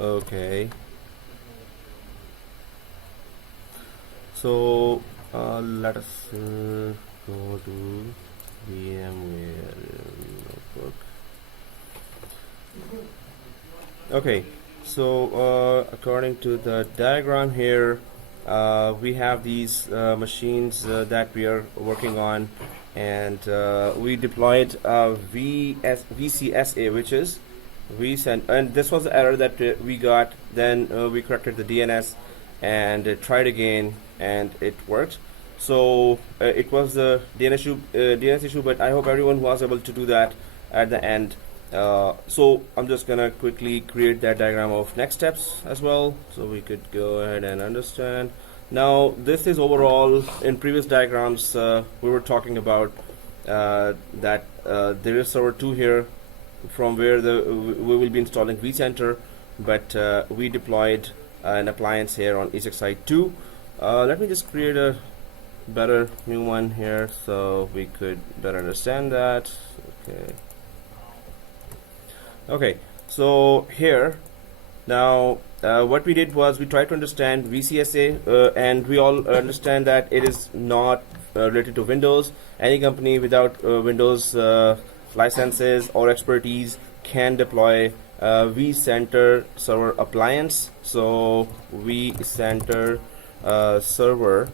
Okay, so let us go to VMware notebook. Okay, so according to the diagram here, we have these machines that we are working on, and we deployed VCSA, which is vcenter, and this was the error that we got. Then we corrected the DNS and tried again, and it worked. So it was the DNS issue, but I hope everyone was able to do that at the end. So I'm just gonna quickly create that diagram of next steps as well, so we could go ahead and understand. Now this is overall. In previous diagrams we were talking about that there is server 2 here, from where we will be installing vCenter, but we deployed an appliance here on Esxi 2. Let me just create a better new one here so we could better understand that. Okay, so here now what we did was we tried to understand VCSA, and we all understand that it is not related to Windows. Any company without Windows licenses or expertise can deploy vCenter server appliance. So vCenter server,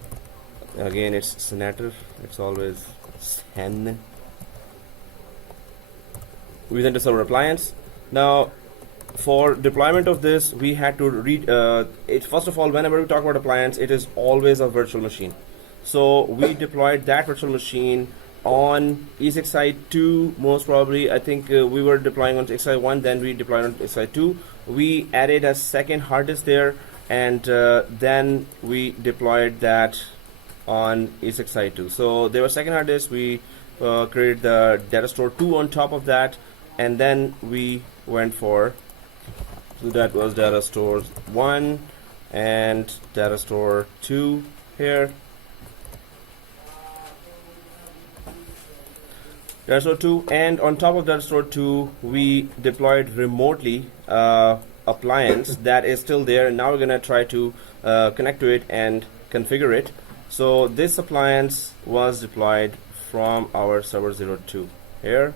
again it's Senator, it's always Sen, vCenter server appliance. Now for deployment of this, we had to read it. First of all, whenever we talk about appliance, it is always a virtual machine. So we deployed that virtual machine on Esxi 2, most probably. I think we were deploying on Esxi 1, then we deployed on Esxi 2. We added a second hard disk there, and then we deployed that on Esxi 2. So there was second hard disk. We created the data store 2 on top of that, and then we went for, so that was data store 1 and data store 2 here. Data store 2, and on top of data store 2 we deployed remotely appliance that is still there, and now we're gonna try to connect to it and configure it. So this appliance was deployed from our server 02 here.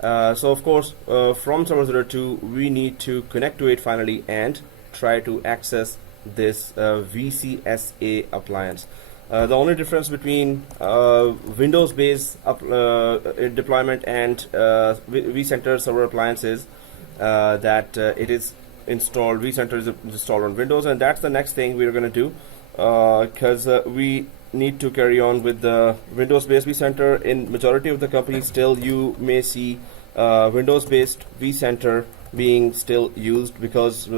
So of course from server 02 we need to connect to it finally and try to access this VCSA appliance. The only difference between Windows based deployment and vCenter server appliance is that it is installed, vCenter is installed on Windows, and that's the next thing we're going to do, because we need to carry on with the Windows based vCenter. In majority of the companies still you may see Windows based vCenter being still used, because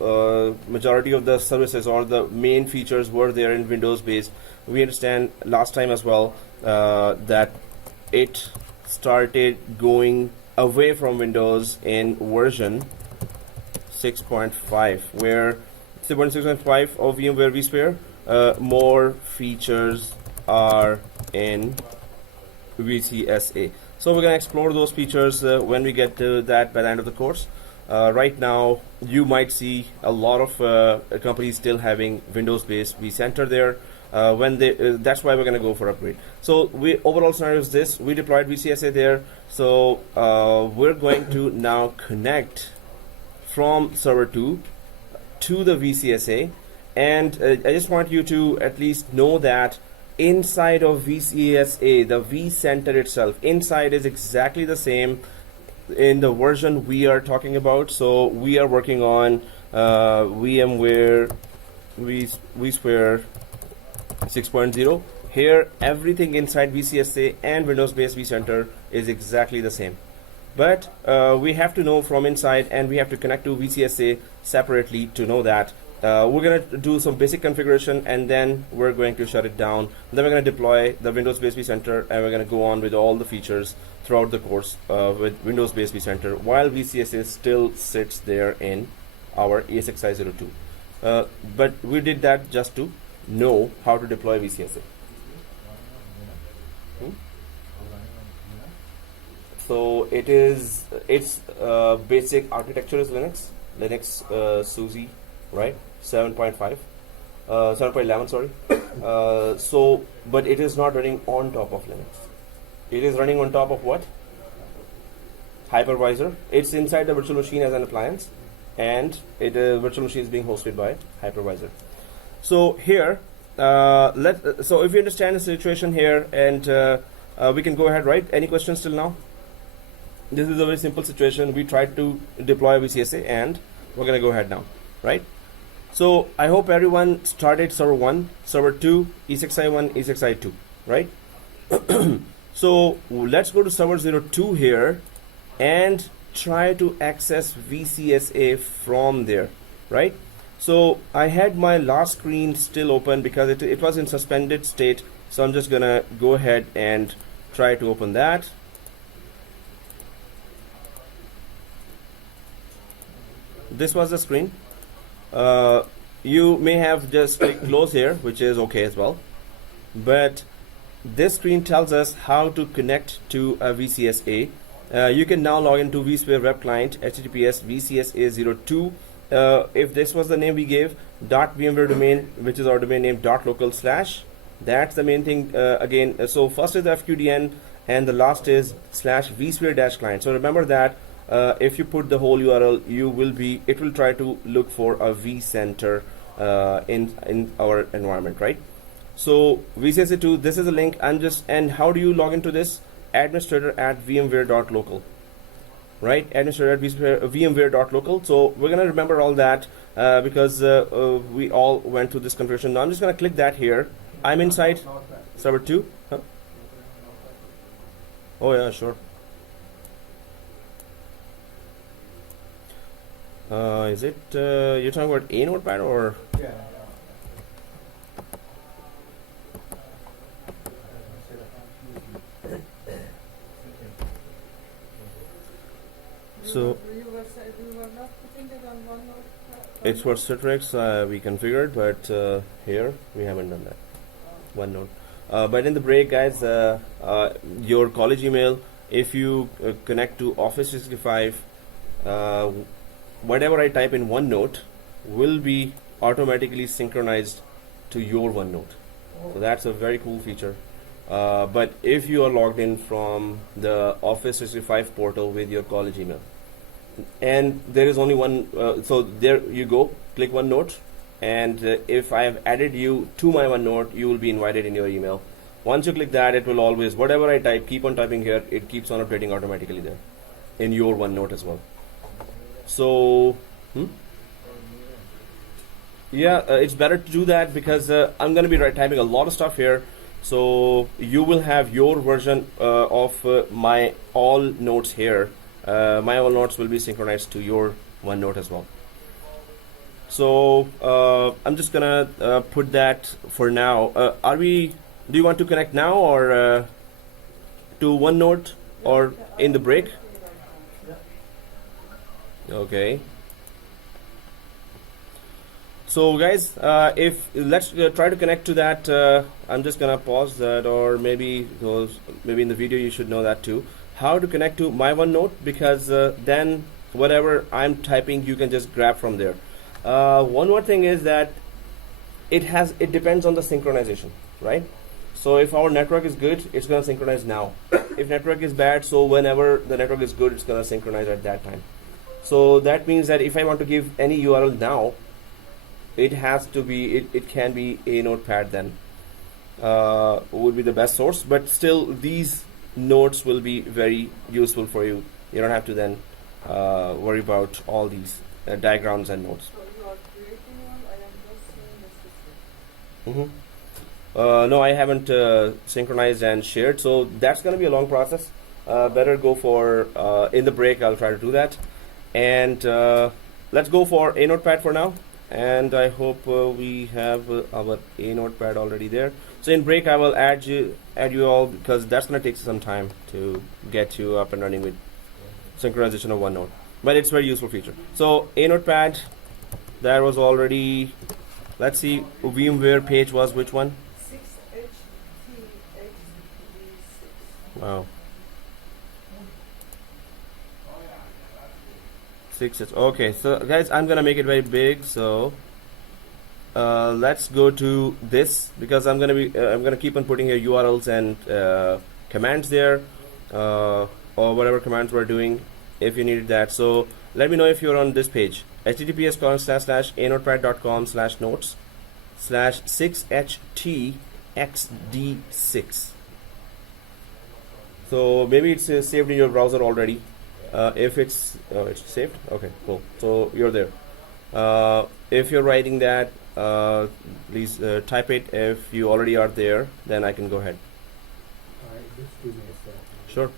majority of the services or the main features were there in Windows based. We understand last time as well that it started going away from Windows in version 6.5, where 6.5 of VMware Vsphere, more features are in VCSA. So we're going to explore those features when we get to that by the end of the course. Right now you might see a lot of companies still having Windows based vCenter there. When they that's why we're going to go for upgrade. So we overall scenario is this: we deployed VCSA there, so we're going to now connect from server 2 to the VCSA, and I just want you to at least know that inside of VCSA, the vCenter itself, inside is exactly the same in the version we are talking about. So we are working on VMware Vsphere 6.0. Here everything inside VCSA and Windows based vCenter is exactly the same, but we have to know from inside, and we have to connect to VCSA separately to know that. We're going to do some basic configuration, and then we're going to shut it down. Then we're going to deploy the Windows based vCenter, and we're going to go on with all the features throughout the course with Windows based vCenter, while VCSA still sits there in our Esxi 02. But we did that just to know how to deploy VCSA. So its basic architecture is Linux. Linux Scuzzy, right? 7.5, 7.11, sorry. So, but it is not running on top of Linux. It is running on top of what? Hypervisor. It's inside the virtual machine as an appliance, and virtual machine is being hosted by hypervisor. So here, so if you understand the situation here, and we can go ahead, right? Any questions till now? This is a very simple situation. We tried to deploy VCSA, and we're gonna go ahead now, right? So I hope everyone started server 1, server 2, Esxi 1, Esxi 2, right? So let's go to server 02 here and try to access VCSA from there, right? So I had my last screen still open because it was in suspended state. So I'm just gonna go ahead and try to open that. This was the screen. You may have just clicked close here, which is okay as well. But this screen tells us how to connect to a VCSA. You can now log into Vsphere web client, https vcsa02. If this was the name we gave, .vmware domain, which is our domain name, .local/. That's the main thing. Again, so first is the FQDN, and the last is /vsphere-client. So remember that if you put the whole URL, it will try to look for a vCenter in our environment, right? So VCSA2, this is a link. And how do you log into this? Administrator@vmware.local, right? Administrator@vmware.local. So we're gonna remember all that because we all went through this conversion. Now I'm just gonna click that here. I'm inside server 2. Huh? Oh yeah, sure. Is it you're talking about a notepad or? Yeah. So it's for Citrix we configured, but here we haven't done that. OneNote. But in the break, guys, your college email, if you connect to Office 365, whatever I type in OneNote will be automatically synchronized to your OneNote. So that's a very cool feature. But if you are logged in from the Office 365 portal with your college email, and there is only one, so there you go, click OneNote, and if I have added you to my OneNote, you will be invited in your email. Once you click that, it will always, whatever I type, keep on typing here, it keeps on updating automatically there in your OneNote as well. So yeah, it's better to do that because I'm going to be typing a lot of stuff here. So you will have your version of my all notes here. My all notes will be synchronized to your OneNote as well. So I'm just gonna put that for now. Do you want to connect now or to OneNote or in the break? Okay. So guys, if let's try to connect to that. I'm just gonna pause that, or maybe in the video you should know that too. How to connect to my OneNote, because then whatever I'm typing you can just grab from there. One more thing is that it depends on the synchronization, right? So if our network is good, it's gonna synchronize now. If network is bad, so whenever the network is good, it's gonna synchronize at that time. So that means that if I want to give any URL now, it has to be, it can be a notepad then would be the best source, but still these notes will be very useful for you. You don't have to then worry about all these diagrams and notes. So you are creating one, I am just seeing the system. No, I haven't synchronized and shared, so that's going to be a long process. Better go for in the break. I'll try to do that, and let's go for a notepad for now. And I hope we have our a notepad already there. So in break I will add you all, because that's going to take some time to get you up and running with synchronization of OneNote, but it's a very useful feature. So a notepad, that was already, let's see, VMware page was which one? 6HTXV6. Wow. 6. Okay, so guys, I'm gonna make it very big. So let's go to this, because I'm gonna keep on putting here URLs and commands there, or whatever commands we're doing if you needed that. So let me know if you're on this page, https://notes/6htxd6. So maybe it's saved in your browser already. If it's saved, okay, cool. So you're there. If you're writing that, please type it. If you already are there, then I can go ahead. Alright, just give me a second. Sure.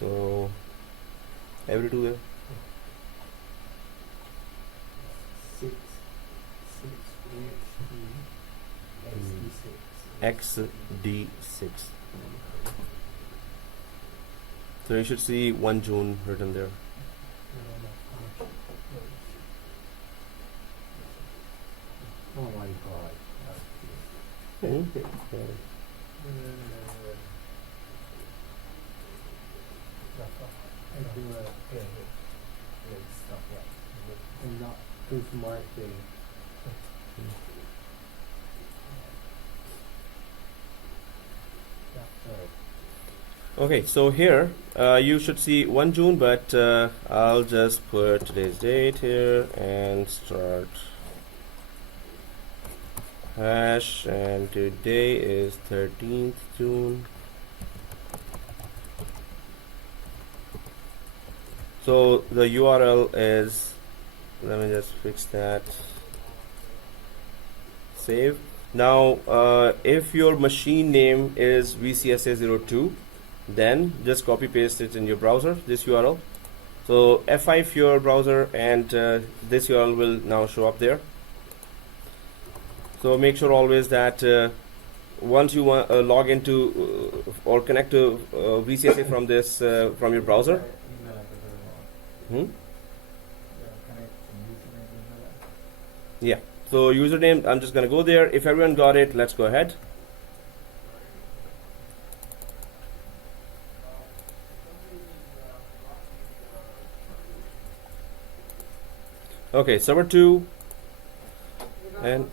So every two there. 6 XD6. So you should see 1 June written there. Oh my god. Hmm? And not too smart thing. Okay, so here you should see 1 June, but I'll just put today's date here and start hash, and today is 13th June. So the URL is, let me just fix that, save. Now if your machine name is VCSA02, then just copy paste it in your browser, this URL. So F5 your browser, and this URL will now show up there. So make sure always that once you want log into or connect to VCSA from this from your browser. Yeah, so username, I'm just gonna go there. If everyone got it, let's go ahead. Okay, server 2, and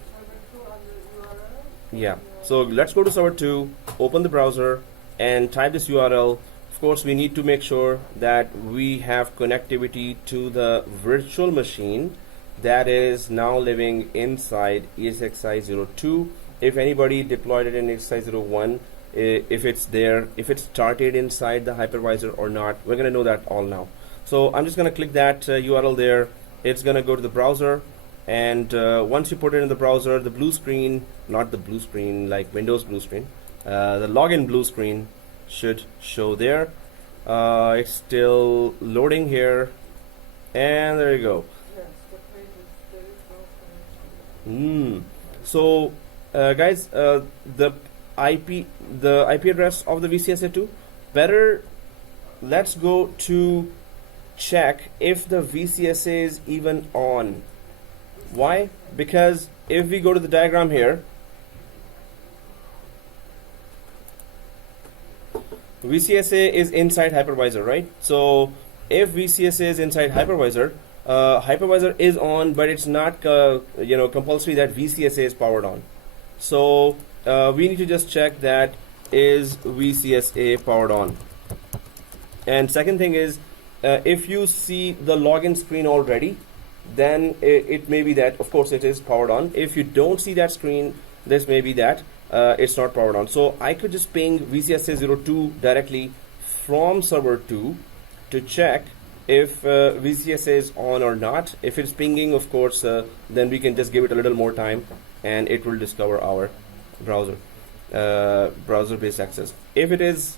yeah, so let's go to server 2, open the browser and type this URL. Of course, we need to make sure that we have connectivity to the virtual machine that is now living inside Esxi02. If anybody deployed it in Esxi01, if it's there, if it started inside the hypervisor or not, we're going to know that all now. So I'm just going to click that URL there. It's going to go to the browser, and once you put it in the browser, the blue screen, not the blue screen like Windows blue screen, the login blue screen should show there. It's still loading here, and there you go. So guys, the IP address of the VCSA2, better let's go to check if the VCSA is even on. Why? Because if we go to the diagram here, VCSA is inside hypervisor, right? So if VCSA is inside hypervisor, hypervisor is on, but it's not compulsory that VCSA is powered on. So we need to just check that is VCSA powered on. And second thing is, if you see the login screen already, then it may be that, of course, it is powered on. If you don't see that screen, this may be that it's not powered on. So I could just ping VCSA02 directly from server 2 to check if VCSA is on or not. If it's pinging, of course, then we can just give it a little more time and it will discover our browser-based access. If it is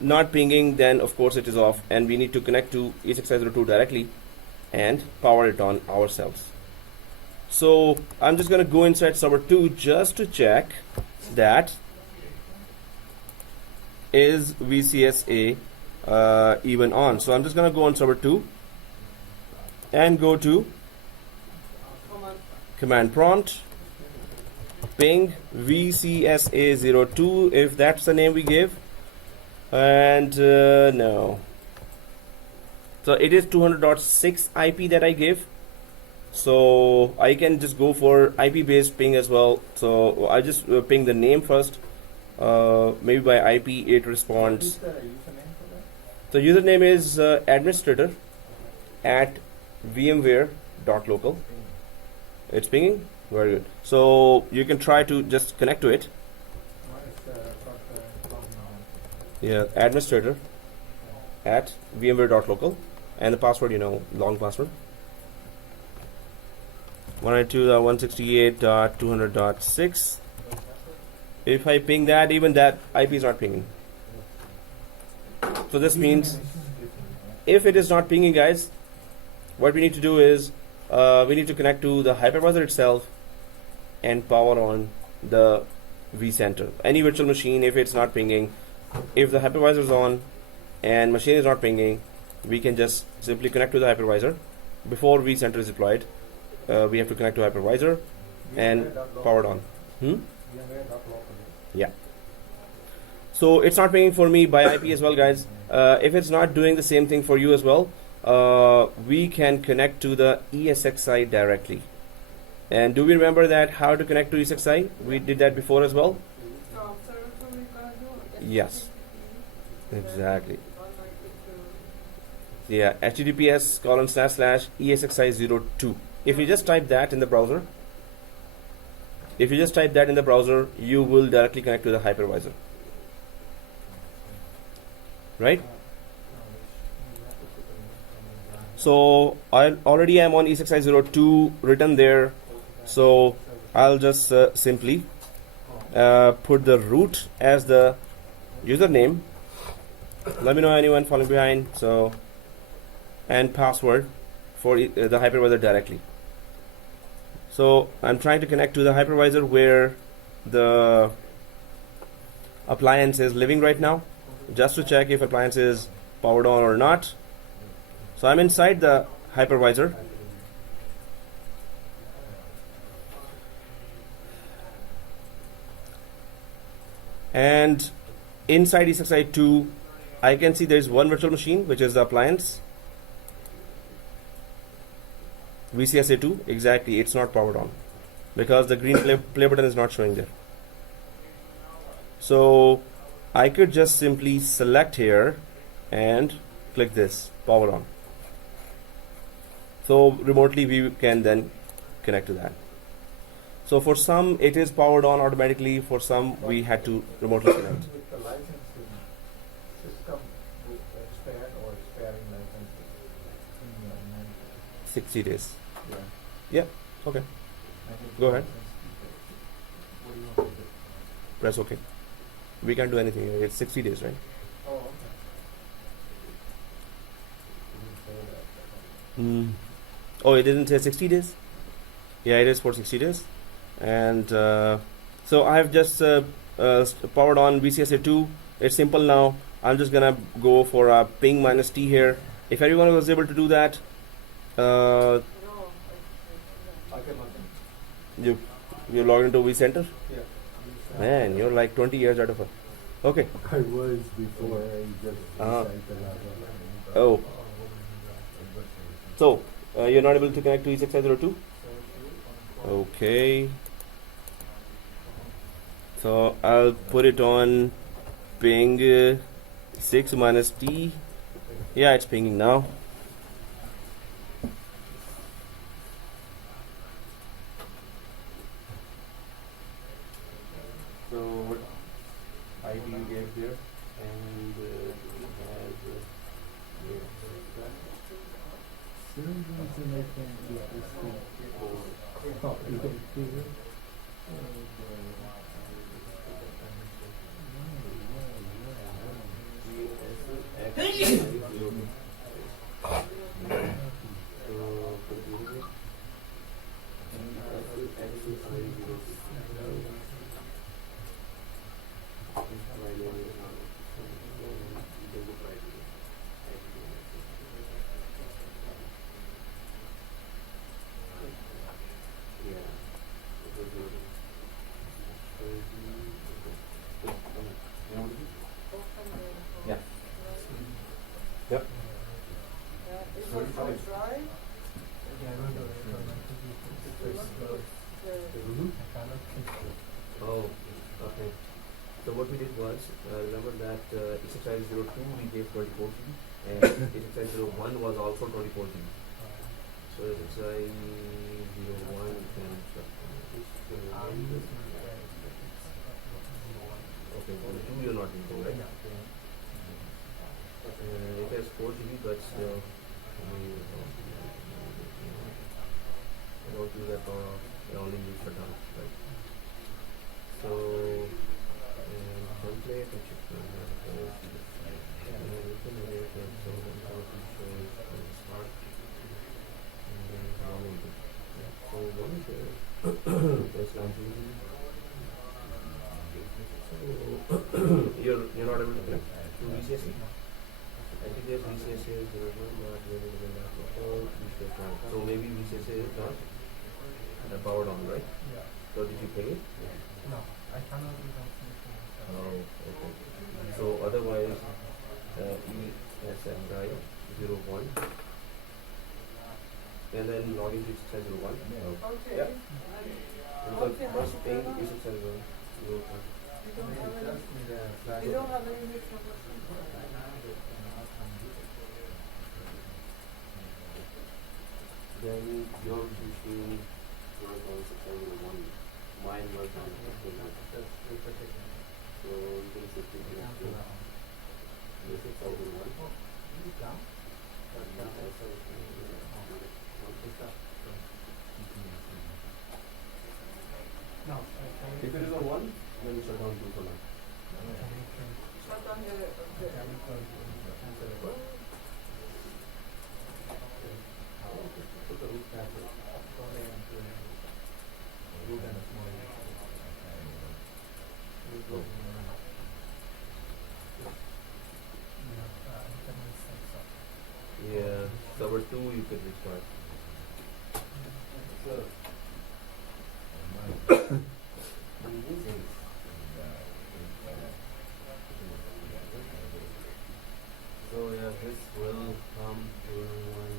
not pinging, then of course it is off, and we need to connect to Esxi02 directly and power it on ourselves. So I'm just going to go inside server 2 just to check that is VCSA even on. So I'm just gonna go on server 2 and go to command prompt, ping vcsa02 if that's the name we gave, and no. So it is 200.6 IP that I gave. So I can just go for IP based ping as well. So I just ping the name first. Maybe by IP it responds. What is the username for that? The username is administrator at vmware.local. It's pinging. Very good. So you can try to just connect to it. What is the log now? Yeah, administrator at vmware.local, and the password, long password. 192.168.200.6. If I ping that, even that IP is not pinging. So this means if it is not pinging, guys, what we need to do is we need to connect to the hypervisor itself and power on the vCenter. Any virtual machine, if it's not pinging, if the hypervisor is on and machine is not pinging, we can just simply connect to the hypervisor. Before vCenter is deployed, we have to connect to hypervisor and power it on. Yeah. So it's not pinging for me by IP as well, guys. If it's not doing the same thing for you as well, we can connect to the Esxi directly. And do we remember that how to connect to Esxi? We did that before as well. Yes. Exactly. Yeah, https://esxi02. If you just type that in the browser, you will directly connect to the hypervisor. Right? So I already am on Esxi02 written there. So I'll just simply put the root as the username. Let me know anyone falling behind. So, and password for the hypervisor directly. So I'm trying to connect to the hypervisor where the appliance is living right now, just to check if appliance is powered on or not. So I'm inside the hypervisor. And inside Esxi2, I can see there is one virtual machine, which is the appliance. VCSA2, exactly, it's not powered on because the green play button is not showing there. So I could just simply select here and click this, power on. So remotely we can then connect to that. So for some it is powered on automatically, for some we had to remotely connect. With the licensing system, with expired or expiring licenses in your 60 days. Yeah. Okay. And Go ahead. What do you want to do? Press OK. We can't do anything. It's 60 days, right? Oh, okay. Oh, it didn't say 60 days? Yeah, it is for 60 days. And so I have just powered on VCSA2. It's simple now. I'm just gonna go for a ping -t here. If everyone was able to do that, you logged into vCenter? Yeah. Man, you're like 20 years out of it. Okay. I was before I just decided to have Oh. So, you're not able to connect to Esxi02? Okay. So, I'll put it on ping 6 -t. Yeah, it's pinging now. So, what ID you gave here? And Oh, okay. So what we did was, remember that Esxi02 we gave 24 GB and Esxi01 was also 24 GB. So Esxi01 can okay, so the 2 you're not using, right? It has 4 GB but still I don't use that for I only use for dump, right? So template which is and we can edit it so then how to show it from the start and then one into so one is there there's continuity so you're not able to connect to VCSE. I think there's VCSE is not really that VCSE so maybe VCSE is not powered on, right? Yeah. So did you pay it? No, I cannot even finish it. Oh, okay. So otherwise, ESXi 01 and then log into ESXi 01. Okay. Yeah. Because Okay, first how paying to do ESXi 01. We don't have any mix numbers. Then your machine was on ESXi 01. Mine was on ESXi 01. So you can set it to ESXi 01. No, If it is a 1, then shut down 2 for now. Shut down the Put the root pattern. root and a small Yeah, server 2 you could restart. So, so yeah, this will come to everyone.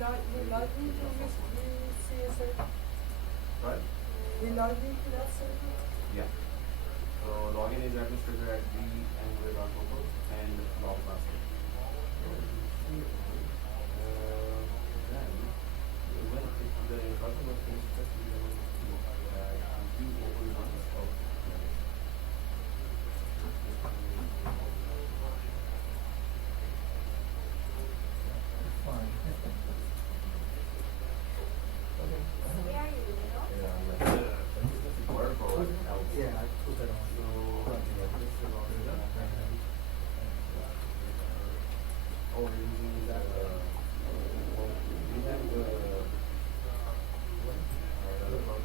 log into VCSA? Right? We log into that server? Yeah. So login is administrator at vmware.local and log password. Then when the browser was finished, just we will see view open once of Fine. Okay. word for else. Yeah, I put that on. So oh, we're using that. We have the another one.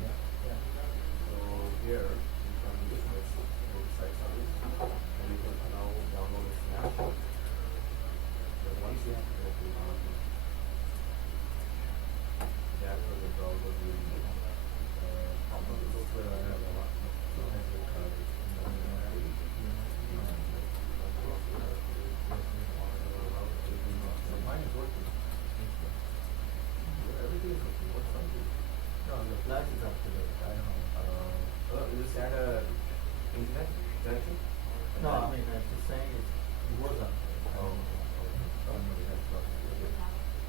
So here we can use this site service and we can now download a snapshot. But once you have to go to that for the browser will be Mine is working. everything is working. What's wrong with it? No, the flash is up to date. I don't know. Is this at a internet connection? No, I mean, I'm just saying it was up. Oh.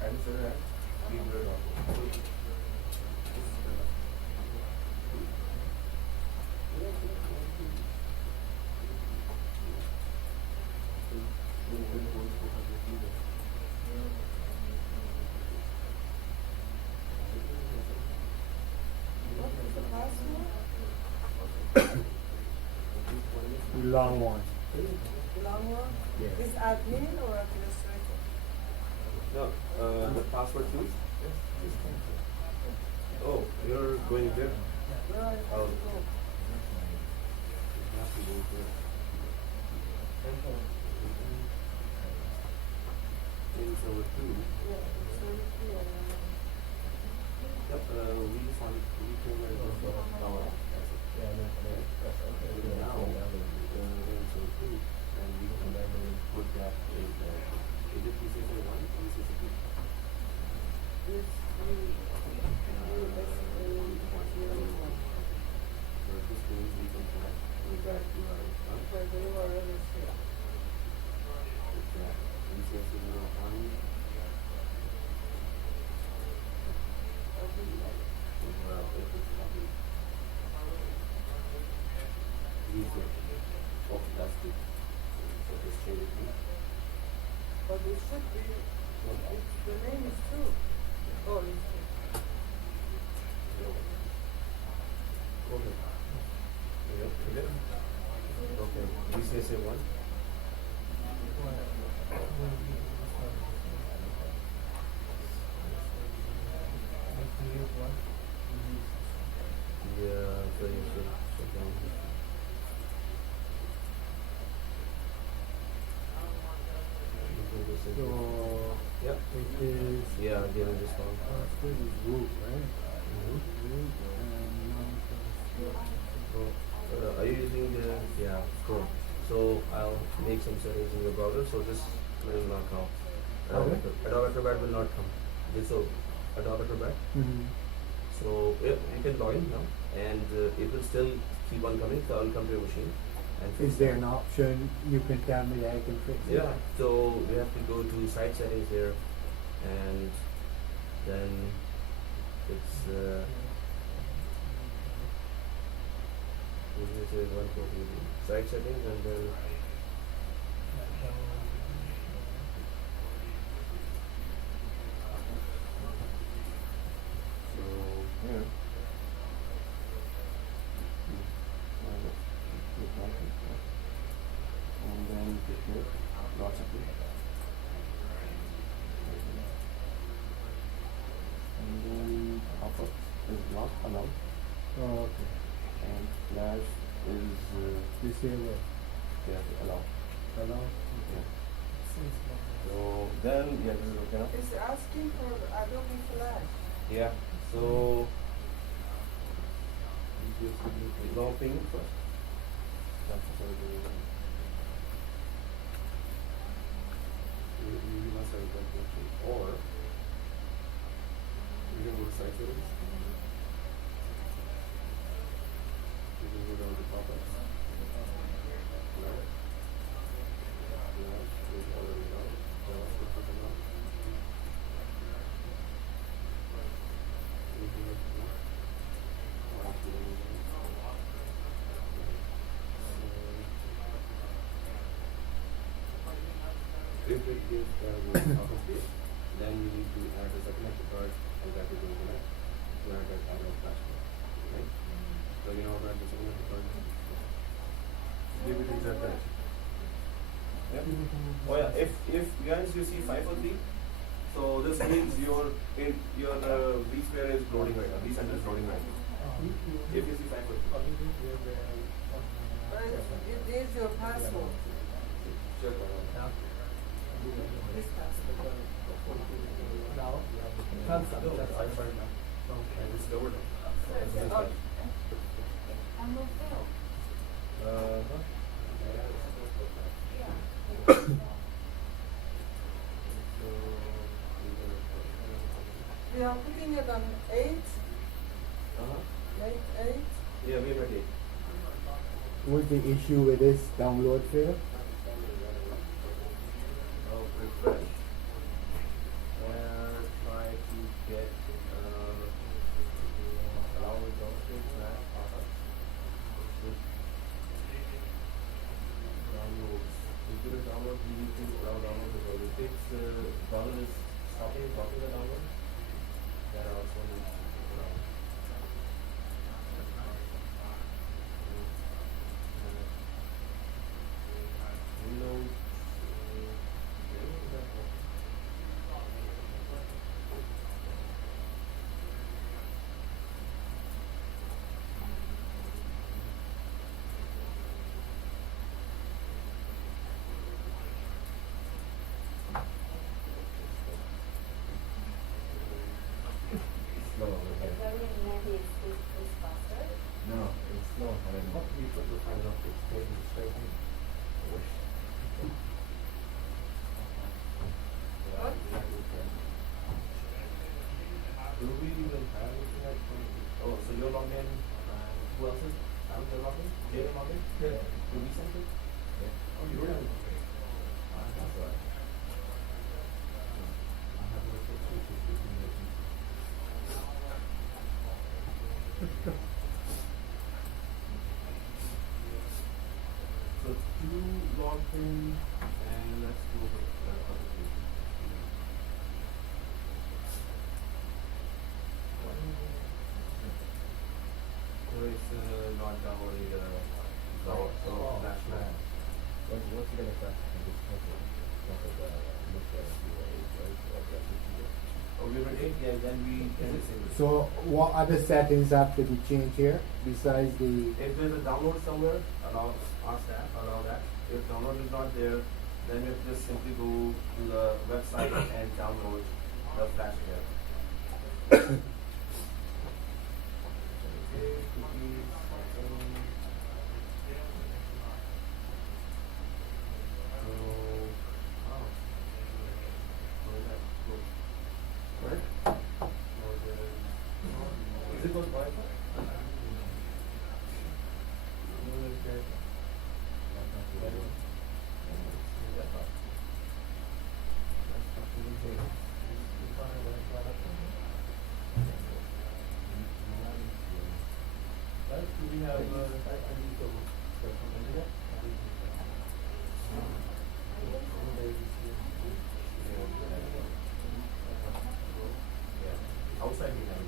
And so that we will What is the password? Long one. Long one? Yes. Is admin or administrator? no, the password please. Oh, you're going there? Where are you Oh. supposed to go? You have to go there. In server 2. Yeah, server 2 or Yep, we just want to reprogram it. Oh, that's it. That's okay. Now, in server 2, and we can put that in is it PCSA 1 or PCSA 2? It's So this means we can connect with that URL. where the URL is here. PCSA 1. Well, it is lovely. User. Oh, that's good. So just change it to But it should be, the name is true. Oh, it's true. Okay, VCSA 1. Yeah, so you should shut down. So Yep. it is Yeah, given this one. password is root, right? Root and Are you using the Chrome? So I'll make some settings in your browser. So this will not come. Okay. Adobe Acrobat will not come. So Adobe Acrobat. So yeah, you can log in now, and it will still keep on coming. So I'll come to your machine. And fix Is there that. an option you can tell me I can fix it? Yeah. So we have to go to site settings here, and then it's this is one for site settings, and then so here. And then click here, lots of it. And then pop-up is not allowed, Oh, okay. and flash is Disable. allowed. Hello? Yeah. So then yeah, this is okay now. It's asking for Adobe Flash. Yeah. So developing first. That's the sort of thing. You must have that connection. Or you can go to site settings. You can go down to pop-ups. Right? Is already down. JavaScript is down. You can look at that. If it gives autocomplete, then you need to add a second card and that is going to connect to add that auto flashback. Right? So you know about the second card. Give it exact connection. Yeah. Oh yeah. If guys you see 503, so this means your Vsphere is loading right now. vCenter is loading right now. If you see 503. It is your password. Check that out. This password. Now, No, that's fine now. And it's lowered now. I'm not fail. We are putting it on 8, late 8. Yeah, we are ready. What's the issue with this download fail? Now refresh. And try to get allow JavaScript slash pop-up. Downloads. If you download, you need to allow download as well. If it's download is blocking the download, then also needs to allow. Reload. Slow. Okay. No, it's slow. What we put the final of this page is straight in. What? Do we even have anything like oh, so you're logged in, who else is? I'm logged in? They're logged in? Yeah. Do we send it? Yeah. Oh, you don't have it? That's all right. I have no So two logged in, and let's go with the other two. So it's not downloading flashback. What's it gonna cost in this country? Oh, we were 8, yeah, then we can disable it. So what other settings have to be changed here besides the If there's a download somewhere, allow that. If download is not there, then you just simply go to the website and download the flash here. Is it good Wi-Fi? We have outside we have it.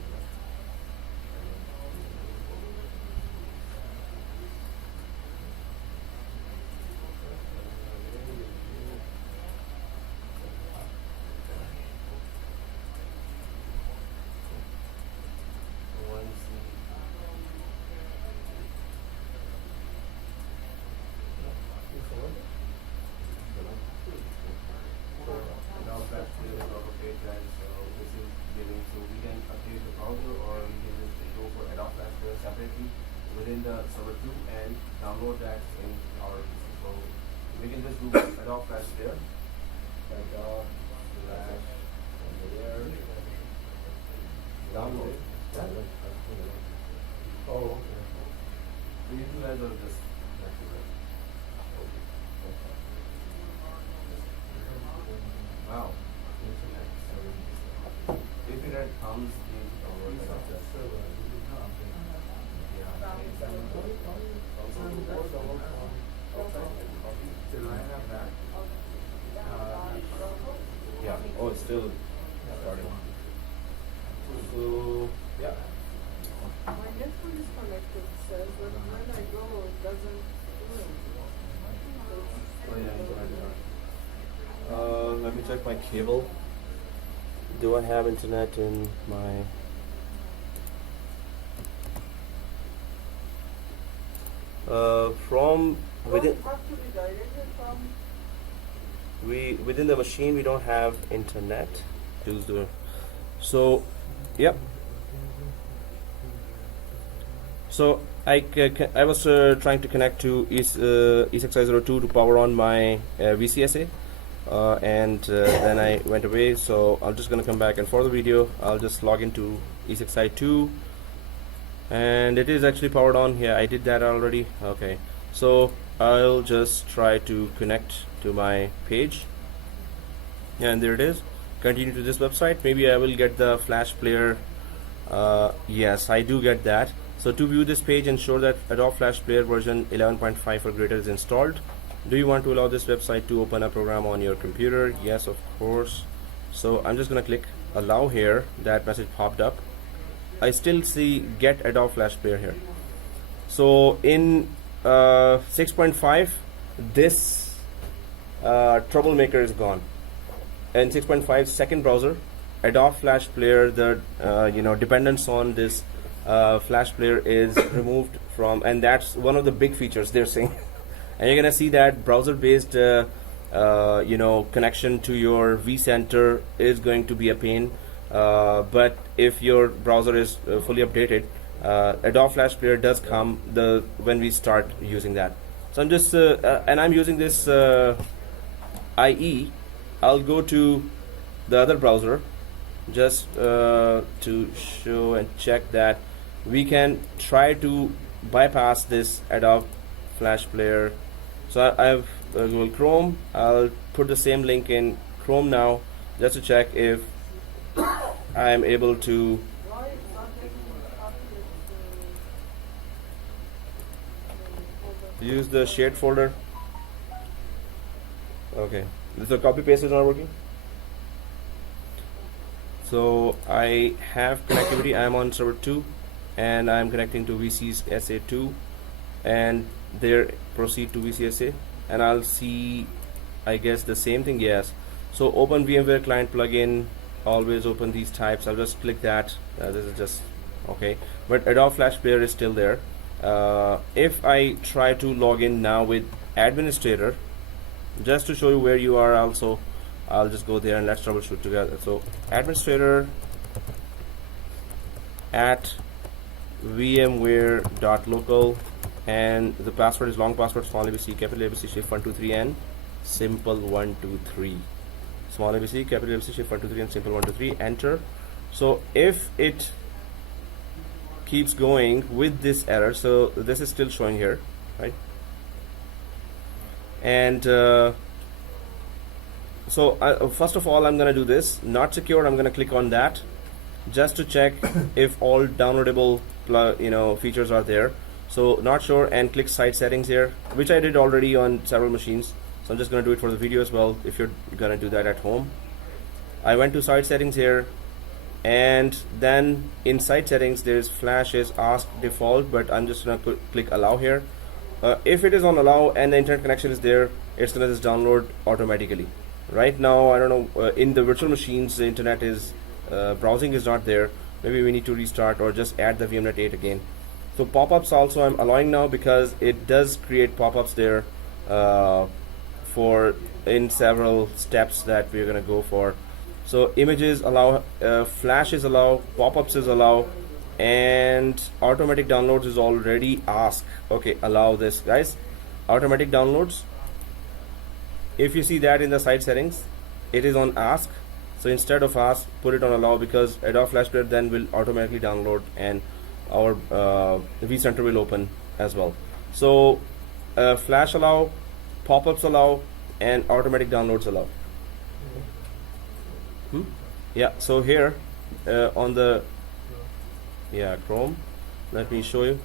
within the server 2 and download that in our PC. So we can just do Adobe Flash there. Adobe Flash there. Download. Oh, okay. So you two guys are just wow. Internet comes in download Adobe Flash. Yeah. Oh, it's still starting. So yeah. My network is connected, it says, but when I go, it doesn't do anything. Oh yeah, let me check my cable. Do I have internet in my? From within Does it have to be directed from? within the machine we don't have internet. So, yep. So I was trying to connect to Esxi02 to power on my VCSA, and then I went away. So I'm just gonna come back, and for the video I'll just log into Esxi2, and it is actually powered on. Yeah, I did that already. Okay, so I'll just try to connect to my page, and there it is. Continue to this website. Maybe I will get the Flash player. Yes, I do get that. So to view this page, ensure that Adobe Flash Player version 11.5 or greater is installed. Do you want to allow this website to open a program on your computer? Yes, of course. So I'm just gonna click allow here. That message popped up. I still see get Adobe Flash Player here. So in 6.5, this troublemaker is gone. And 6.5 second browser, Adobe Flash Player, the dependence on this Flash Player is removed from, and that's one of the big features they're saying. And you're gonna see that browser-based connection to your vCenter is going to be a pain. But if your browser is fully updated, Adobe Flash Player does come when we start using that. So I'm just and I'm using this IE. I'll go to the other browser just to show and check that we can try to bypass this Adobe Flash Player. So I have Google Chrome. I'll put the same link in Chrome now just to check if I am able to Why it's not letting me copy it? use the shared folder. Okay, so copy paste is not working. So I have connectivity. I am on server 2 and I am connecting to VCSA2, and there proceed to VCSA, and I'll see, I guess, the same thing. Yes. So open VMware client plugin, always open these types. I'll just click that. This is just okay, but Adobe Flash Player is still there. If I try to log in now with administrator, just to show you where you are, also I'll just go there and let's troubleshoot together. So administrator at vmware.local, and the password is long password, small abc, capital abc, shift 123 and simple 123. Small abc, capital abc, shift 123 and simple 123. Enter. So if it keeps going with this error, so this is still showing here, right? And so first of all, I'm gonna do this not secure. I'm gonna click on that just to check if all downloadable features are there. So not sure, and click site settings here, which I did already on several machines. So I'm just gonna do it for the video as well, if you're gonna do that at home. I went to site settings here, and then in site settings there's Flash is ask default, but I'm just gonna click allow here. If it is on allow and the internet connection is there, it's gonna just download automatically. Right now, I don't know, in the virtual machines the internet is browsing is not there. Maybe we need to restart or just add the VMnet 8 again. So pop-ups also I'm allowing now, because it does create pop-ups there for in several steps that we're gonna go for. So images allow, Flash is allow, pop-ups is allow, and automatic downloads is already asked. Okay, allow this, guys. Automatic downloads, if you see that in the site settings, it is on ask. So instead of ask, put it on allow, because Adobe Flash Player then will automatically download and our vCenter will open as well. So Flash allow, pop-ups allow, and automatic downloads allow. Yeah, so here on the Chrome, let me show you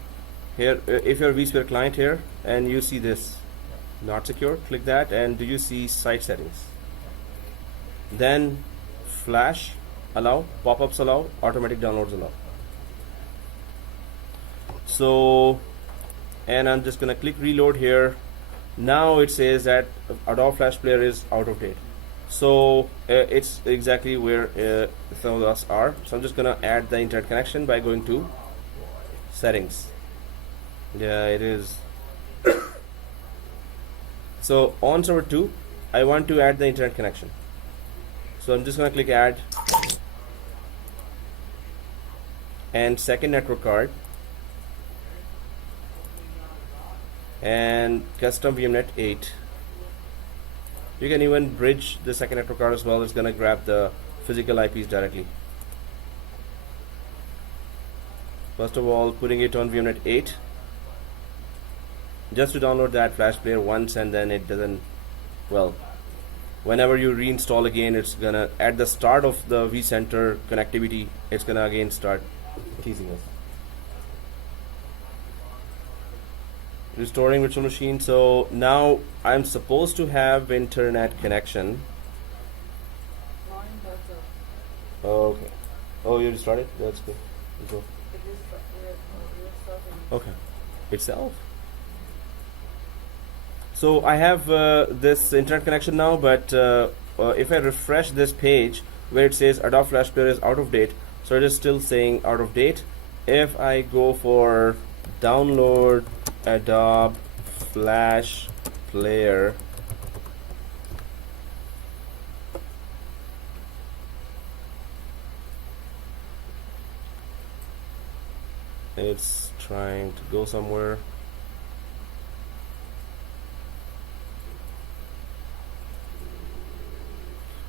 here. If you're vSphere client here and you see this not secure, click that, and do you see site settings? Then Flash allow, pop-ups allow, automatic downloads allow. So, and I'm just gonna click reload here. Now it says that Adobe Flash Player is out of date. So it's exactly where some of us are. So I'm just gonna add the internet connection by going to settings. Yeah, it is. So on server 2, I want to add the internet connection. So I'm just gonna click add and second network card and custom VMnet 8. You can even bridge the second network card as well. It's gonna grab the physical IPs directly. First of all, putting it on VMnet 8 just to download that Flash Player once, and then it doesn't, well, whenever you reinstall again, it's gonna, at the start of the vCenter connectivity, it's gonna again start teasing us. Restoring virtual machine. So now I'm supposed to have internet connection. Mine doesn't. Okay. Oh, you restarted? That's good. Let's go. It is we're starting. Okay. Itself. So I have this internet connection now, but if I refresh this page where it says Adobe Flash Player is out of date, so it is still saying out of date. If I go for download Adobe Flash Player, it's trying to go somewhere.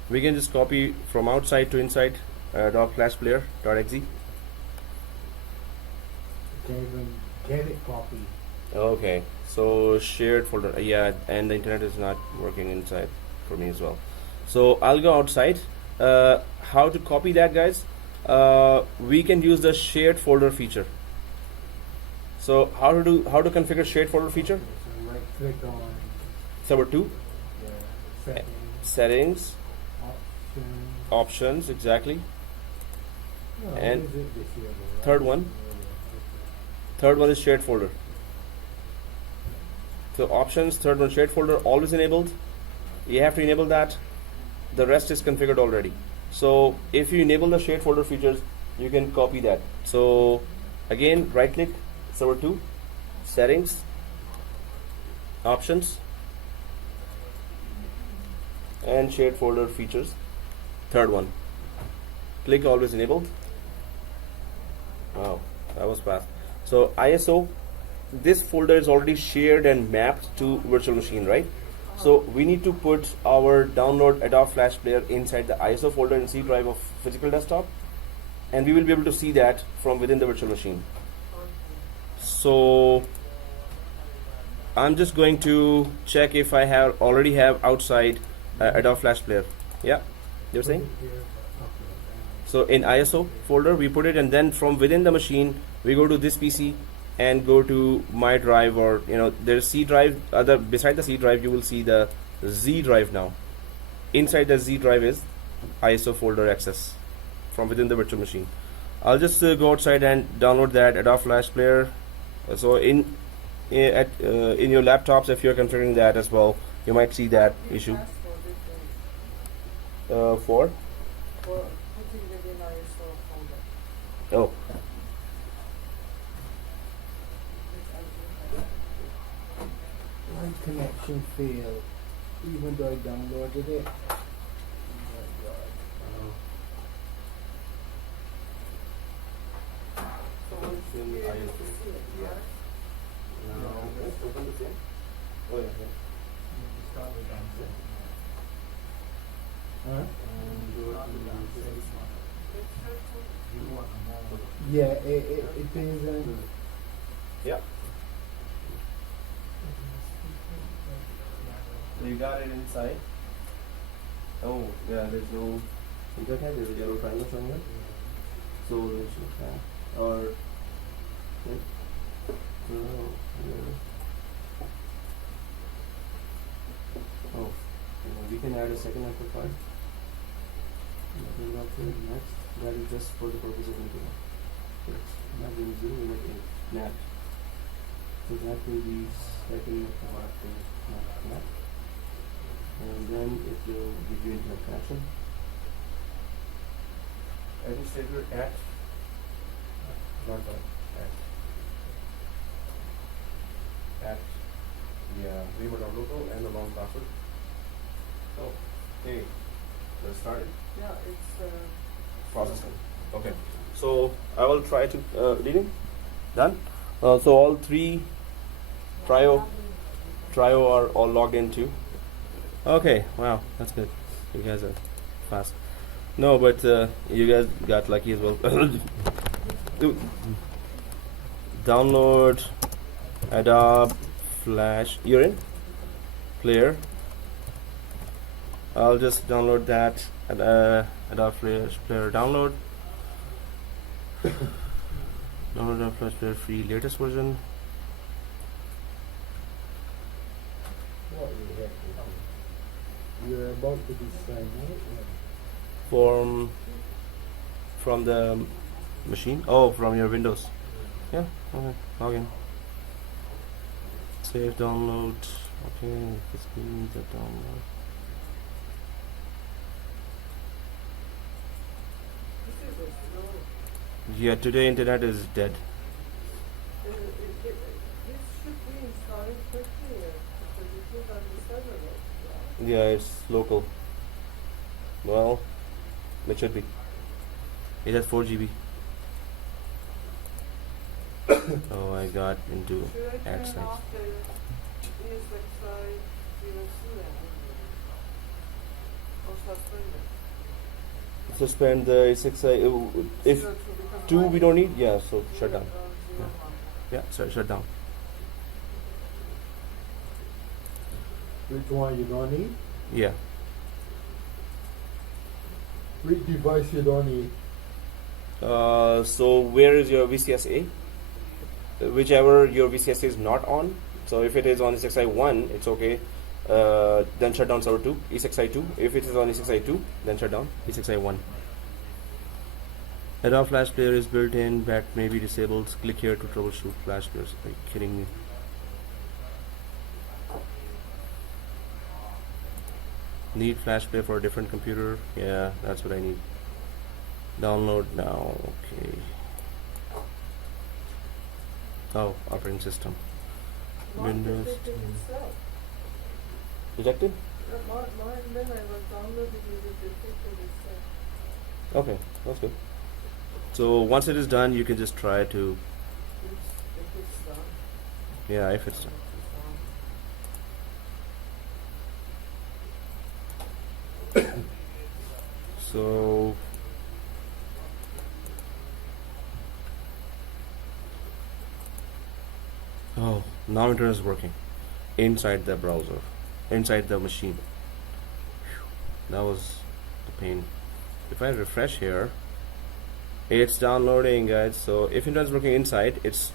We can just copy from outside to inside Adobe Flash Player.exe. Can't even get it copied. Okay, so shared folder, yeah, and the internet is not working inside for me as well. So I'll go outside. How to copy that, guys? We can use the shared folder feature. So how to configure shared folder feature? So right click on Server 2, settings, settings, options. options, exactly. Oh, And what is it this year, though, third right? one. Yeah, Third one is shared folder. So options, third one shared folder, always enabled. You have to enable that. The rest is configured already. So if you enable the shared folder features, you can copy that. So again, right click, server 2, settings, options, and shared folder features. Third one. Click always enabled. Wow, that was fast. So ISO, this folder is already shared and mapped to virtual machine, right? So we need to put our download Adobe Flash Player inside the ISO folder in C drive of physical desktop, and we will be able to see that from within the virtual machine. So I'm just going to check if I already have outside Adobe Flash Player. Yeah, you're saying? Put it here. So in ISO folder we put it, and then from within the machine we go to this PC and go to my drive, or there's C drive. Beside the C drive you will see the Z drive now. Inside the Z drive is ISO folder access from within the virtual machine. I'll just go outside and download that Adobe Flash Player. So in your laptops, if you're configuring that as well, you might see that issue. For For putting within ISO folder. oh My connection failed, even though I downloaded it. Oh my God. I used to. see it, Yeah. right? Now, let's open the same. Oh, yeah. You just start with on zip. Huh? And go Start with on to zip. It's just to- You want a more. Yeah, it is. Yeah. So you got it inside. Oh, yeah, there's no internet, there's a yellow triangle somewhere. So there's no tab. Or yeah. Oh, we can add a second amplifier. Nothing up here. Next, that is just for the purpose of internet. It's not being zero, we're making NAT. So that will be second amplifier to NAT. And then it will give you internet connection. Administrator at not that at Vmware logo and the long password. Oh, hey, let's start it. Yeah, it's, Processing. Okay. So I will try to reading. Done. So all three trio are all logged into. Okay. Wow, that's good. You guys are fast. No, but you guys got lucky as well. Download Adobe Flash. You're in Player. I'll just download that. Adobe Flash Player download. Download Adobe Flash Player free latest version. What the heck? You're about to be signed out? From the machine. Oh, from your Windows. Yeah. Okay. Login. Save download. Okay. This means the download. this is a slow. Yeah. Today internet is dead. This should be installed quickly, because it is on the server, right? Yeah, it's local. Well, it should be. It has 4 GB. Oh, I got into Should I turn Esxi. off the Esxi 02 then? Or suspend it? Suspend the Esxi. If 02, because 2 mine we is don't need, yeah, so shut down. 01. Yeah, so shut down. Which one you don't need? Yeah. Which device you don't need? So where is your VCSA? Whichever your VCSA is not on. So if it is on Esxi 1, it's okay. Then shut down server 2, Esxi 2. If it is on Esxi 2, then shut down Esxi 1. Adobe Flash Player is built in, but may be disabled. Click here to troubleshoot Flash players. Are you kidding me? Need Flash Player for a different computer? Yeah, that's what I need. Download now. Okay. Oh, operating system. Mine Windows. detected itself. Rejected? Mine, when I was downloading it detected itself. Okay, that's good. So once it is done, you can just try to, If it's done. yeah, if it's done. So oh, now internet is working inside the browser, inside the machine. Phew, that was the pain. If I refresh here, it's downloading, guys. So if internet is working inside, it's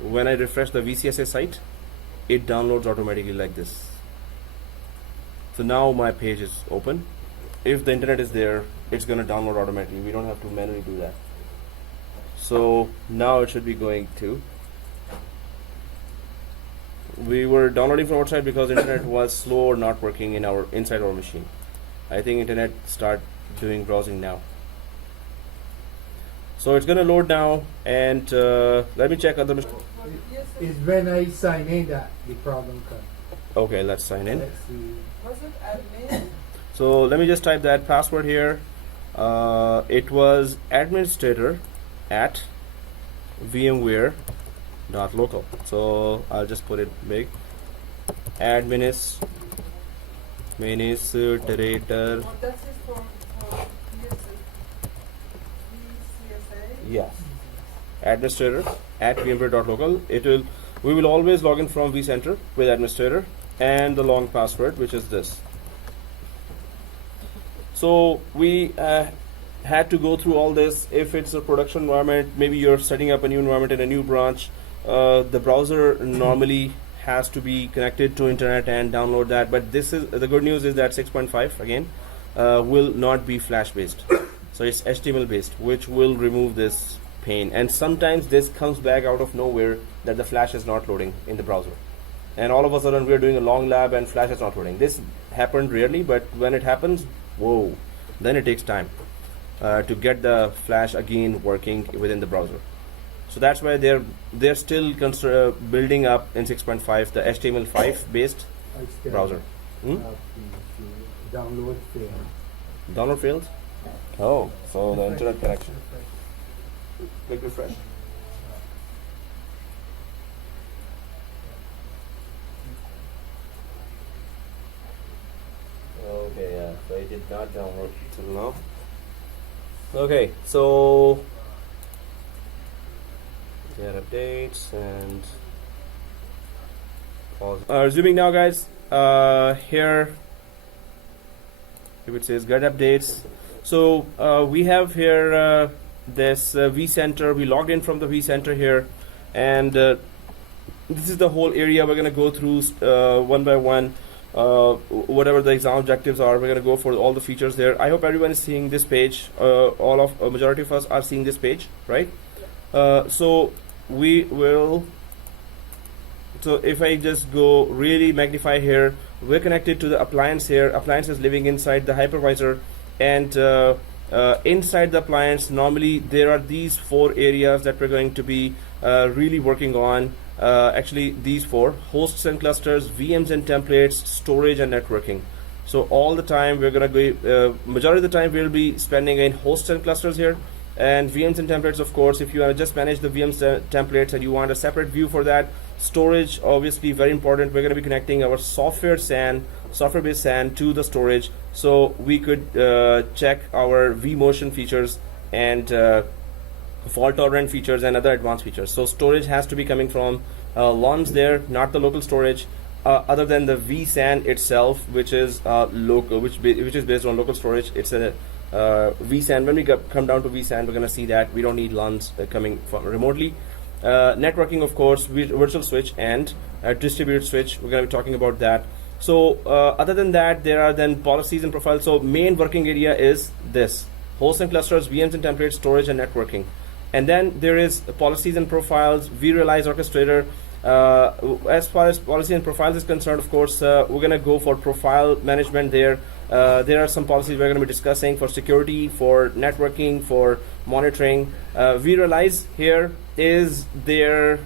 when I refresh the VCSA site, it downloads automatically like this. So now my page is open. If the internet is there, it's gonna download automatically. We don't have to manually do that. So now it should be going to. We were downloading from outside because internet was slow or not working in our inside our machine. I think internet start doing browsing now. So it's gonna load now, and let me check other. Yes, It's when I sign in that the problem comes. Okay, let's sign in. Let's see. was it admin? So let me just type that password here. It was administrator at vmware.local. So I'll just put it big. Administrator. Oh, that is for VCSA? Yes. Administrator at vmware.local. We will always log in from vCenter with administrator and the long password, which is this. So we had to go through all this. If it's a production environment, maybe you're setting up a new environment in a new branch, the browser normally has to be connected to internet and download that. But this is the good news is that 6.5 again will not be flash based. So it's HTML based, which will remove this pain. And sometimes this comes back out of nowhere that the flash is not loading in the browser. And all of a sudden we're doing a long lab and flash is not loading. This happened rarely, but when it happens, whoa, then it takes time to get the flash again working within the browser. So that's why they're still building up in 6.5 the HTML5 based I still browser. have the download failed. Download failed? Oh, so the internet connection. Click refresh. Okay, yeah, so it did not download till now. Okay, so get updates and pause. Resuming now, guys. Here, if it says get updates, so we have here this vCenter. We logged in from the vCenter here, and this is the whole area we're going to go through one by one. Whatever the exam objectives are, we're going to go for all the features there. I hope everyone is seeing this page. All of majority of us are seeing this page, right? So we will. So if I just go really magnify here, we're connected to the appliance here. Appliance is living inside the hypervisor, and inside the appliance, normally there are these 4 areas that we're going to be really working on. Actually, these 4: hosts and clusters, VMs and templates, storage and networking. So all the time we're gonna go. Majority of the time we'll be spending in hosts and clusters here, and VMs and templates. Of course, if you want to just manage the VMs templates and you want a separate view for that, storage obviously very important. We're going to be connecting our software-based SAN to the storage, so we could check our vMotion features and fault tolerant features and other advanced features. So storage has to be coming from LONs there, not the local storage, other than the vSAN itself, which is local, which is based on local storage. It's a vSAN. When we come down to vSAN, we're going to see that we don't need LONs coming from remotely. Networking, of course, virtual switch and distributed switch. We're going to be talking about that. So other than that, there are then policies and profiles. So main working area is this: hosts and clusters, VMs and templates, storage and networking. And then there is policies and profiles, vRealize orchestrator. As far as policy and profiles is concerned, of course, we're going to go for profile management there. There are some policies we're going to be discussing for security, for networking, for monitoring. vRealize here is their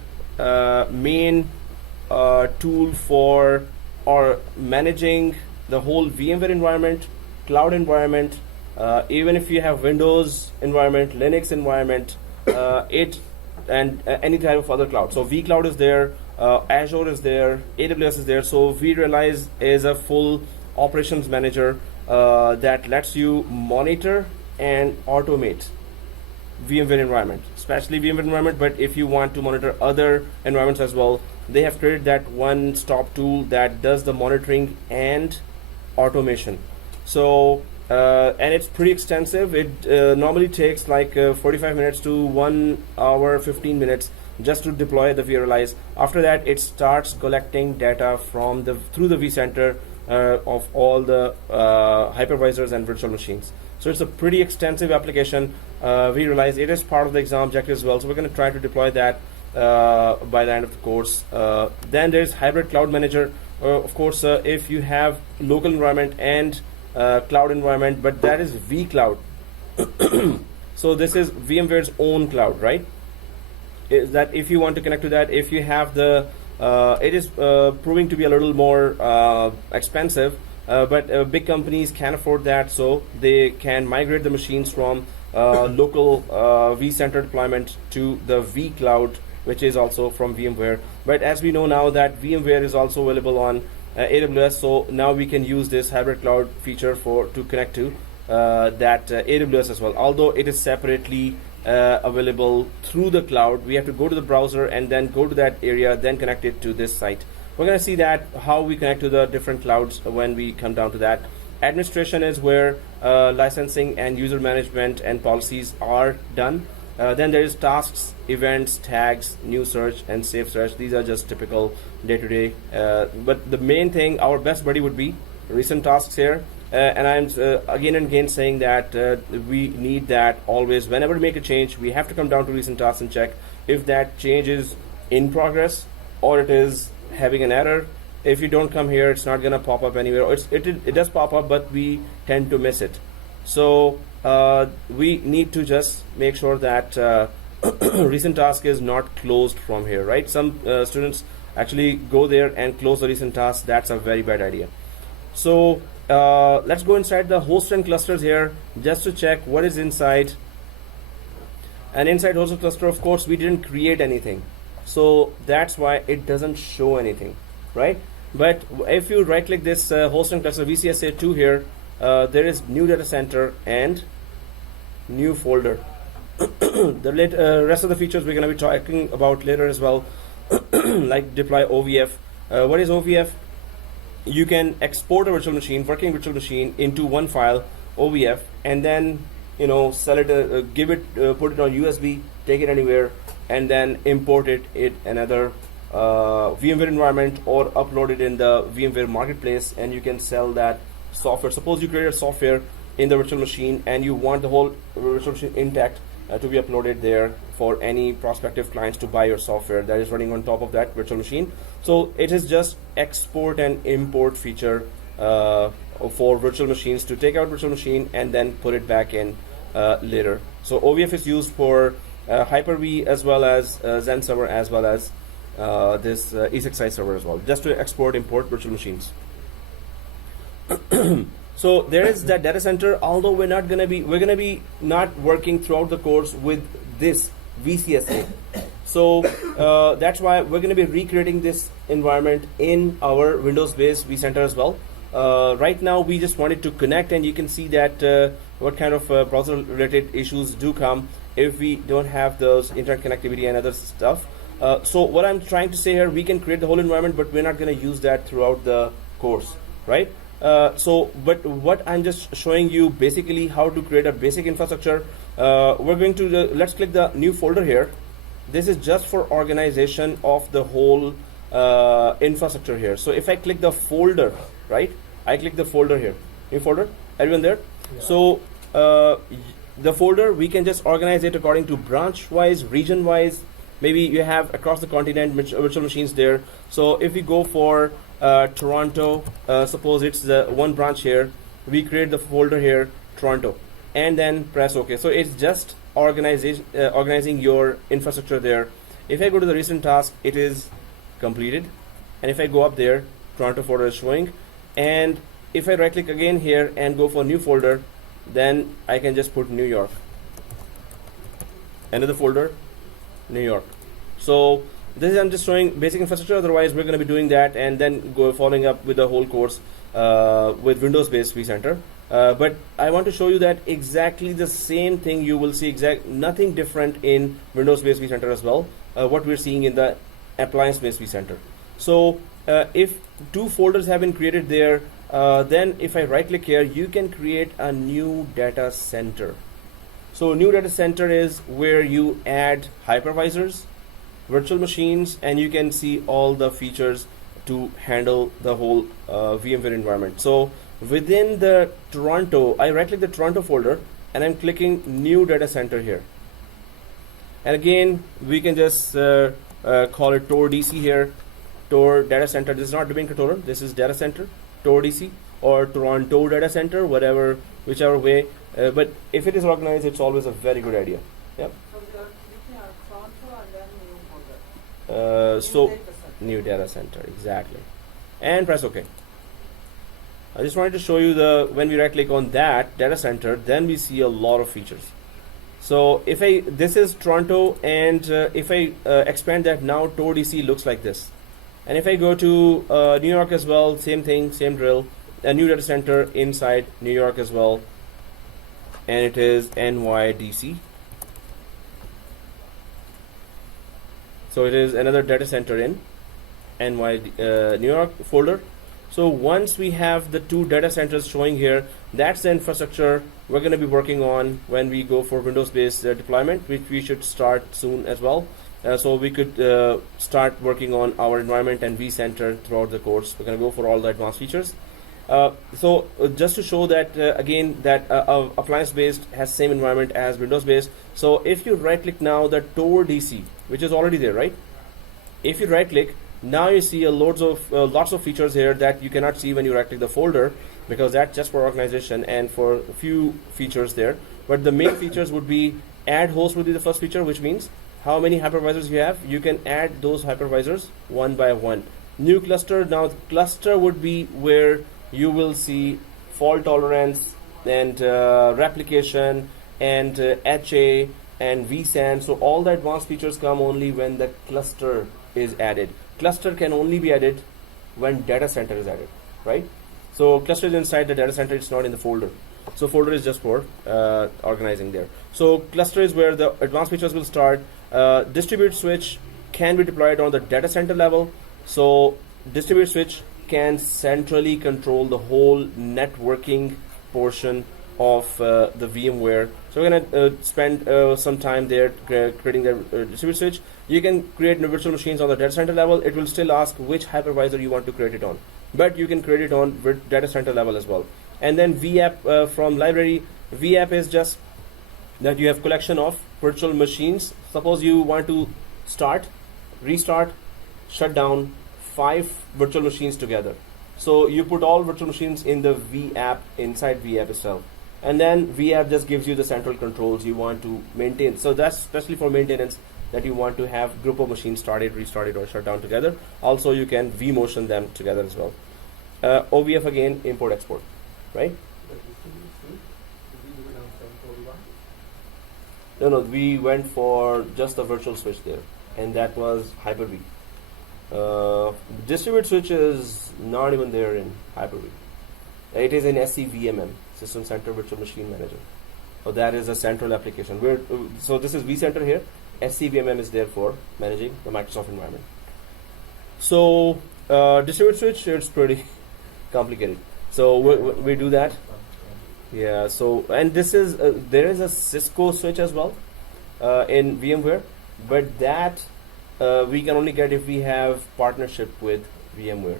main tool for managing the whole VMware environment, cloud environment, even if you have Windows environment, Linux environment, and any type of other cloud. So vCloud is there, Azure is there, AWS is there. So vRealize is a full operations manager that lets you monitor and automate VMware environment, especially VMware environment. But if you want to monitor other environments as well, they have created that one-stop tool that does the monitoring and automation. So and it's pretty extensive. It normally takes like 45 minutes to 1 hour 15 minutes just to deploy the vRealize. After that, it starts collecting data from through the vCenter of all the hypervisors and virtual machines. So it's a pretty extensive application. vRealize, it is part of the exam objective as well. So we're going to try to deploy that by the end of the course. Then there's hybrid cloud manager. Of course, if you have local environment and cloud environment, but that is vCloud. So this is VMware's own cloud, right? Is that if you want to connect to that, if you have the it is proving to be a little more expensive, but big companies can afford that, so they can migrate the machines from local vCenter deployment to the vCloud, which is also from VMware. But as we know now that VMware is also available on AWS, so now we can use this hybrid cloud feature to connect to that AWS as well. Although it is separately available through the cloud, we have to go to the browser and then go to that area, then connect it to this site. We're going to see that how we connect to the different clouds when we come down to that. Administration is where licensing and user management and policies are done. Then there is tasks, events, tags, new search, and save search. These are just typical day-to-day. But the main thing, our best buddy would be recent tasks here. And I'm again and again saying that we need that always. Whenever we make a change, we have to come down to recent tasks and check if that change is in progress or it is having an error. If you don't come here, it's not going to pop up anywhere. Or it does pop up, but we tend to miss it. So we need to just make sure that recent task is not closed from here, right? Some students actually go there and close the recent task. That's a very bad idea. So let's go inside the host and clusters here just to check what is inside. And inside host and cluster, of course, we didn't create anything. So that's why it doesn't show anything, right? But if you right click this host and cluster VCSA2 here, there is new data center and new folder. The rest of the features we're going to be talking about later as well, like deploy OVF. What is OVF? You can export a virtual machine, working virtual machine, into one file, OVF, and then sell it, give it, put it on USB, take it anywhere, and then import it in another VMware environment or upload it in the VMware marketplace, and you can sell that software. Suppose you created software in the virtual machine and you want the whole virtual machine intact to be uploaded there for any prospective clients to buy your software that is running on top of that virtual machine. So it is just export and import feature for virtual machines to take out virtual machine and then put it back in later. So OVF is used for Hyper-V as well as Zen server as well as this Esxi server as well, just to export import virtual machines. So there is that data center, although we're gonna be not working throughout the course with this VCSA. So that's why we're gonna be recreating this environment in our Windows-based vCenter as well. Right now we just wanted to connect, and you can see that what kind of browser-related issues do come if we don't have those internet connectivity and other stuff. So what I'm trying to say here, we can create the whole environment, but we're not gonna use that throughout the course, right? But what I'm just showing you basically how to create a basic infrastructure. We're going to let's click the new folder here. This is just for organization of the whole infrastructure here. So if I click the folder, right? I click the folder here. New folder. Everyone there? Yeah. So the folder, we can just organize it according to branch-wise, region-wise. Maybe you have across the continent virtual machines there. So if we go for Toronto, suppose it's the one branch here, we create the folder here, Toronto, and then press OK. So it's just organizing your infrastructure there. If I go to the recent task, it is completed, and if I go up there, Toronto folder is showing, and if I right click again here and go for new folder, then I can just put New York, another folder, New York. So this is, I'm just showing basic infrastructure. Otherwise we're going to be doing that and then following up with the whole course with Windows based vCenter. But I want to show you that exactly the same thing you will see, nothing different in Windows based vCenter as well, what we're seeing in the appliance based vCenter. So if two folders have been created there, then if I right click here, you can create a new data center. So new data center is where you add hypervisors, virtual machines, and you can see all the features to handle the whole VMware environment. So within the Toronto, I right click the Toronto folder and I'm clicking new data center here. And again, we can just call it Tor DC here. Tor data center. This is not domain controller. This is data center, Tor DC, or Toronto data center, whichever way. But if it is organized, it's always a very good idea. Yep. So we are clicking on Toronto and then new folder. So new data center, exactly. And press OK. I just wanted to show you when we right click on that data center, then we see a lot of features. So if I, this is Toronto, and if I expand that now, Tor DC looks like this. And if I go to New York as well, same thing, same drill. A new data center inside New York as well, and it is NYDC. So it is another data center in New York folder. So once we have the two data centers showing here, that's the infrastructure we're going to be working on when we go for Windows-based deployment, which we should start soon as well. So we could start working on our environment and vCenter throughout the course. We're going to go for all the advanced features. So just to show that again that appliance-based has same environment as Windows-based. So if you right-click now the Tor DC, which is already there, right? If you right-click, now you see lots of features here that you cannot see when you right-click the folder, because that's just for organization and for a few features there. But the main features would be add host would be the first feature, which means how many hypervisors you have. You can add those hypervisors one by one. New cluster, now cluster would be where you will see fault tolerance and replication and HA and vSAN. So all the advanced features come only when the cluster is added. Cluster can only be added when data center is added, right? So cluster is inside the data center, it's not in the folder. So folder is just for organizing there. So cluster is where the advanced features will start. Distribute switch can be deployed on the data center level. So distribute switch can centrally control the whole networking portion of the VMware. So we're going to spend some time there creating the distributed switch. You can create virtual machines on the data center level. It will still ask which hypervisor you want to create it on, but you can create it on data center level as well. And then VApp from library. VApp is just that you have collection of virtual machines. Suppose you want to start, restart, shut down 5 virtual machines together. So you put all virtual machines in the VApp inside VApp itself. And then VApp just gives you the central controls you want to maintain. So that's especially for maintenance, that you want to have group of machines started, restarted, or shut down together. Also, you can vMotion them together as well. OVF again, import export, right? No, we went for just a virtual switch there, and that was Hyper-V. Distributed switch is not even there in Hyper-V. It is in Esxi VMM, System Center Virtual Machine Manager. So that is a central application. So this is vCenter here. Esxi VMM is there for managing the Microsoft environment. So distributed switch, it's pretty complicated. So we do that. Yeah. So and this is there is a Cisco switch as well in VMware, but that we can only get if we have partnership with VMware.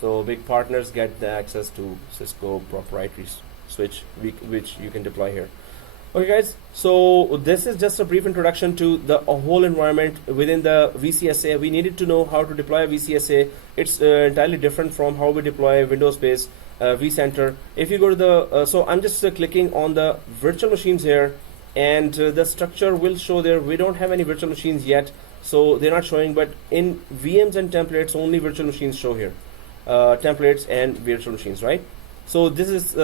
So big partners get the access to Cisco proprietary switch, which you can deploy here. Okay guys, so this is just a brief introduction to the whole environment within the VCSA. We needed to know how to deploy a VCSA. It's entirely different from how we deploy Windows-based vCenter. If you go to the, so I'm just clicking on the virtual machines here, and the structure will show there. We don't have any virtual machines yet, so they're not showing, but in VMs and templates, only virtual machines show here. Templates and virtual machines, right? So this is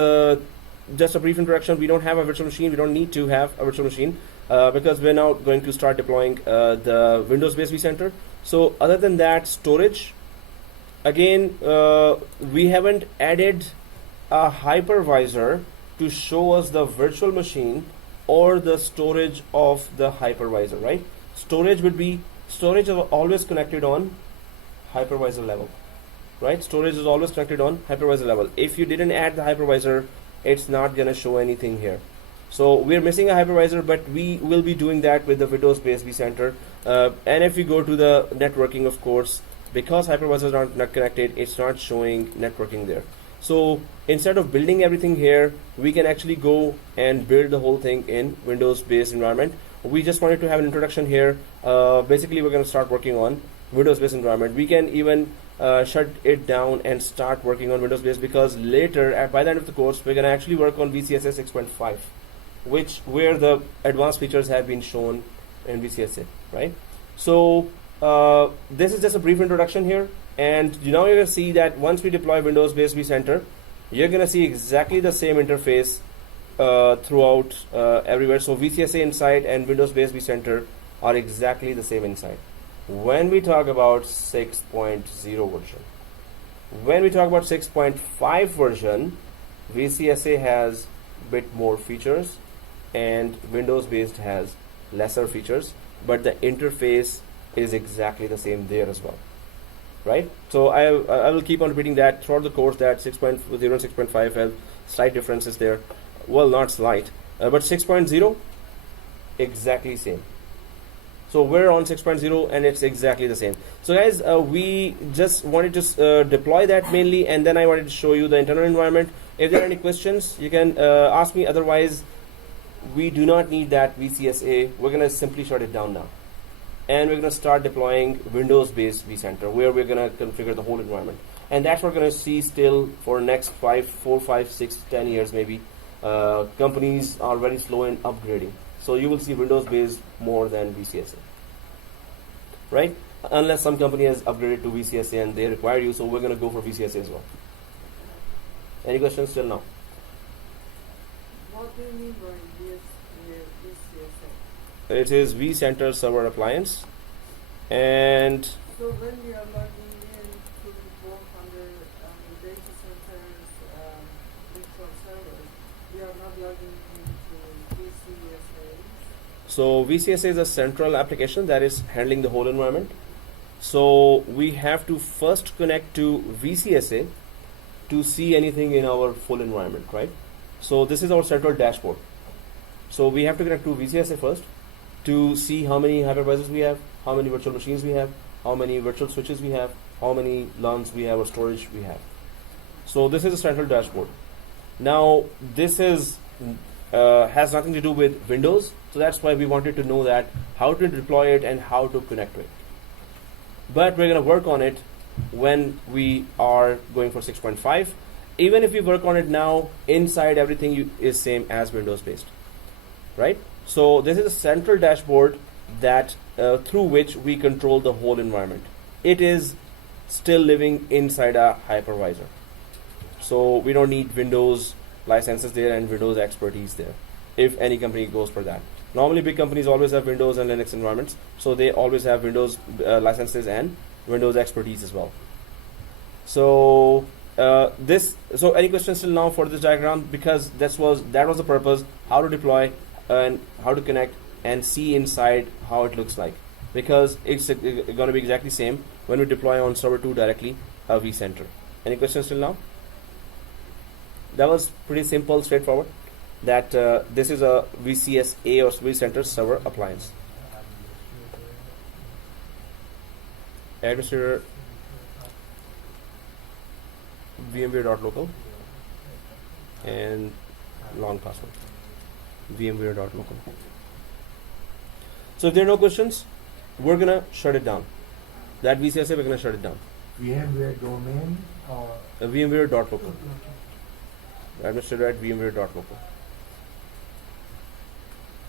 just a brief introduction. We don't have a virtual machine. We don't need to have a virtual machine because we're now going to start deploying the Windows-based vCenter. So other than that, storage. Again, we haven't added a hypervisor to show us the virtual machine or the storage of the hypervisor, right? Storage is always connected on hypervisor level, right? Storage is always connected on hypervisor level. If you didn't add the hypervisor, it's not going to show anything here. So we're missing a hypervisor, but we will be doing that with the Windows-based vCenter. And if we go to the networking, of course, because hypervisors are not connected, it's not showing networking there. So instead of building everything here, we can actually go and build the whole thing in Windows-based environment. We just wanted to have an introduction here. Basically, we're going to start working on Windows-based environment. We can even shut it down and start working on Windows-based, because later, by the end of the course, we're going to actually work on VCSA 6.5, where the advanced features have been shown in VCSA, right? So this is just a brief introduction here, and now you're going to see that once we deploy Windows-based vCenter, you're going to see exactly the same interface throughout everywhere. So VCSA inside and Windows-based vCenter are exactly the same inside. When we talk about 6.0 version, when we talk about 6.5 version, VCSA has bit more features and Windows-based has lesser features, but the interface is exactly the same there as well, right? So I will keep on repeating that throughout the course, that 6.0 and 6.5 have slight differences there. Well, not slight, but 6.0 exactly same. So we're on 6.0 and it's exactly the same. So guys, we just wanted to deploy that mainly, and then I wanted to show you the internal environment. If there are any questions, you can ask me. Otherwise, we do not need that VCSA. We're gonna simply shut it down now, and we're gonna start deploying Windows-based vCenter, where we're gonna configure the whole environment. And that's what we're gonna see still for next 4, 5, 6, 10 years maybe. Companies are very slow in upgrading. So you will see Windows-based more than VCSA, right? Unless some company has upgraded to VCSA and they require you, so we're going to go for VCSA as well. Any questions till now? What do you mean by VCSA? It is vCenter Server Appliance, and So when we are logging in to work under the data centers, virtual servers, we are not logging into VCSA. so VCSA is a central application that is handling the whole environment. So we have to first connect to VCSA to see anything in our full environment, right? So this is our central dashboard. So we have to connect to VCSA first to see how many hypervisors we have, how many virtual machines we have, how many virtual switches we have, how many LANs we have or storage we have. So this is a central dashboard. Now this is has nothing to do with Windows, so that's why we wanted to know that how to deploy it and how to connect to it. But we're going to work on it when we are going for 6.5. Even if we work on it now, inside everything is same as Windows based, right? So this is a central dashboard that through which we control the whole environment. It is still living inside a hypervisor, so we don't need Windows licenses there and Windows expertise there if any company goes for that. Normally big companies always have Windows and Linux environments, so they always have Windows licenses and Windows expertise as well. So so any questions till now for this diagram? Because that was the purpose, how to deploy and how to connect and see inside how it looks like, because it's going to be exactly same when we deploy on server 2 directly a vCenter. Any questions till now? That was pretty simple, straightforward, that this is a VCSA or vCenter server appliance. Administrator vmware.local and long password vmware.local. So if there are no questions, we're gonna shut it down. That VCSA, we're gonna shut it down. VMware domain or vmware.local. Administrator at vmware.local.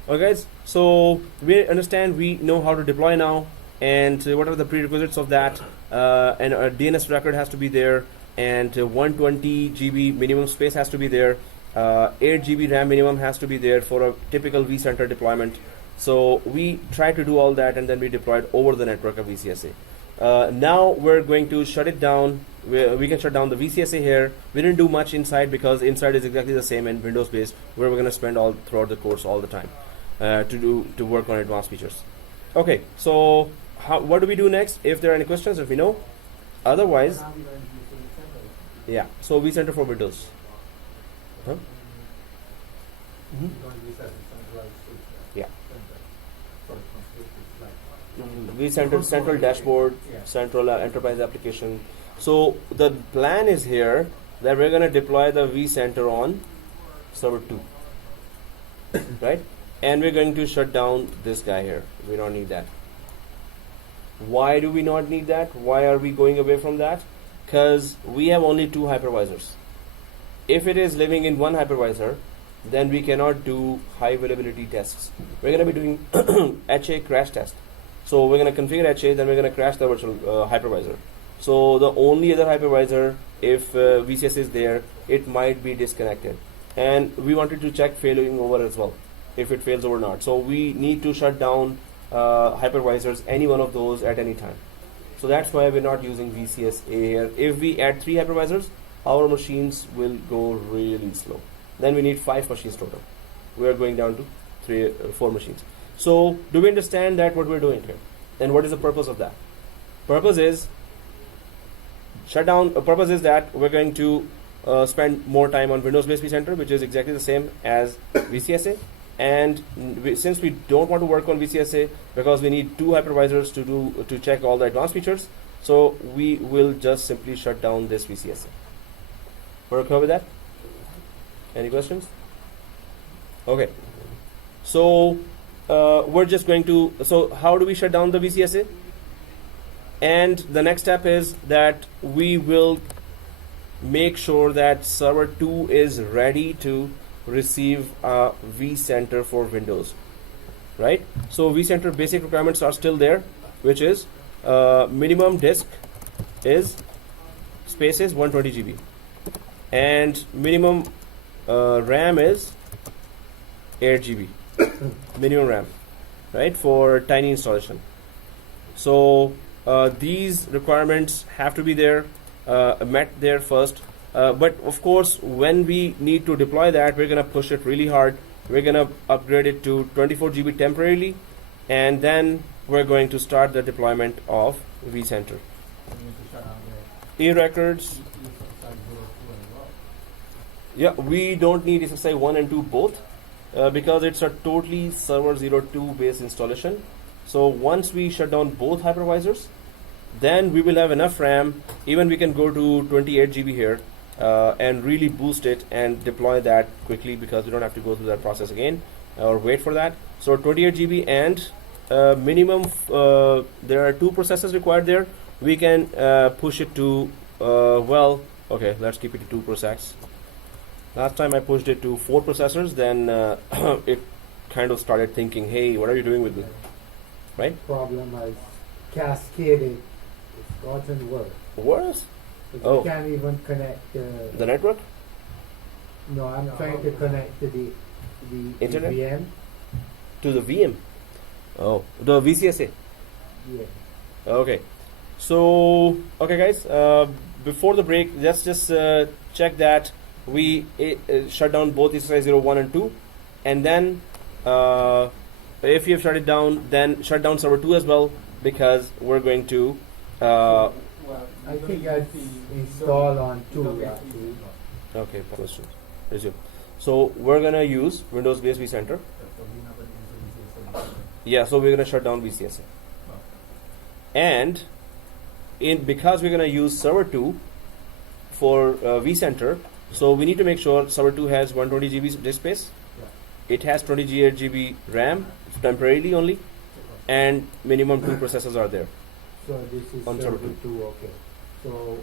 Okay guys, so we understand, we know how to deploy now, and what are the prerequisites of that, and a DNS record has to be there, and 120 GB minimum space has to be there, 8 GB RAM minimum has to be there for a typical vCenter deployment. So we try to do all that, and then we deployed over the network of VCSA. Now we're going to shut it down. We can shut down the VCSA here. We didn't do much inside because inside is exactly the same in Windows based, where we're going to spend all throughout the course all the time to work on advanced features. Okay, so what do we do next? If there are any questions, if we know. Otherwise, yeah. So vCenter for Windows. Huh? Yeah. vCenter central dashboard, central enterprise application. So the plan is here that we're going to deploy the vCenter on server 2, right? And we're going to shut down this guy here. We don't need that. Why do we not need that? Why are we going away from that? Because we have only 2 hypervisors. If it is living in one hypervisor, then we cannot do high availability tests. We're going to be doing HA crash test. So we're going to configure HA, then we're going to crash the virtual hypervisor. So the only other hypervisor, if VCS is there, it might be disconnected. and we wanted to check failing over as well, if it fails over or not. So we need to shut down hypervisors, any one of those at any time. So that's why we're not using VCSA here. If we add 3 hypervisors, our machines will go really slow. Then we need 5 machines total. We are going down to 4 machines. So do we understand that what we're doing here? And what is the purpose of that? Purpose is shutdown. Purpose is that we're going to spend more time on Windows-based vCenter, which is exactly the same as VCSA. And since we don't want to work on VCSA because we need 2 hypervisors to check all the advanced features, so we will just simply shut down this VCSA. We're okay with that? Any questions? Okay. So we're just going to. So how do we shut down the VCSA? And the next step is that we will make sure that server 2 is ready to receive a vCenter for Windows, right? So vCenter basic requirements are still there, which is minimum disk is space is 120 GB, and minimum RAM is 8 GB, minimum RAM, right, for tiny installation. So these requirements have to be there, met there first. But of course, when we need to deploy that, we're going to push it really hard. We're going to upgrade it to 24 GB temporarily, and then we're going to start the deployment of vCenter. E-records. Yeah, we don't need Esxi 1 and 2 both because it's a totally server 02 based installation. So once we shut down both hypervisors, then we will have enough RAM. Even we can go to 28 GB here and really boost it and deploy that quickly, because we don't have to go through that process again or wait for that. So 28 GB and minimum, there are 2 processors required there. We can push it to, well, okay, let's keep it to 2 processors. Last time I pushed it to 4 processors, then it kind of started thinking, hey, what are you doing with me? Right? Problem has cascaded. It's gotten worse. Worse? Because Oh. you can't even connect The network? No, I'm trying to connect to the Internet? VM. To the VM? Oh, the VCSA. Yeah. Okay. So, okay guys, before the break, let's just check that we shut down both Esxi 01 and 2, and then if you have shut it down, then shut down server 2 as well, because we're going to I think I'd install on 2 actually. okay, question. Resume. So we're gonna use Windows based vCenter. Yeah, so we're gonna shut down VCSA. And because we're gonna use server 2 for vCenter, so we need to make sure server 2 has 120 GB disk space. It has 28 GB RAM temporarily only, and minimum 2 processors are there. So this is On server server 2, okay. So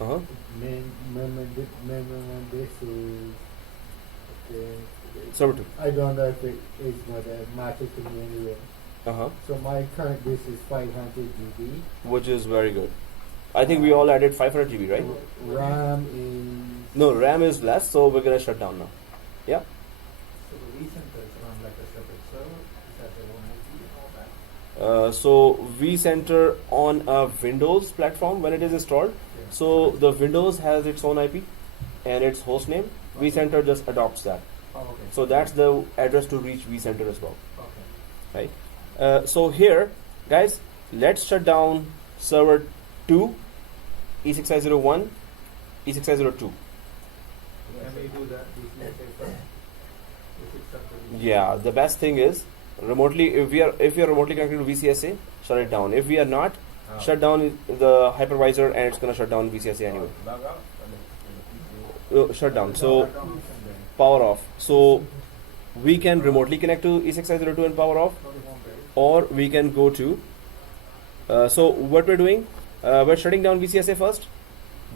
Uh-huh. minimum this is okay. Server 2. I don't know if it is going to match it to me anyway. Uh-huh. So my current disk is 500 GB. Which is very good. I think we all added 500 GB, right? RAM is No, RAM is less, so we're gonna shut down now. Yeah. So the vCenter is run like a separate server. Is that their own IP and all that? So vCenter on a Windows platform when it is installed. Yeah. So the Windows has its own IP and its host name. vCenter just adopts that. Oh, okay. So that's the address to reach vCenter as well. Okay. So here, guys, let's shut down server 2, Esxi 01, Esxi 02. Can we do that VCSA first? If it's something. Yeah, the best thing is remotely. If we are remotely connected to VCSA, shut it down. If we are not, shut down the hypervisor, and it's gonna shut down VCSA anyway. Log out and then Shut down. So power off. So we can remotely connect to Esxi 02 and power off, or we can go to. So what we're doing, we're shutting down VCSA first,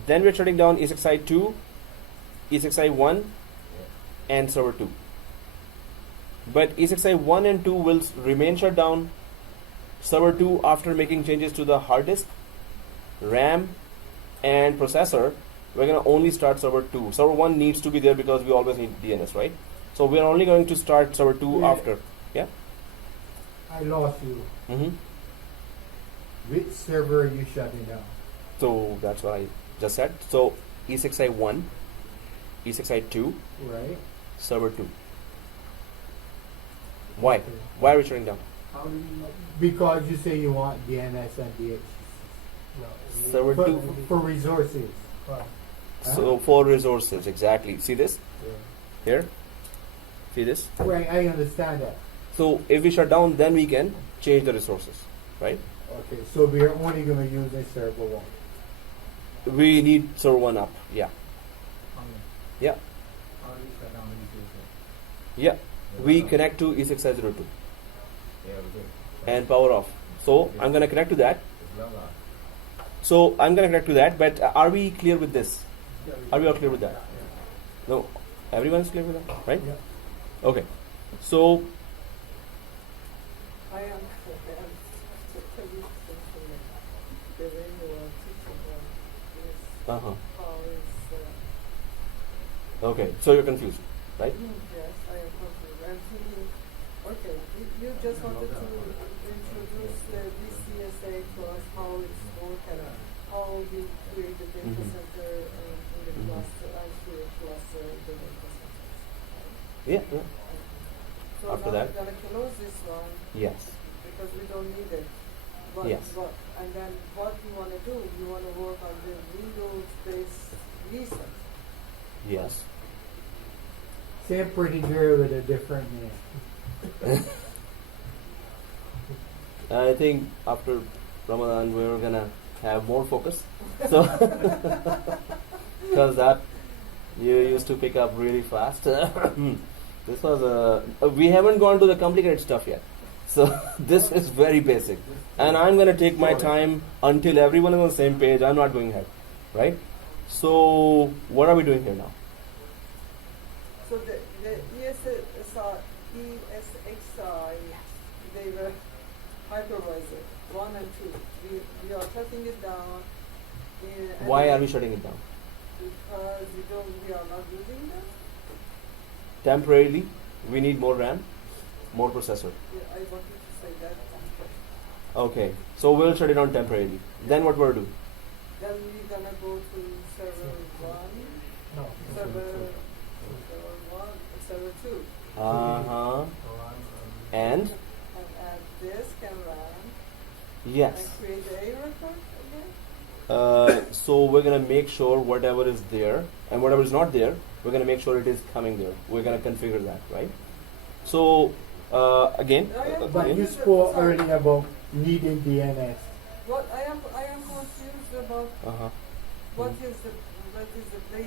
then we're shutting down Esxi 2, Esxi 1, and server 2. But Esxi 1 and 2 will remain shut down. Server 2, after making changes to the hard disk, RAM, and processor, we're gonna only start server 2. Server 1 needs to be there because we always need DNS, right? So we're only going to start server 2 Yeah. after. Yeah. I lost you. Mm-hmm. Which server are you shutting down? So that's what I just said. So E6i 1, E6i 2, Right? server 2. Why? Okay. Why are we shutting down? How do you Because you say you want DNS and DH. Server For, 2. for resources. Huh? So for resources, exactly. See this here? See this? Right, I understand that. So if we shut down, then we can change the resources, right? Okay, so we're only going to use a server 1. We need server 1 up. Yeah. Yeah. how do you shut down these Yeah. We connect to E6i 02 Yeah, we do. and power off. So I'm gonna connect to that. It's log off. So I'm gonna connect to that. But are we clear with this? Are we all clear with that? No. Everyone's clear with that, right? Yeah. Okay. So I am totally the way you are teaching them is uh-huh. how is Okay. So you're confused, right? yes, I am confused. I'm thinking, okay, you just wanted to introduce the VCSA to us, how it's working, how we create the data Mhm. center in the Mhm. cluster, Vsphere cluster, the data centers. Yeah. Yeah. So After now that? we're gonna close this one Yes. because we don't need it. But, Yes. and then what you wanna do, you wanna work on the Windows-based vCenter. Yes. Same pretty girl with a different name. I think after Ramadan we're gonna have more focus. So because that you used to pick up really fast. This was we haven't gone to the complicated stuff yet. So this is very basic. And I'm gonna take my time until everyone is on the same page. I'm not going ahead. Right? So what are we doing here now? So the ESXi, they were hypervisor 1 and 2. We are shutting it down. And Why are we shutting it down? Because we are not using them. Temporarily, we need more RAM, more processor. Yeah, I wanted to say that. Okay, so we'll shut it down temporarily. Then what we'll do? Then we're gonna go to server 1, No. server 1, server 2, Uh-huh. And and add disk and RAM, yes. and create the A record again. So we're gonna make sure whatever is there and whatever is not there, we're gonna make sure it is coming there. We're gonna configure that, right? So again, But you again, spoke Sorry. earlier about needing DNS. What I am confused about uh-huh. what is the base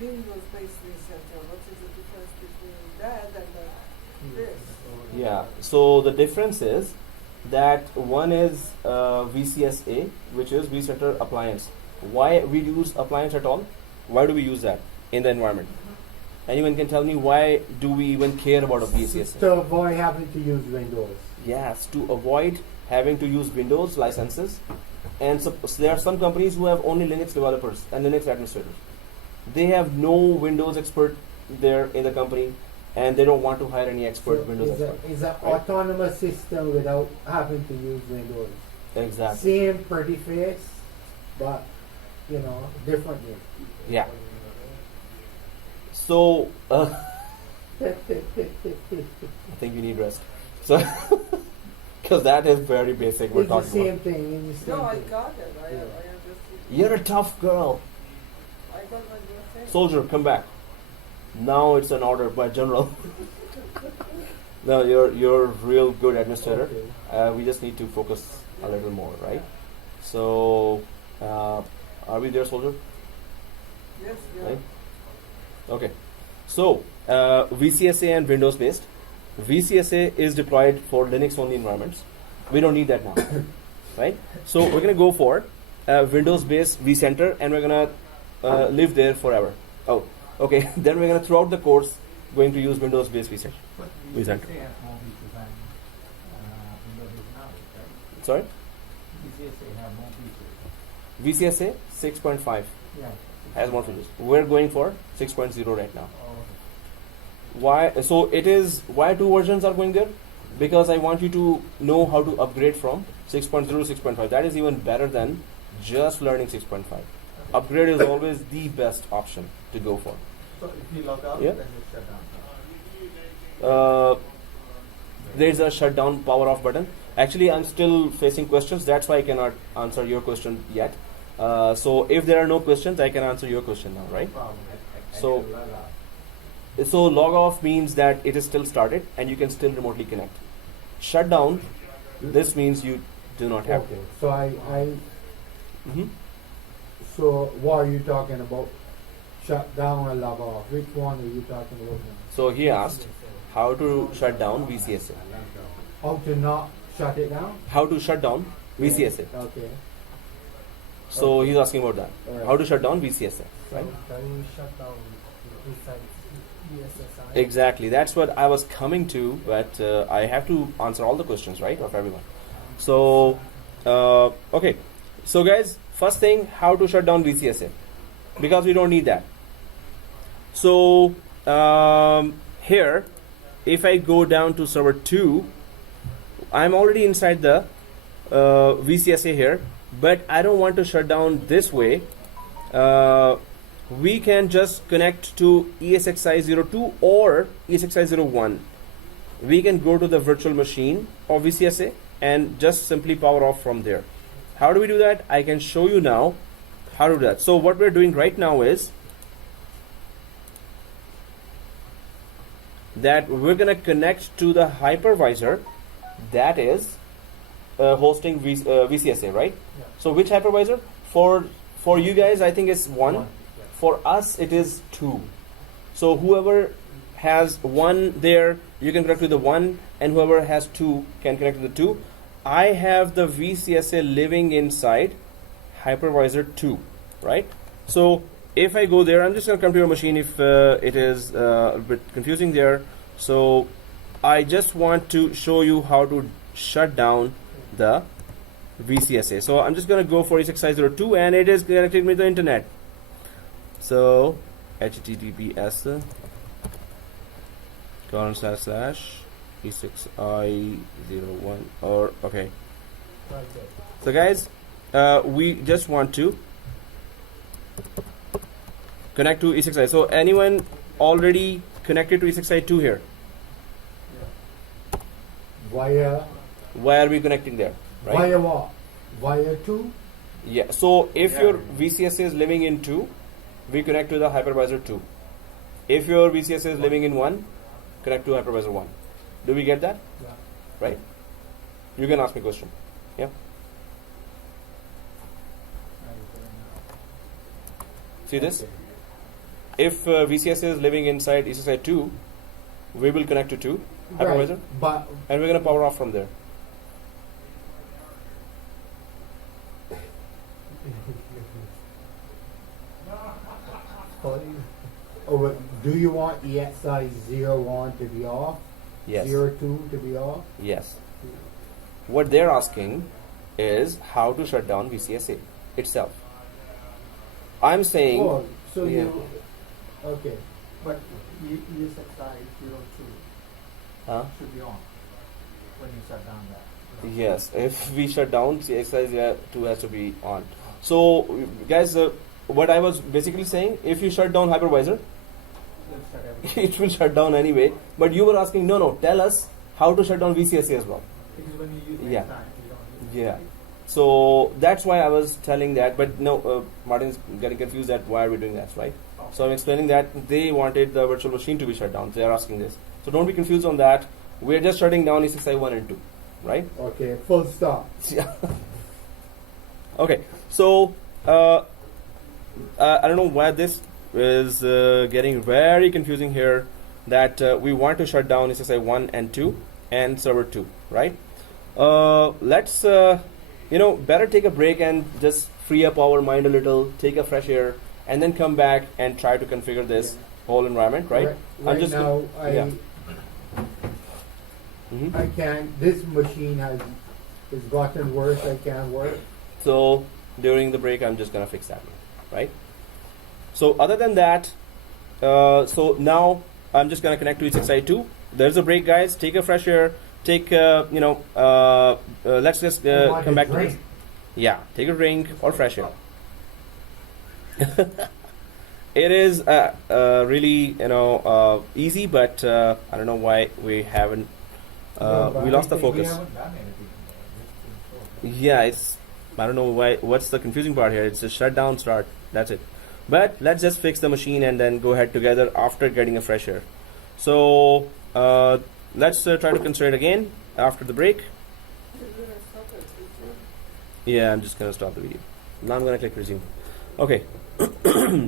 Windows based vCenter. What is the difference between that and this? Yeah. So the difference is that one is VCSA, which is vCenter appliance. Why we use appliance at all? Why do we use that in the environment? Anyone can tell me why do we even care about a VCSA? To avoid having to use Windows. Yes, to avoid having to use Windows licenses. And so there are some companies who have only Linux developers and Linux administrators. They have no Windows expert there in the company, and they don't want to hire any expert So Windows it's expert. it's an right? autonomous system without having to use Windows. Exactly. Same pretty face, but different name. Yeah. So I think you need rest. So because that is very basic. We're It's the talking same about. thing. It's the No, same I thing. got it. I Yeah. understood. You're a tough girl. I got what you were saying. Soldier, come back. Now it's an order by general. No, you're real good administrator. Okay. We just need to focus a little more, right? So, are we there, soldier? Yes, yeah. Right? Okay. So, VCSA and Windows based. VCSA is deployed for Linux only environments. We don't need that now, right? So we're gonna go for Windows based vCenter, and we're gonna live there forever. Oh, okay. Then we're gonna throughout the course going to use Windows based vCenter. But vCenter. VCSA has more features than Windows is now, right? Sorry. VCSA have more features. VCSA 6.5 Yeah. has more features. We're going for 6.0 right now. Oh, Why? So it is why two versions are going there? Because I want you to know how to upgrade from 6.0 to 6.5. That is even better than just learning 6.5. Upgrade is always the best option to go for. so if you log out, Yeah. then you shut down. There's a shutdown power off button. Actually, I'm still facing questions. That's why I cannot answer your question yet. So if there are no questions, I can answer your question now, right? No problem. So- Log out. So log off means that it is still started and you can still remotely connect. Shutdown, this means you do not have. Okay, so Mhm. so what are you talking about? Shut down or log off? Which one are you talking about now? So he asked how to shut down VCSA. How to not shut it down? How to shut down VCSA. Okay. So he's asking about that. Alright. How to shut down VCSA, right? Can you shut down inside ESSI? Exactly. That's what I was coming to, but I have to answer all the questions, right, of everyone. So, okay. So guys, first thing, how to shut down VCSA, because we don't need that. So here, if I go down to server 2, I'm already inside the VCSA here, but I don't want to shut down this way. We can just connect to ESXi02 or ESXi01. We can go to the virtual machine of VCSA and just simply power off from there. How do we do that? I can show you now how to do that. So what we're doing right now is that we're going to connect to the hypervisor that is hosting VCSA, right? Yeah. So which hypervisor? For you guys, I think it's one. One. For us, it is 2. So whoever has 1 there, you can connect to the 1, and whoever has 2 can connect to the 2. I have the VCSA living inside hypervisor 2, right? So if I go there, I'm just going to come to your machine if it is a bit confusing there. So I just want to show you how to shut down the VCSA. So I'm just going to go for ESXi02, and it is connected with the internet. So https //e6i01 or okay. Right there. So guys, we just want to connect to E6i. So anyone already connected to E6i2 here? Via Why are we connecting there? Right? via what? Via 2? Yeah. So if Yeah. your VCSA is living in 2, we connect to the hypervisor 2. If your VCSA is living in 1, connect to hypervisor 1. Do we get that? Yeah. Right? You can ask me a question. Yeah. See this? Okay. If VCSA is living inside ESSI 2, we will connect to 2 hypervisor, Right, but and we're going to power off from there. do you want EXI 01 to be off? Yes. 02 to be off? Yes. What they're asking is how to shut down VCSA itself. I'm saying, Oh, so yeah. you okay. But ESXi02 huh? should be on when you shut down that. Yes, if we shut down, CXI 2 has to be on. So, guys, what I was basically saying, if you shut down hypervisor, It'll shut everything. it will shut down anyway. But you were asking, no, tell us how to shut down VCSA as well. Because when you use Yeah. next time, you don't use Yeah. So that's why I was telling that. But no, Martin's getting confused at why are we doing that, right? So I'm explaining that they wanted the virtual machine to be shut down. They are asking this. So don't be confused on that. We're just shutting down E6i 1 and 2, right? Okay, full stop. Yeah. Okay. So I don't know why this is getting very confusing here. That we want to shut down ESSI 1 and 2 and server 2, right? Let's better take a break and just free up our mind a little, take a fresh air, and then come back and try to configure this whole environment, right? Right just now, yeah. Mhm. I can't. This machine has gotten worse. I can't work. So during the break, I'm just gonna fix that, right? So other than that, so now I'm just gonna connect to ESXi2. There's a break, guys. Take a fresh air. Take let's just Like come a back to drink. this. Yeah, take a drink or fresh air. It is really easy, but I don't know why we haven't. No, but We I lost the think focus. We haven't done anything. Just install. Yeah, it's I don't know why. What's the confusing part here? It's a shutdown start. That's it. But let's just fix the machine and then go ahead together after getting a fresh air. So let's try to consider it again after the break. You're gonna stop it, is it? Yeah, I'm just gonna stop the video. Now I'm gonna click resume. Okay.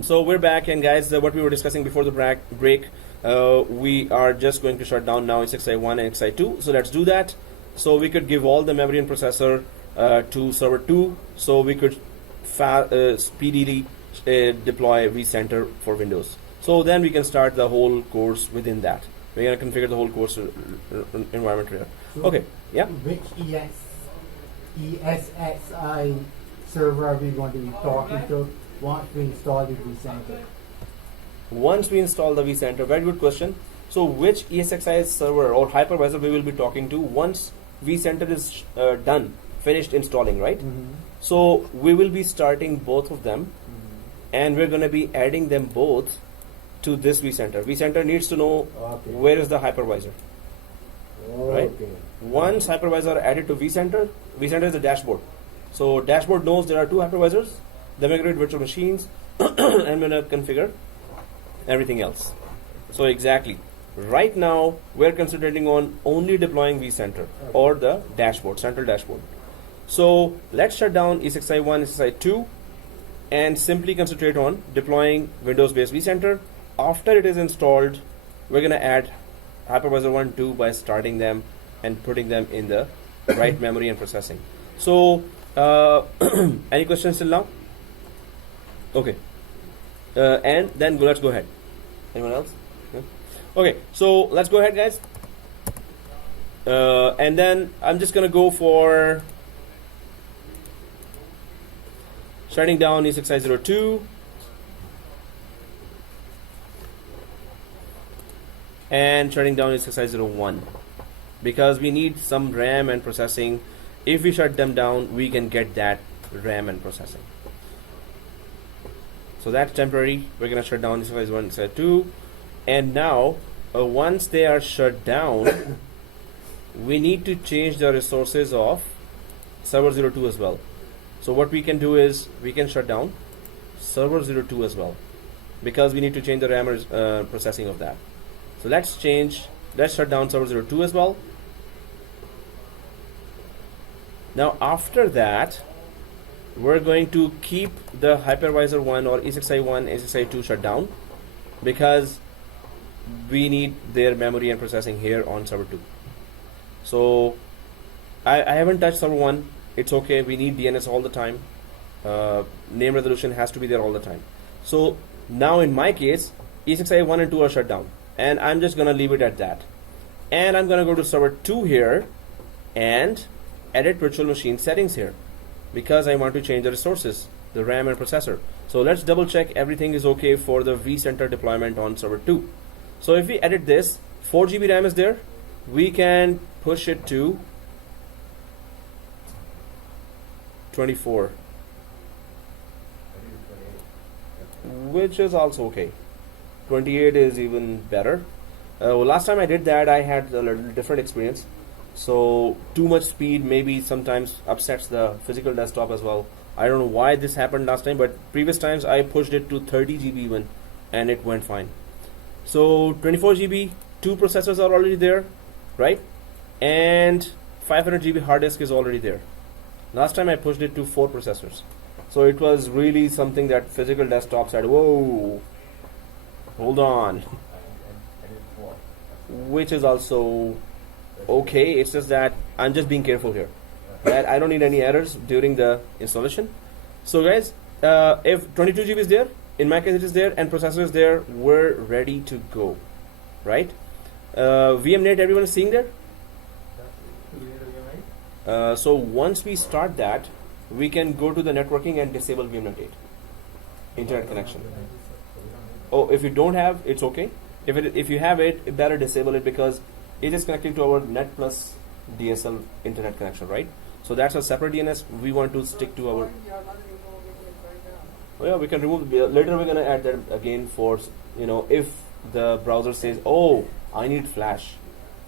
So we're back, and guys, what we were discussing before the break, we are just going to shut down now ESXi1 and ESXi2. So let's do that. So we could give all the memory and processor to server 2, so we could speedily deploy vCenter for Windows. So then we can start the whole course within that. We're going to configure the whole course environment here. So Okay, yeah. Which ESXi server are we going to be talking to once we install the vCenter? Once we install the vCenter, very good question. So which ESXi server or hypervisor we will be talking to once vCenter is done, finished installing, right? So we will be starting both of them, and we're going to be adding them both to this vCenter. vCenter needs to know Okay. where is the hypervisor. Right. Okay. Once hypervisor added to vCenter, vCenter is the dashboard. So dashboard knows there are two hypervisors. Then we're going to create virtual machines and we're going to configure everything else. So exactly. Right now, we're concentrating on only deploying vCenter or the dashboard, central dashboard. So let's shut down ESXi1, ESXi2 and simply concentrate on deploying Windows-based vCenter. After it is installed, we're going to add hypervisor 1 2 by starting them and putting them in the right memory and processing. So any questions till now? Okay. And then let's go ahead. Anyone else? Yeah. Okay, so let's go ahead, guys. And then I'm just gonna go for shutting down ESXi02 and shutting down ESXi01 because we need some RAM and processing. If we shut them down, we can get that RAM and processing. So that's temporary. We're gonna shut down ESXi1, ESXi2, and now once they are shut down, we need to change the resources of server 02 as well. So what we can do is we can shut down server 02 as well because we need to change the RAM processing of that. So let's shut down server 02 as well. Now after that, we're going to keep the hypervisor 1 or ESXi1, ESXi2 shut down because we need their memory and processing here on server 2. So I haven't touched server 1. It's okay. We need DNS all the time. Name resolution has to be there all the time. So now in my case, ESXi1 and 2 are shut down. And I'm just going to leave it at that. And I'm going to go to server 2 here and edit virtual machine settings here because I want to change the resources, the RAM and processor. So let's double check everything is okay for the vCenter deployment on server 2. So if we edit this, 4 GB RAM is there, we can push it to 24, which is also okay. 28 is even better. Last time I did that, I had a little different experience. So too much speed maybe sometimes upsets the physical desktop as well. I don't know why this happened last time, but previous times I pushed it to 30 GB even and it went fine. So 24 GB, 2 processors are already there, right? And 500 GB hard disk is already there. Last time I pushed it to 4 processors. So it was really something that physical desktop said, whoa, hold on. Which is also okay, it's just that I'm just being careful here. That I don't need any errors during the installation. So guys, if 22 GB is there, in my case it is there, and processor is there, we're ready to go, right? VMNet, everyone is seeing there? So once we start that, we can go to the networking and disable VMNet 8 internet connection. Oh, if you don't have, it's okay. If you have it, better disable it because it is connecting to our net plus DSL internet connection, right? So that's a separate DNS. We want to stick to our. You are not removing it right now. Oh yeah, we can remove. Later we're gonna add that again for if the browser says, oh, I need Flash.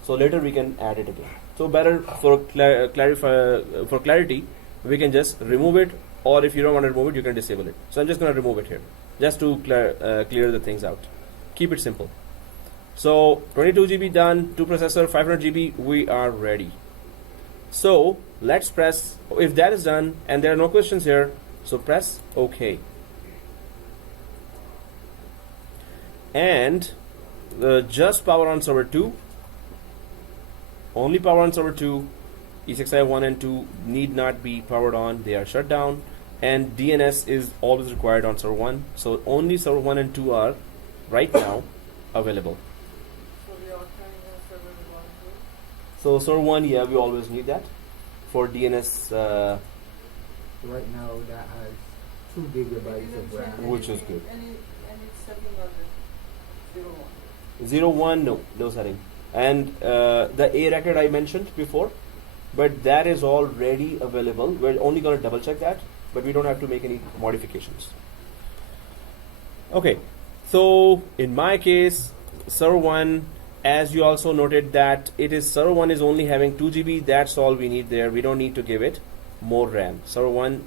So later we can add it again. So better for clarity, we can just remove it, or if you don't want to remove it, you can disable it. So I'm just going to remove it here, just to clear the things out. Keep it simple. So 22 GB done, 2 processor, 500 GB, we are ready. So let's press, if that is done, and there are no questions here, so press OK. And just power on server 2. Only power on server 2. Esxi 1 and 2 need not be powered on, they are shut down, and DNS is always required on server 1. So only server 1 and 2 are right now available. So we are turning on server 1 too. So server 1, yeah, we always need that for DNS, Right now that has 2 gigabytes of RAM. Which is good. Any setting on the 01? 01, no setting. And the A record I mentioned before, but that is already available. We're only going to double check that, but we don't have to make any modifications. Okay, so in my case, server 1, as you also noted that server 1 is only having 2 GB, that's all we need there. We don't need to give it more RAM. Server 1,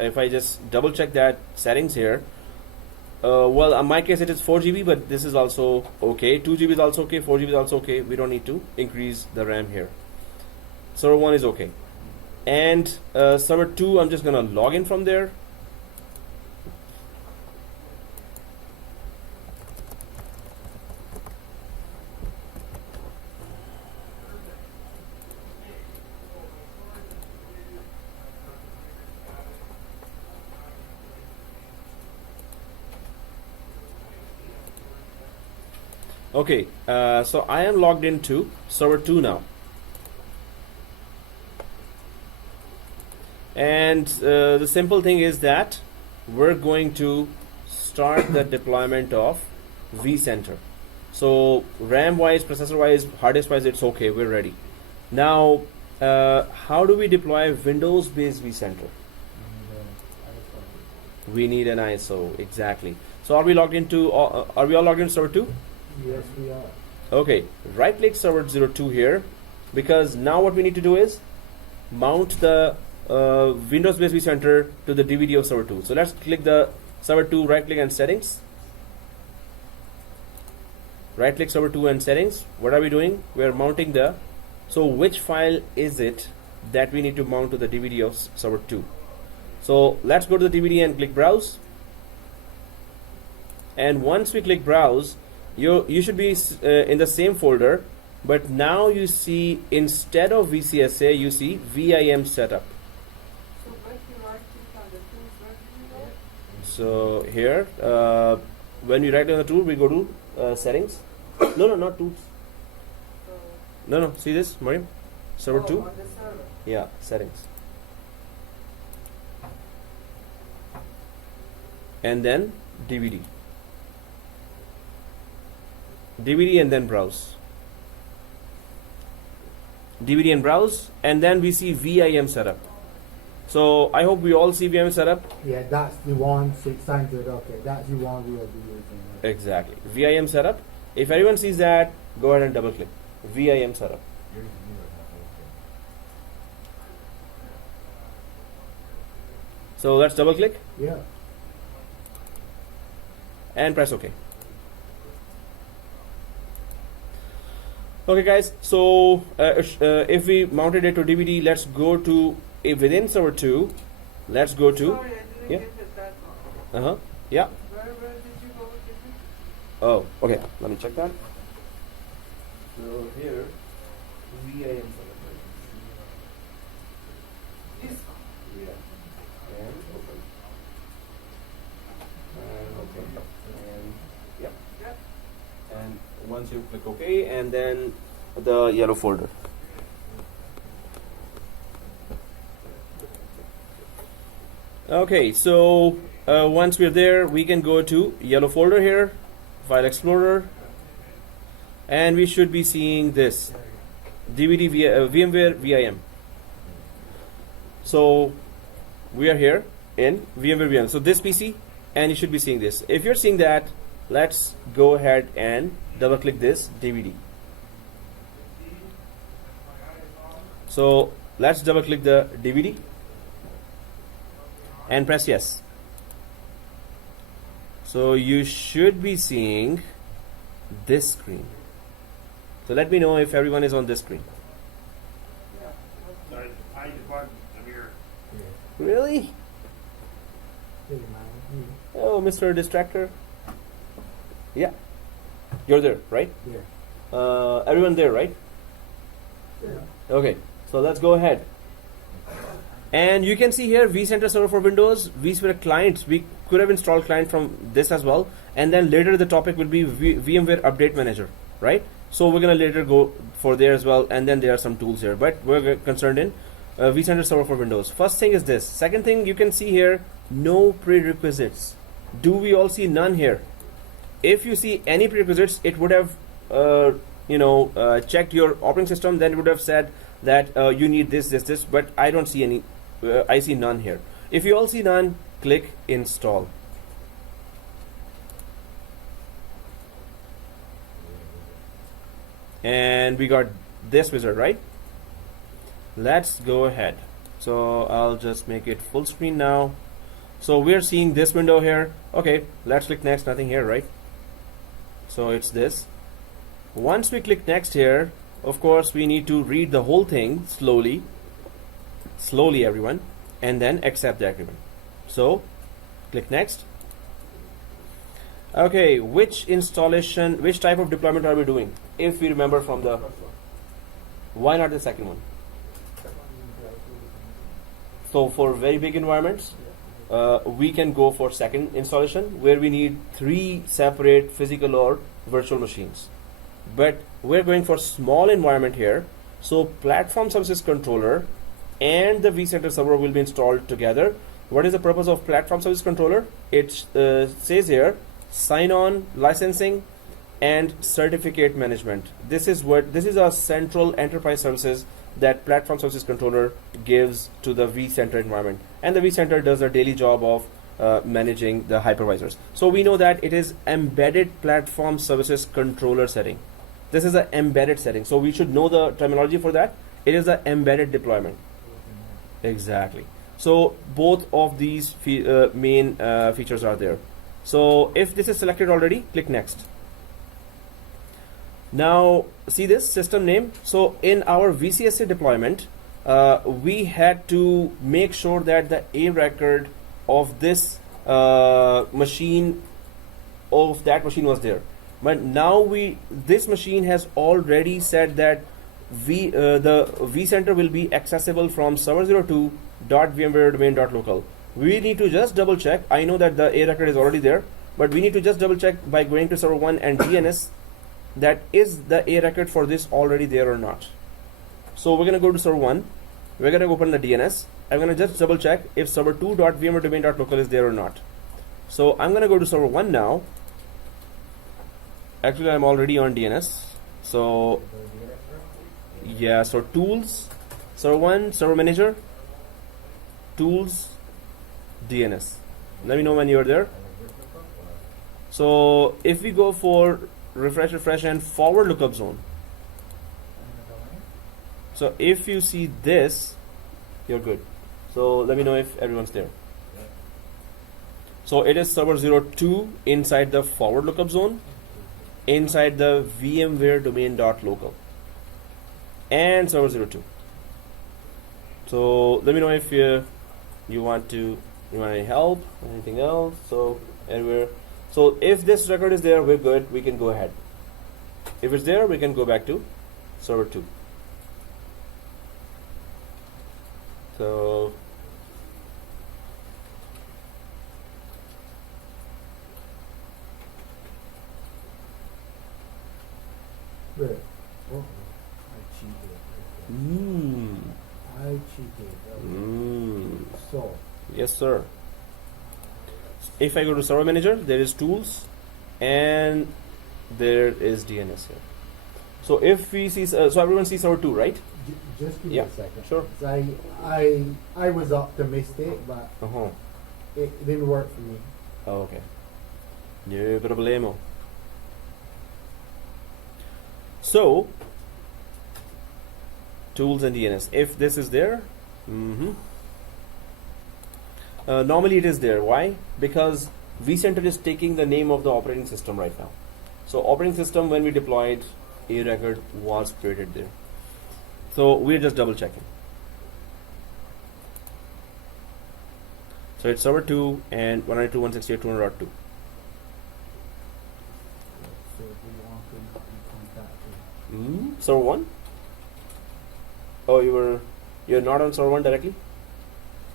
if I just double check that settings here, well, in my case it is 4 GB, but this is also okay. 2 GB is also okay, 4 GB is also okay. We don't need to increase the RAM here. Server 1 is okay. And server 2, I'm just going to log in from there. Okay, so I am logged into server 2 now. And the simple thing is that we're going to start the deployment of vCenter. So RAM wise, processor wise, hard disk wise, it's okay, we're ready. Now, how do we deploy Windows based vCenter? We need an ISO, exactly. So are we logged into, are we all logged into server 2? Yes, we are. Okay, right click server 02 here, because now what we need to do is mount the Windows based vCenter to the DVD of server 2. So let's click the server 2, right click and settings. Right click server 2 and settings. What are we doing? We are mounting the, so which file is it that we need to mount to the DVD of server 2? So let's go to the DVD and click browse. And once we click browse, you should be in the same folder, but now you see instead of VCSA, you see VIM setup. So when you right click on the tools, where do you go? So here, when we right click on the tool, we go to settings. No, not tools. So, No, see this, Mariam? Server 2? on the server. Yeah, settings. And then DVD. DVD and then browse. DVD and browse, and then we see VIM setup. So I hope we all see VIM setup. Yeah, that's the one 600. Okay, that's the one we will be using. Right? Exactly. VIM setup. If everyone sees that, go ahead and double click. VIM setup. So let's double click Yeah. and press OK. Okay guys, so if we mounted it to DVD, let's go to within server 2, let's go to, Sorry, I didn't yeah. get that one. Yeah. Where did you go with it? Oh, okay, let me check that. So here, VIM setup. This one. Yeah. And open. And okay. And yeah. Yep. And once you click OK, and then the yellow folder. Okay, so once we're there, we can go to yellow folder here, File Explorer, and we should be seeing this DVD VMware VIM. So we are here in VMware VIM. So this PC, and you should be seeing this. If you're seeing that, let's go ahead and double click this DVD. So let's double click the DVD and press yes. So you should be seeing this screen. So let me know if everyone is on this screen. Sorry, I the button. I'm here. Really? Oh, Mr. Distractor. Yeah. You're there, right? Yeah. Everyone there, right? Yeah. Okay. So let's go ahead. And you can see here vCenter server for Windows, vSphere clients. We could have installed client from this as well. And then later the topic will be VMware Update Manager, right? So we're going to later go for there as well. And then there are some tools here. But we're concerned in vCenter server for Windows. First thing is this. Second thing, you can see here, no prerequisites. Do we all see none here? If you see any prerequisites, it would have checked your operating system. Then it would have said that you need this. But I don't see any. I see none here. If you all see none, click install. And we got this wizard, right? Let's go ahead. So I'll just make it full screen now. So we're seeing this window here. Okay, let's click next. Nothing here, right? So it's this. Once we click next here, of course, we need to read the whole thing slowly, everyone, and then accept the agreement. So click next. Okay, which type of deployment are we doing? If we remember from the, why not the second one? So for very big environments, we can go for second installation where we need 3 separate physical or virtual machines. But we're going for small environment here. So platform services controller and the vCenter server will be installed together. What is the purpose of platform service controller? It says here, sign on, licensing, and certificate management. This is our central enterprise services that platform services controller gives to the vCenter environment, and the vCenter does a daily job of managing the hypervisors. So we know that it is embedded platform services controller setting. This is an embedded setting, so we should know the terminology for that. It is an embedded deployment. Exactly. So both of these main features are there. So if this is selected already, click next. Now see this system name. So in our VCSA deployment, we had to make sure that the A record of this machine was there. But now this machine has already said that the vCenter will be accessible from server02.vmware-domain.local. We need to just double check. I know that the A record is already there, but we need to just double check by going to server 1 and DNS that is the A record for this already there or not. So we're going to go to server 1. We're going to open the DNS. I'm going to just double check if server2.vmware-domain.local is there or not. So I'm going to go to server 1 now. Actually, I'm already on DNS. So yeah, so tools, server 1, server manager, tools, DNS. Let me know when you're there. So if we go for refresh and forward lookup zone. So if you see this, you're good. So let me know if everyone's there. So it is server 02 inside the forward lookup zone, inside the VMware domain.local, and server 02. So let me know if you want any help or anything else. So anywhere. So if this record is there, we're good. We can go ahead. If it's there, we can go back to server 2. So Wait. Oh, I cheated. I cheated. So, Yes, sir. If I go to Server Manager, there is Tools, and there is DNS here. So if we see, so everyone sees Server 2, right? Just give me Yeah, a second. sure. 'Cause I was optimistic, but Uh-huh. it didn't work for me. Oh, okay. No problemo. So, Tools and DNS. If this is there, normally it is there. Why? Because vCenter is taking the name of the operating system right now. So operating system, when we deployed, a record was created there. So we're just double checking. So it's server 2 and 192.168.200.2. So if we want to contact you. Server 1? Oh, you're not on server 1 directly?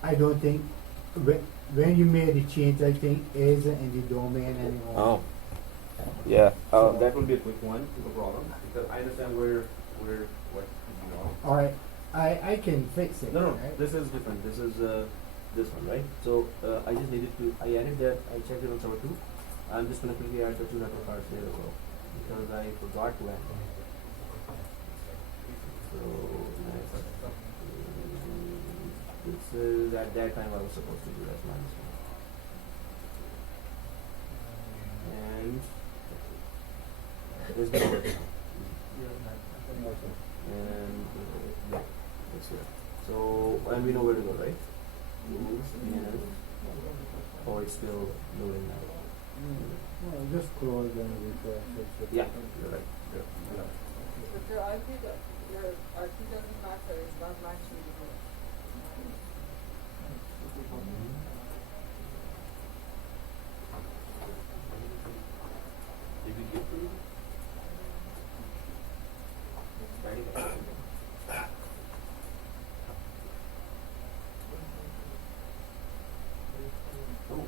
I don't think when you made the change, I think isn't in the domain anymore. Oh. Yeah, that will be a quick one, no problem. Because I understand what could be wrong. All right, I can fix it. No, right? this is different. This is this one, right? So I just needed to, I added that, I checked it on server 2. I'm just going to quickly add the 2 network cards there as well. Because I forgot to add them. So, next. This is, at that time I was supposed to do that minus 1. And there's no working. And yeah, that's it. So, and we know where to go, right? DNS. Oh, it's still loading now. Well, just close and refresh it. Yeah, you're right. Yeah. But your IP doesn't matter, it's not matching the host. Did we get to it? Starting at- Oh.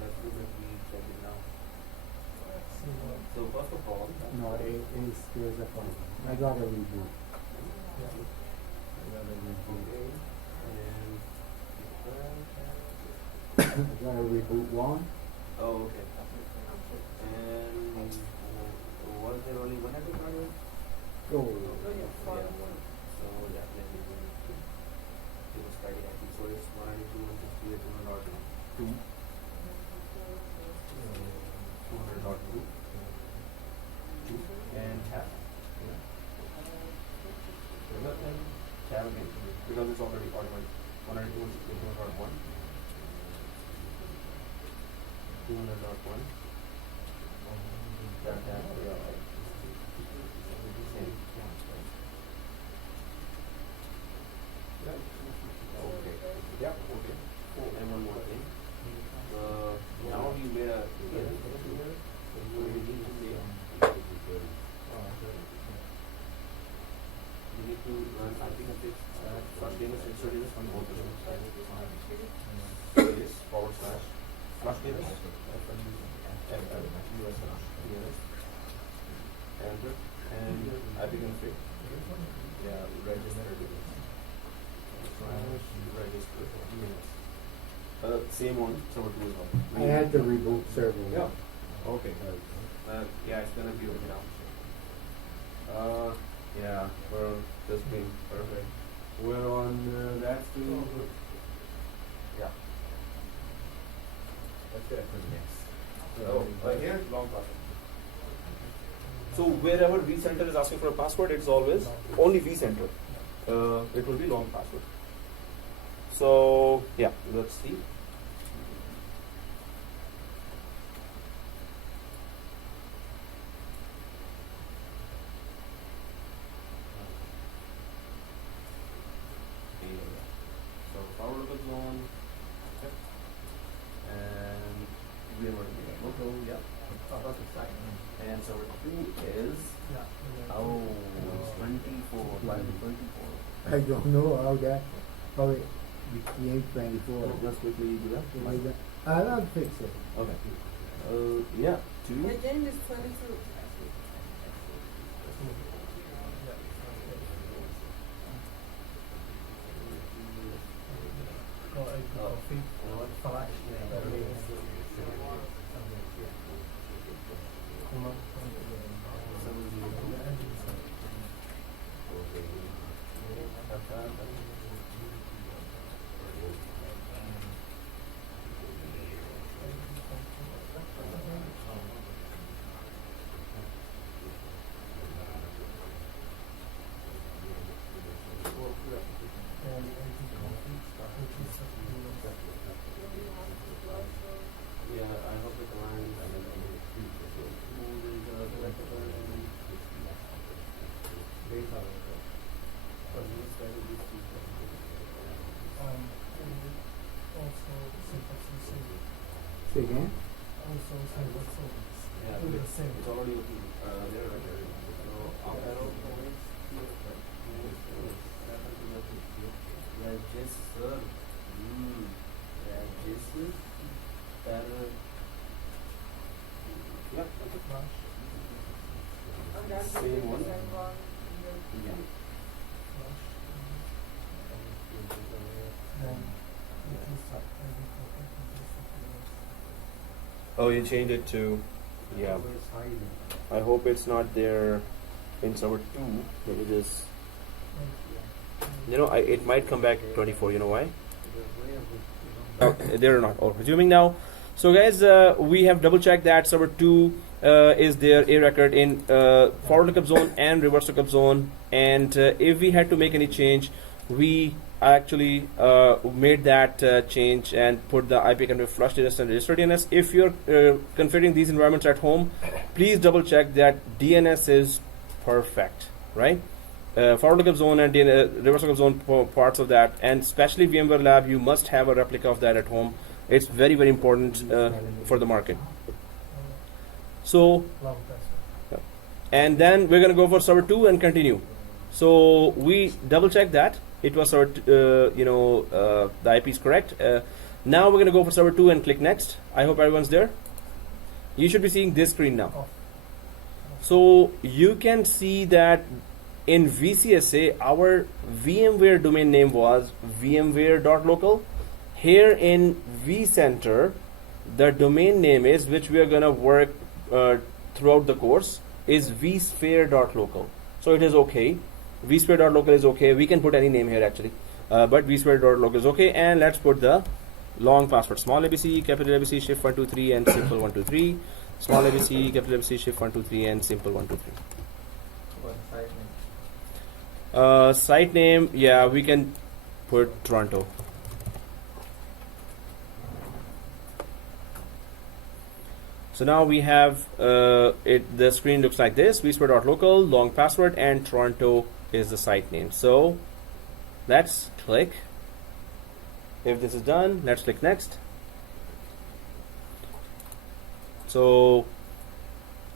Let's do that, we check it now. So first of all, No, there's a problem. I got a reboot. I got a reboot one. Oh, okay. And was there only one at the time? Oh, Yeah. So definitely we need to do a static IP. So it's 192, 168, 200.2. 200.2. And tab. Tab again, because it's already automatic. 192, 168, 200.1. 200.1. Tab, yeah. Same. Okay. Yeah. Okay. Oh, and one more thing. Now we made a. We need to say. We need to run IP config first DNS insert DNS on both of them. Yes, forward slash flush DNS. US DNS. Enter and IP config. Yeah, register DNS. Register DNS. Same on server 2 as well. I had to reboot server Yeah. one. Okay. Yeah, it's gonna be okay now. Yeah, we're just being perfect. We're on that too. Yeah. That's it. Oh, here, long password. So wherever vCenter is asking for a password, it's always only vCenter. It will be long password. So yeah, let's see. So forward look is one, and Vmware logo, yeah. And server 2 is oh, it's 24, live 24. I don't know how it became 24. Let's quickly do that. I'll fix it. Okay. Yeah, 2. The game is 22. Yeah, I hope the client and then Say again? yeah, it's already open there, right? So after all, yeah, yes, sir. Yeah, yes, yeah, And then Same we take one. the same one here. yeah. Oh, you changed it to, yeah. I hope it's not there in server 2. Let me just, it might come back 24. You know why? Oh, they're not. Oh, resuming now. So guys, we have double checked that server 2 is there a record in forward lookup zone and reverse lookup zone, and if we had to make any change, we actually made that change and put the IP controller flush DNS and register DNS. If you're configuring these environments at home, please double check that DNS is perfect, right? Forward lookup zone and reverse lookup zone parts of that, and especially VMware Lab, you must have a replica of that at home. It's very, very important for the market. So, and then we're going to go for server 2 and continue. So we double check that it was server, the IP is correct. Now we're going to go for server 2 and click next. I hope everyone's there. You should be seeing this screen now. So you can see that in VCSA, our VMware domain name was vmware.local. Here in vCenter, the domain name is, which we are going to work throughout the course, is vsphere.local. So it is okay. vsphere.local is okay. We can put any name here actually, but vsphere.local is okay. And let's put the long password: small ABC, capital ABC, shift 123, and simple 123. Small ABC, capital ABC, shift 123, and simple 123. Site name, yeah, we can put Toronto. So now we have the screen looks like this: vsphere.local, long password, and Toronto is the site name. So let's click. If this is done, let's click next. So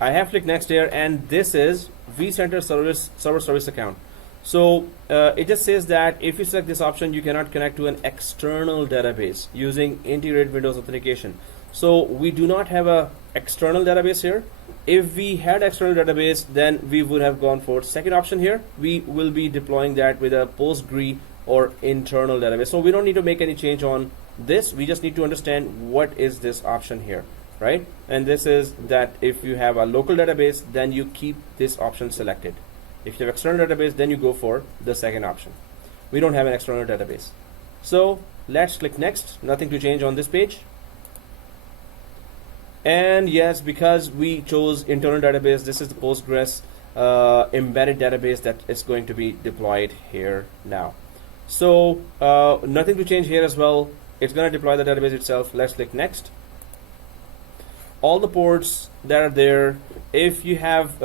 I have clicked next here, and this is vCenter server service account. So it just says that if you select this option, you cannot connect to an external database using integrated Windows authentication. So we do not have a external database here. If we had external database, then we would have gone for second option here. We will be deploying that with a Postgre or internal database. So we don't need to make any change on this. We just need to understand what is this option here, right? And this is that if you have a local database, then you keep this option selected. If you have external database, then you go for the second option. We don't have an external database. So let's click next. Nothing to change on this page. And yes, because we chose internal database, this is the Postgres embedded database that is going to be deployed here now. So nothing to change here as well. It's going to deploy the database itself. Let's click next. All the ports that are there, if you have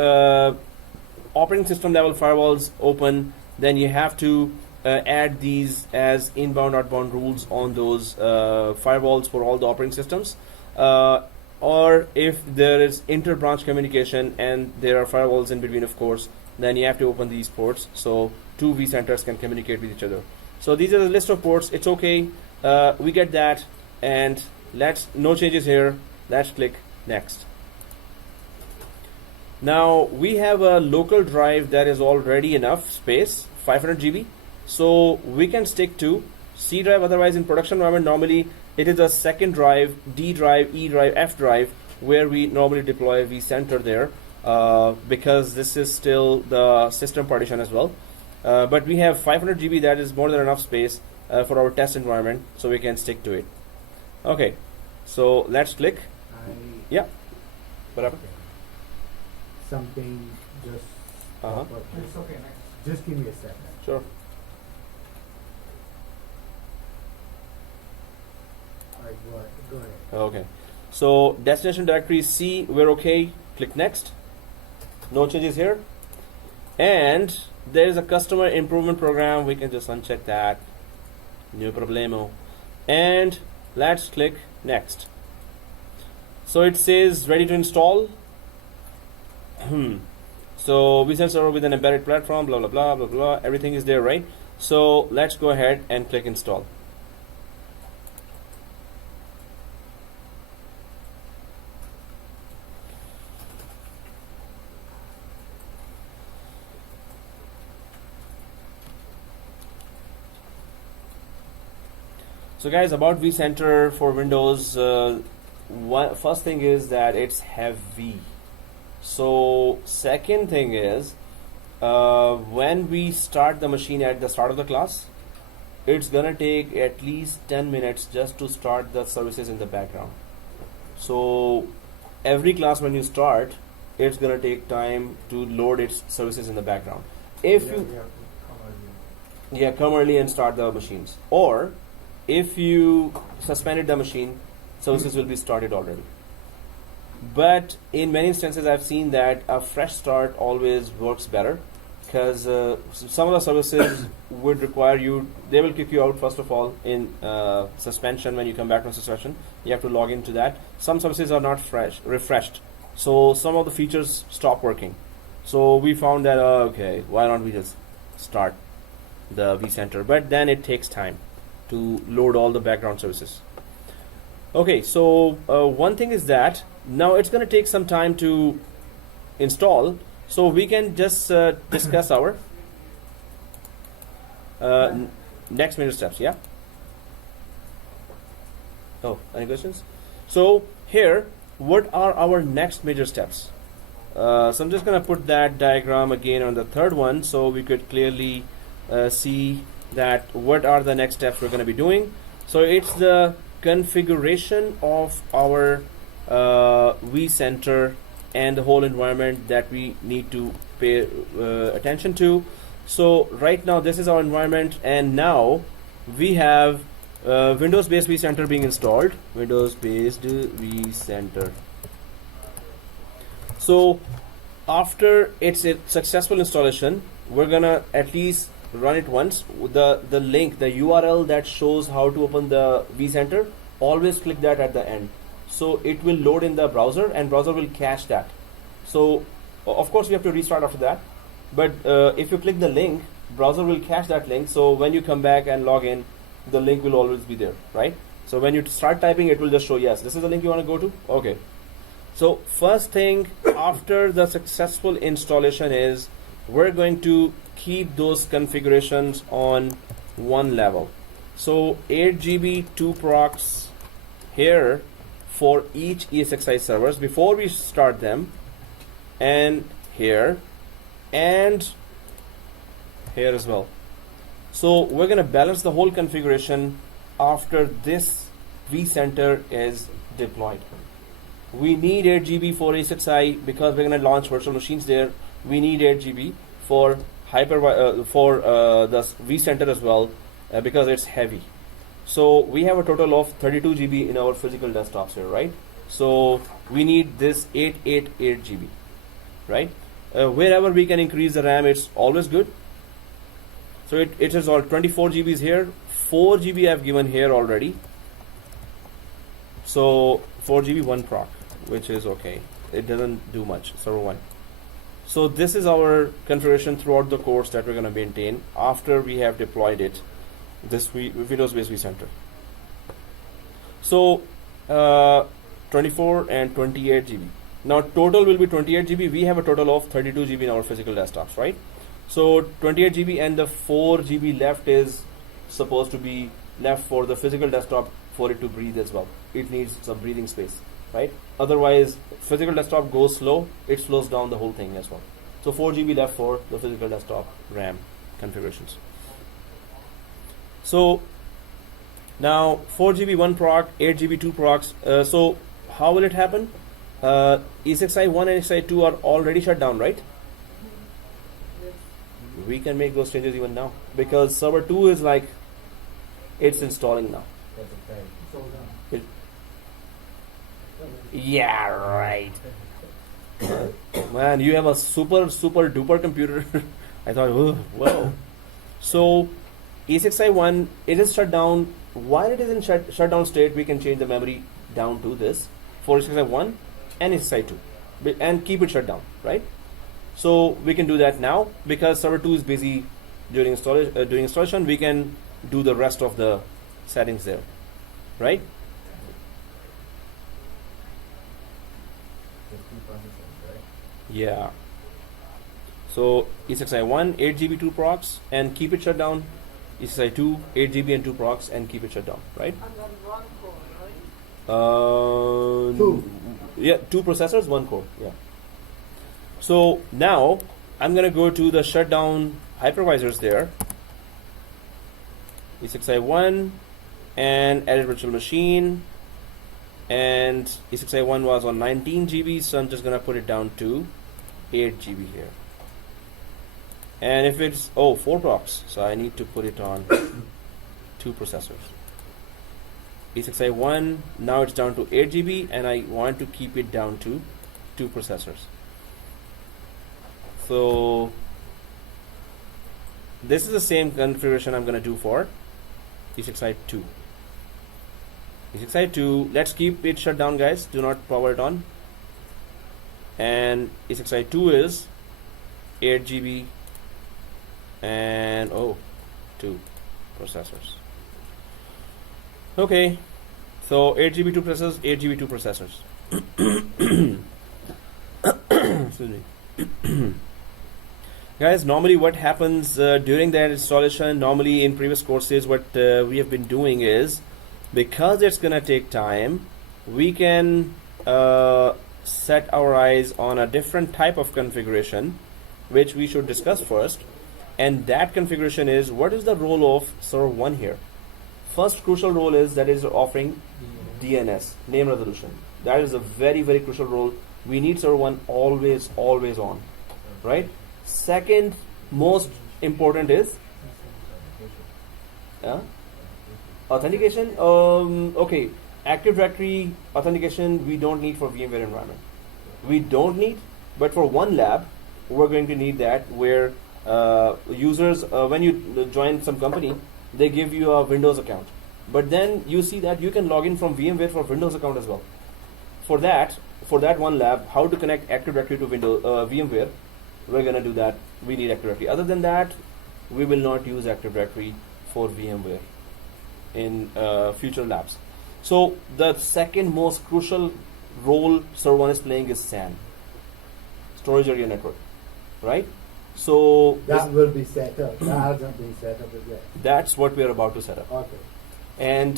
operating system level firewalls open, then you have to add these as inbound outbound rules on those firewalls for all the operating systems. Or if there is inter-branch communication and there are firewalls in between, of course, then you have to open these ports so two vCenters can communicate with each other. So these are the list of ports. It's okay. We get that, and no changes here. Let's click next. Now we have a local drive that is already enough space, 500 GB. So we can stick to C drive. Otherwise, in production environment, normally it is a second drive, D drive, E drive, F drive, where we normally deploy vCenter there, because this is still the system partition as well. But we have 500 GB, that is more than enough space for our test environment, so we can stick to it. Okay, so let's click. Yeah. What happened? Something just. Uh-huh. popped up. It's okay, next. Just give me a second. Sure. Alright, go ahead. Okay. So destination directory C, we're okay. Click next. No changes here. And there is a customer improvement program. We can just uncheck that. No problemo. And let's click next. So it says ready to install. So vSense server with an embedded platform, blah blah blah blah blah. Everything is there, right? So let's go ahead and click install. So guys, about vCenter for Windows, first thing is that it's heavy. So second thing is, when we start the machine at the start of the class, it's gonna take at least 10 minutes just to start the services in the background. So every class when you start, it's gonna take time to load its services in the background. If Yeah, you we have to come early. yeah, come early and start the machines. Or if you suspended the machine, services will be started already. But in many instances, I've seen that a fresh start always works better, because some of the services would require you, they will kick you out first of all in suspension. When you come back from suspension, you have to log into that. Some services are not refreshed, so some of the features stop working. So we found that, okay, why don't we just start the vCenter? But then it takes time to load all the background services. Okay, so one thing is that now it's going to take some time to install, so we can just discuss our next major steps. Yeah. Oh, any questions? So here, what are our next major steps? So I'm just going to put that diagram again on the third one, so we could clearly see that what are the next steps we're going to be doing. So it's the configuration of our vCenter and the whole environment that we need to pay attention to. So right now this is our environment, and now we have Windows-based vCenter being installed. Windows-based vCenter. So after its successful installation, we're gonna at least run it once. The link, the URL that shows how to open the vCenter, always click that at the end. So it will load in the browser, and browser will cache that. So of course we have to restart after that. But if you click the link, browser will cache that link. So when you come back and log in, the link will always be there, right? So when you start typing, it will just show, yes, this is the link you want to go to. Okay. So first thing after the successful installation is we're going to keep those configurations on one level. So 8 GB 2 procs here for each Esxi servers before we start them, and here and here as well. So we're going to balance the whole configuration after this vCenter is deployed. We need 8 GB for Esxi because we're going to launch virtual machines there. We need 8 GB for the vCenter as well, because it's heavy. So we have a total of 32 GB in our physical desktops here, right? So we need this 888 GB, right? Wherever we can increase the RAM, it's always good. So it is all 24 GB is here, 4 GB I've given here already. So 4 GB 1 proc, which is okay. It doesn't do much, server 1. So this is our configuration throughout the course that we're going to maintain after we have deployed it, this Windows-based vCenter. So 24 and 28 GB. Now total will be 28 GB. We have a total of 32 GB in our physical desktops, right? So 28 GB and the 4 GB left is supposed to be left for the physical desktop for it to breathe as well. It needs some breathing space, right? Otherwise, physical desktop goes slow, it slows down the whole thing as well. So 4 GB left for the physical desktop RAM configurations. So now 4 GB 1 proc, 8 GB 2 procs. So how will it happen? Esxi 1 and Esxi 2 are already shut down, right? Yes. We can make those changes even now because server 2 is like, it's installing now. That's a fact. So It, yeah, right. Man, you have a super duper computer. I thought, oh, wow. So Esxi 1, it is shut down. While it is in shutdown state, we can change the memory down to this for Esxi 1 and Esxi 2 and keep it shut down, right? So we can do that now because server 2 is busy during installation. We can do the rest of the settings there, right? There's two processors, right? Yeah. So Esxi 1, 8 GB 2 procs and keep it shut down. Esxi 2, 8 GB and 2 procs and keep it shut down, right? And then 1 core, right? Two. Yeah, 2 processors, 1 core. Yeah. So now I'm gonna go to the shutdown hypervisors there. Esxi 1 and edit virtual machine. And Esxi 1 was on 19 GB, so I'm just gonna put it down to 8 GB here. And if it's 4 procs, so I need to put it on 2 processors. Esxi 1, now it's down to 8 GB, and I want to keep it down to 2 processors. So this is the same configuration I'm gonna do for Esxi 2. Esxi 2, let's keep it shut down, guys. Do not power it on. And Esxi 2 is 8 GB and 2 processors. Okay, so 8 GB 2 processors, 8 GB 2 processors. Excuse me. Guys, normally what happens during that installation, normally in previous courses, what we have been doing is, because it's gonna take time, we can set our eyes on a different type of configuration, which we should discuss first. And that configuration is, what is the role of server 1 here? First crucial role is that it is offering DNS, name resolution. That is a very crucial role. We need server 1 always on, right? Second most important is authentication. Okay, Active Directory authentication we don't need for VMware environment. We don't need, but for one lab, we're going to need that, where users, when you join some company, they give you a Windows account. But then you see that you can log in from VMware for Windows account as well. For that one lab, how to connect Active Directory to Windows VMware, we're gonna do that. We need Active Directory. Other than that, we will not use Active Directory for VMware in future labs. So the second most crucial role server 1 is playing is SAN, storage area network, right? So that will be set up. That hasn't been set up yet. that's what we are about to set up. Okay. And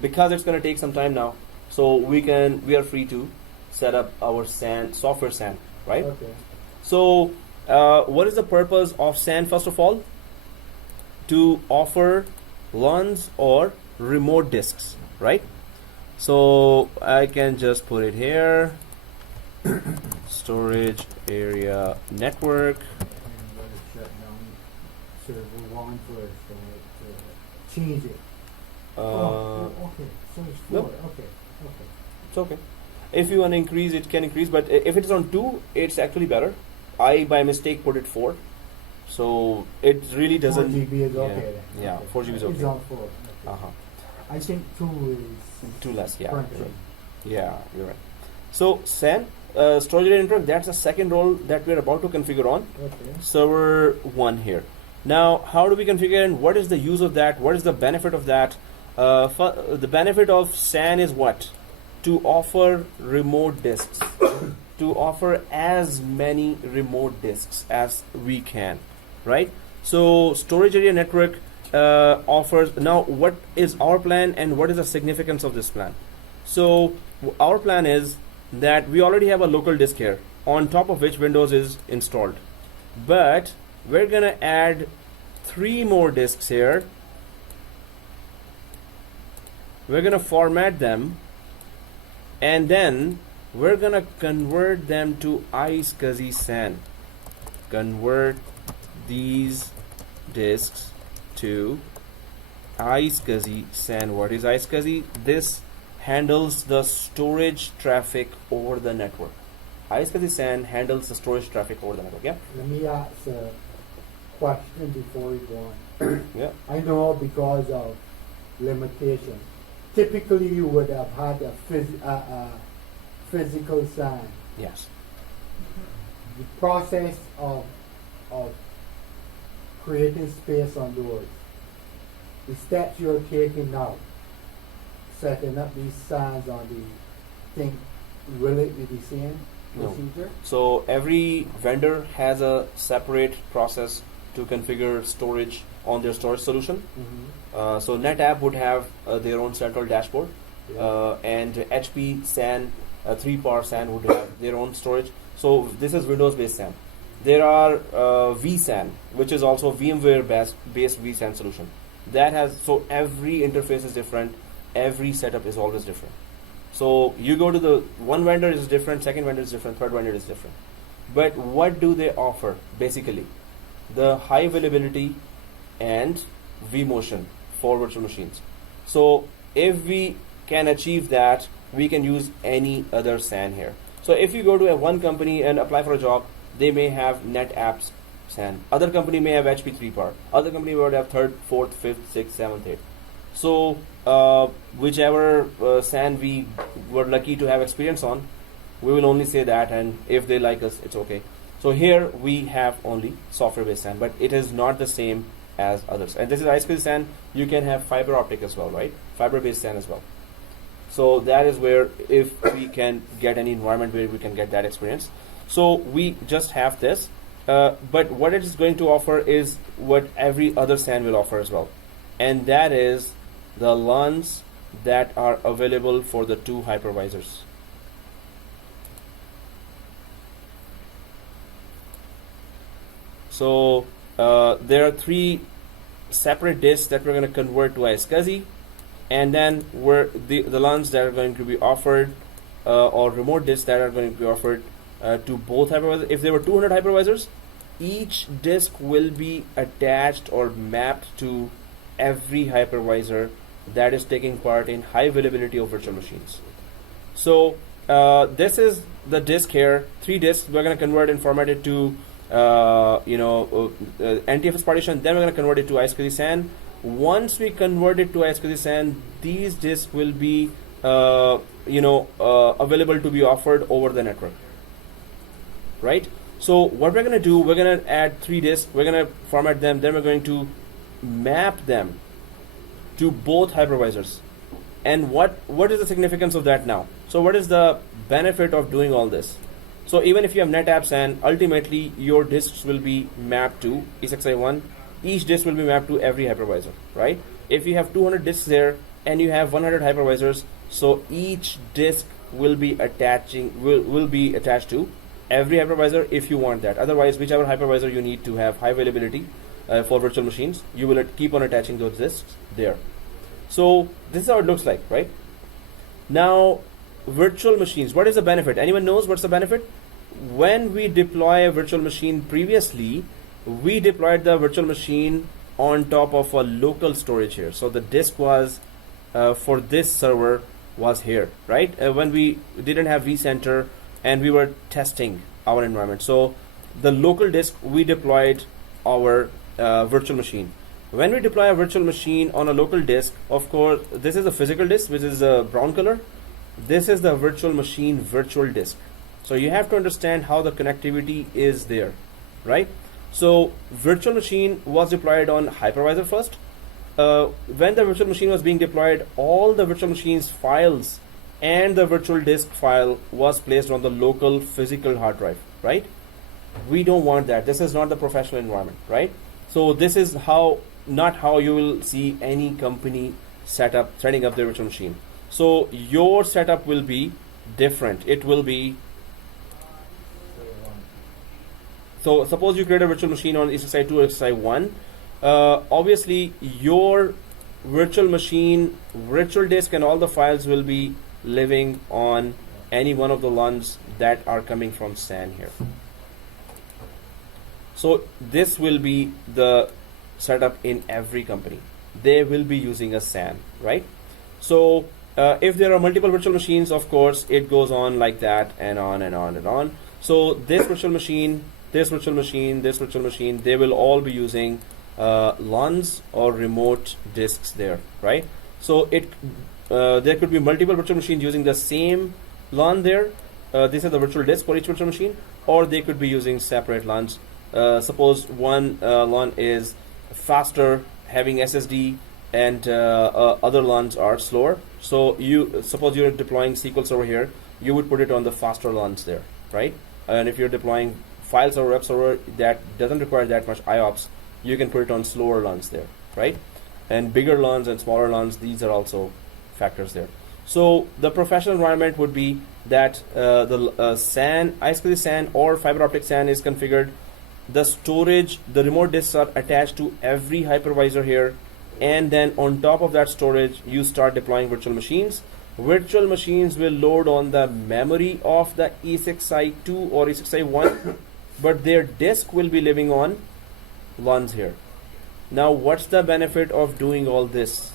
because it's going to take some time now, so we are free to set up our SAN, software SAN, right? Okay. So what is the purpose of SAN? First of all, to offer LANs or remote disks, right? So I can just put it here, storage area network. And let it shut down server 1 first, to change it. Okay. So it's 4. Nope. Okay. It's okay. If you want to increase, it can increase, but if it's on 2, it's actually better. I by mistake put it 4, so it really doesn't. 4 GB is yeah, okay then. Yeah, Okay. 4 GB is It's okay. on 4. Okay. Uh-huh. I think 2 is 2 less, yeah. current. You're right. Yeah, you're right. So SAN, storage area network, that's the second role that we're about to configure on Okay. server 1 here. Now, how do we configure and what is the use of that? What is the benefit of that? The benefit of SAN is what? To offer remote disks, to offer as many remote disks as we can, right? So storage area network, offers. Now, what is our plan and what is the significance of this plan? So our plan is that we already have a local disk here on top of which Windows is installed, but we're gonna add 3 more disks here. We're gonna format them, and then we're gonna convert them to iSCSI SAN. Convert these disks to iSCSI SAN. What is iSCSI? This handles the storage traffic over the network. iSCSI SAN handles the storage traffic over the network. Yeah. Let me ask a question before we go on. Yeah. I know because of limitation, typically you would have had a physical SAN. Yes. The process of creating space on those, the steps you're taking now, setting up these SANs on the thing, will it be the same No. procedure? So every vendor has a separate process to configure storage on their storage solution. So NetApp would have their own central dashboard, and HP SAN, 3-power SAN would have their own storage. So this is Windows-based SAN. There are vSAN, which is also VMware-based vSAN solution. That has, so every interface is different, every setup is always different. So you go to the one vendor is different, second vendor is different, third vendor is different. But what do they offer basically? The high availability and vMotion for virtual machines. So if we can achieve that, we can use any other SAN here. So if you go to one company and apply for a job, they may have NetApp's SAN. Other company may have HP 3-power. Other company would have 3rd, 4th, 5th, 6th, 7th, 8th. So whichever SAN we were lucky to have experience on, we will only say that, and if they like us, it's okay. So here we have only software-based SAN, but it is not the same as others. And this is iSCSI SAN. You can have fiber optic as well, right? Fiber-based SAN as well. So that is where, if we can get any environment where we can get that experience. So we just have this, but what it is going to offer is what every other SAN will offer as well, and that is the LUNs that are available for the 2 hypervisors. So there are 3 separate disks that we're going to convert to iSCSI, and then the LUNs that are going to be offered, or remote disks that are going to be offered to both hypervisors. If there were 200 hypervisors, each disk will be attached or mapped to every hypervisor that is taking part in high availability of virtual machines. So this is the disk here, 3 disks. We're going to convert and format it to NTFS partition. Then we're going to convert it to iSCSI SAN. Once we convert it to iSCSI SAN, these disks will be available to be offered over the network, right? So what we're going to do, we're going to add 3 disks, we're going to format them, then we're going to map them to both hypervisors. And what is the significance of that now? So what is the benefit of doing all this? So even if you have NetApp SAN, ultimately your disks will be mapped to ESXi1. Each disk will be mapped to every hypervisor, right? If you have 200 disks there and you have 100 hypervisors, so each disk will be attached to every hypervisor if you want that. Otherwise, whichever hypervisor you need to have high availability for virtual machines, you will keep on attaching those disks there. So this is how it looks like, right? Now, virtual machines, what is the benefit? Anyone knows what's the benefit? When we deploy a virtual machine previously, we deployed the virtual machine on top of a local storage here. So the disk was for this server was here, right? When we didn't have vCenter and we were testing our environment. So the local disk, we deployed our virtual machine. When we deploy a virtual machine on a local disk, of course, this is a physical disk, which is a brown color. This is the virtual machine virtual disk. So you have to understand how the connectivity is there, right? So virtual machine was deployed on hypervisor first. When the virtual machine was being deployed, all the virtual machine's files and the virtual disk file was placed on the local physical hard drive, right? We don't want that. This is not the professional environment, right? So this is how not how you will see any company setting up their virtual machine. So your setup will be different. It will be, so suppose you create a virtual machine on Esxi 2 or Esxi 1. Obviously, your virtual machine, virtual disk, and all the files will be living on any one of the LUNs that are coming from SAN here. So this will be the setup in every company. They will be using a SAN, right? So if there are multiple virtual machines, of course, it goes on like that and on and on and on. So this virtual machine, this virtual machine, this virtual machine, they will all be using LUNs or remote disks there, right? So there could be multiple virtual machines using the same LUN there. This is the virtual disk for each virtual machine, or they could be using separate LUNs. Suppose one LUN is faster, having SSD, and other LUNs are slower. So suppose you're deploying SQL server here, you would put it on the faster LUNs there, right? And if you're deploying file server, web server that doesn't require that much IOPS, you can put it on slower LUNs there, right? And bigger LUNs and smaller LUNs, these are also factors there. So the professional environment would be that the SAN, Esxi SAN or fiber optic SAN is configured. The storage, the remote disks are attached to every hypervisor here, and then on top of that storage, you start deploying virtual machines. Virtual machines will load on the memory of the Esxi 2 or Esxi 1, but their disk will be living on LUNs here. Now, what's the benefit of doing all this?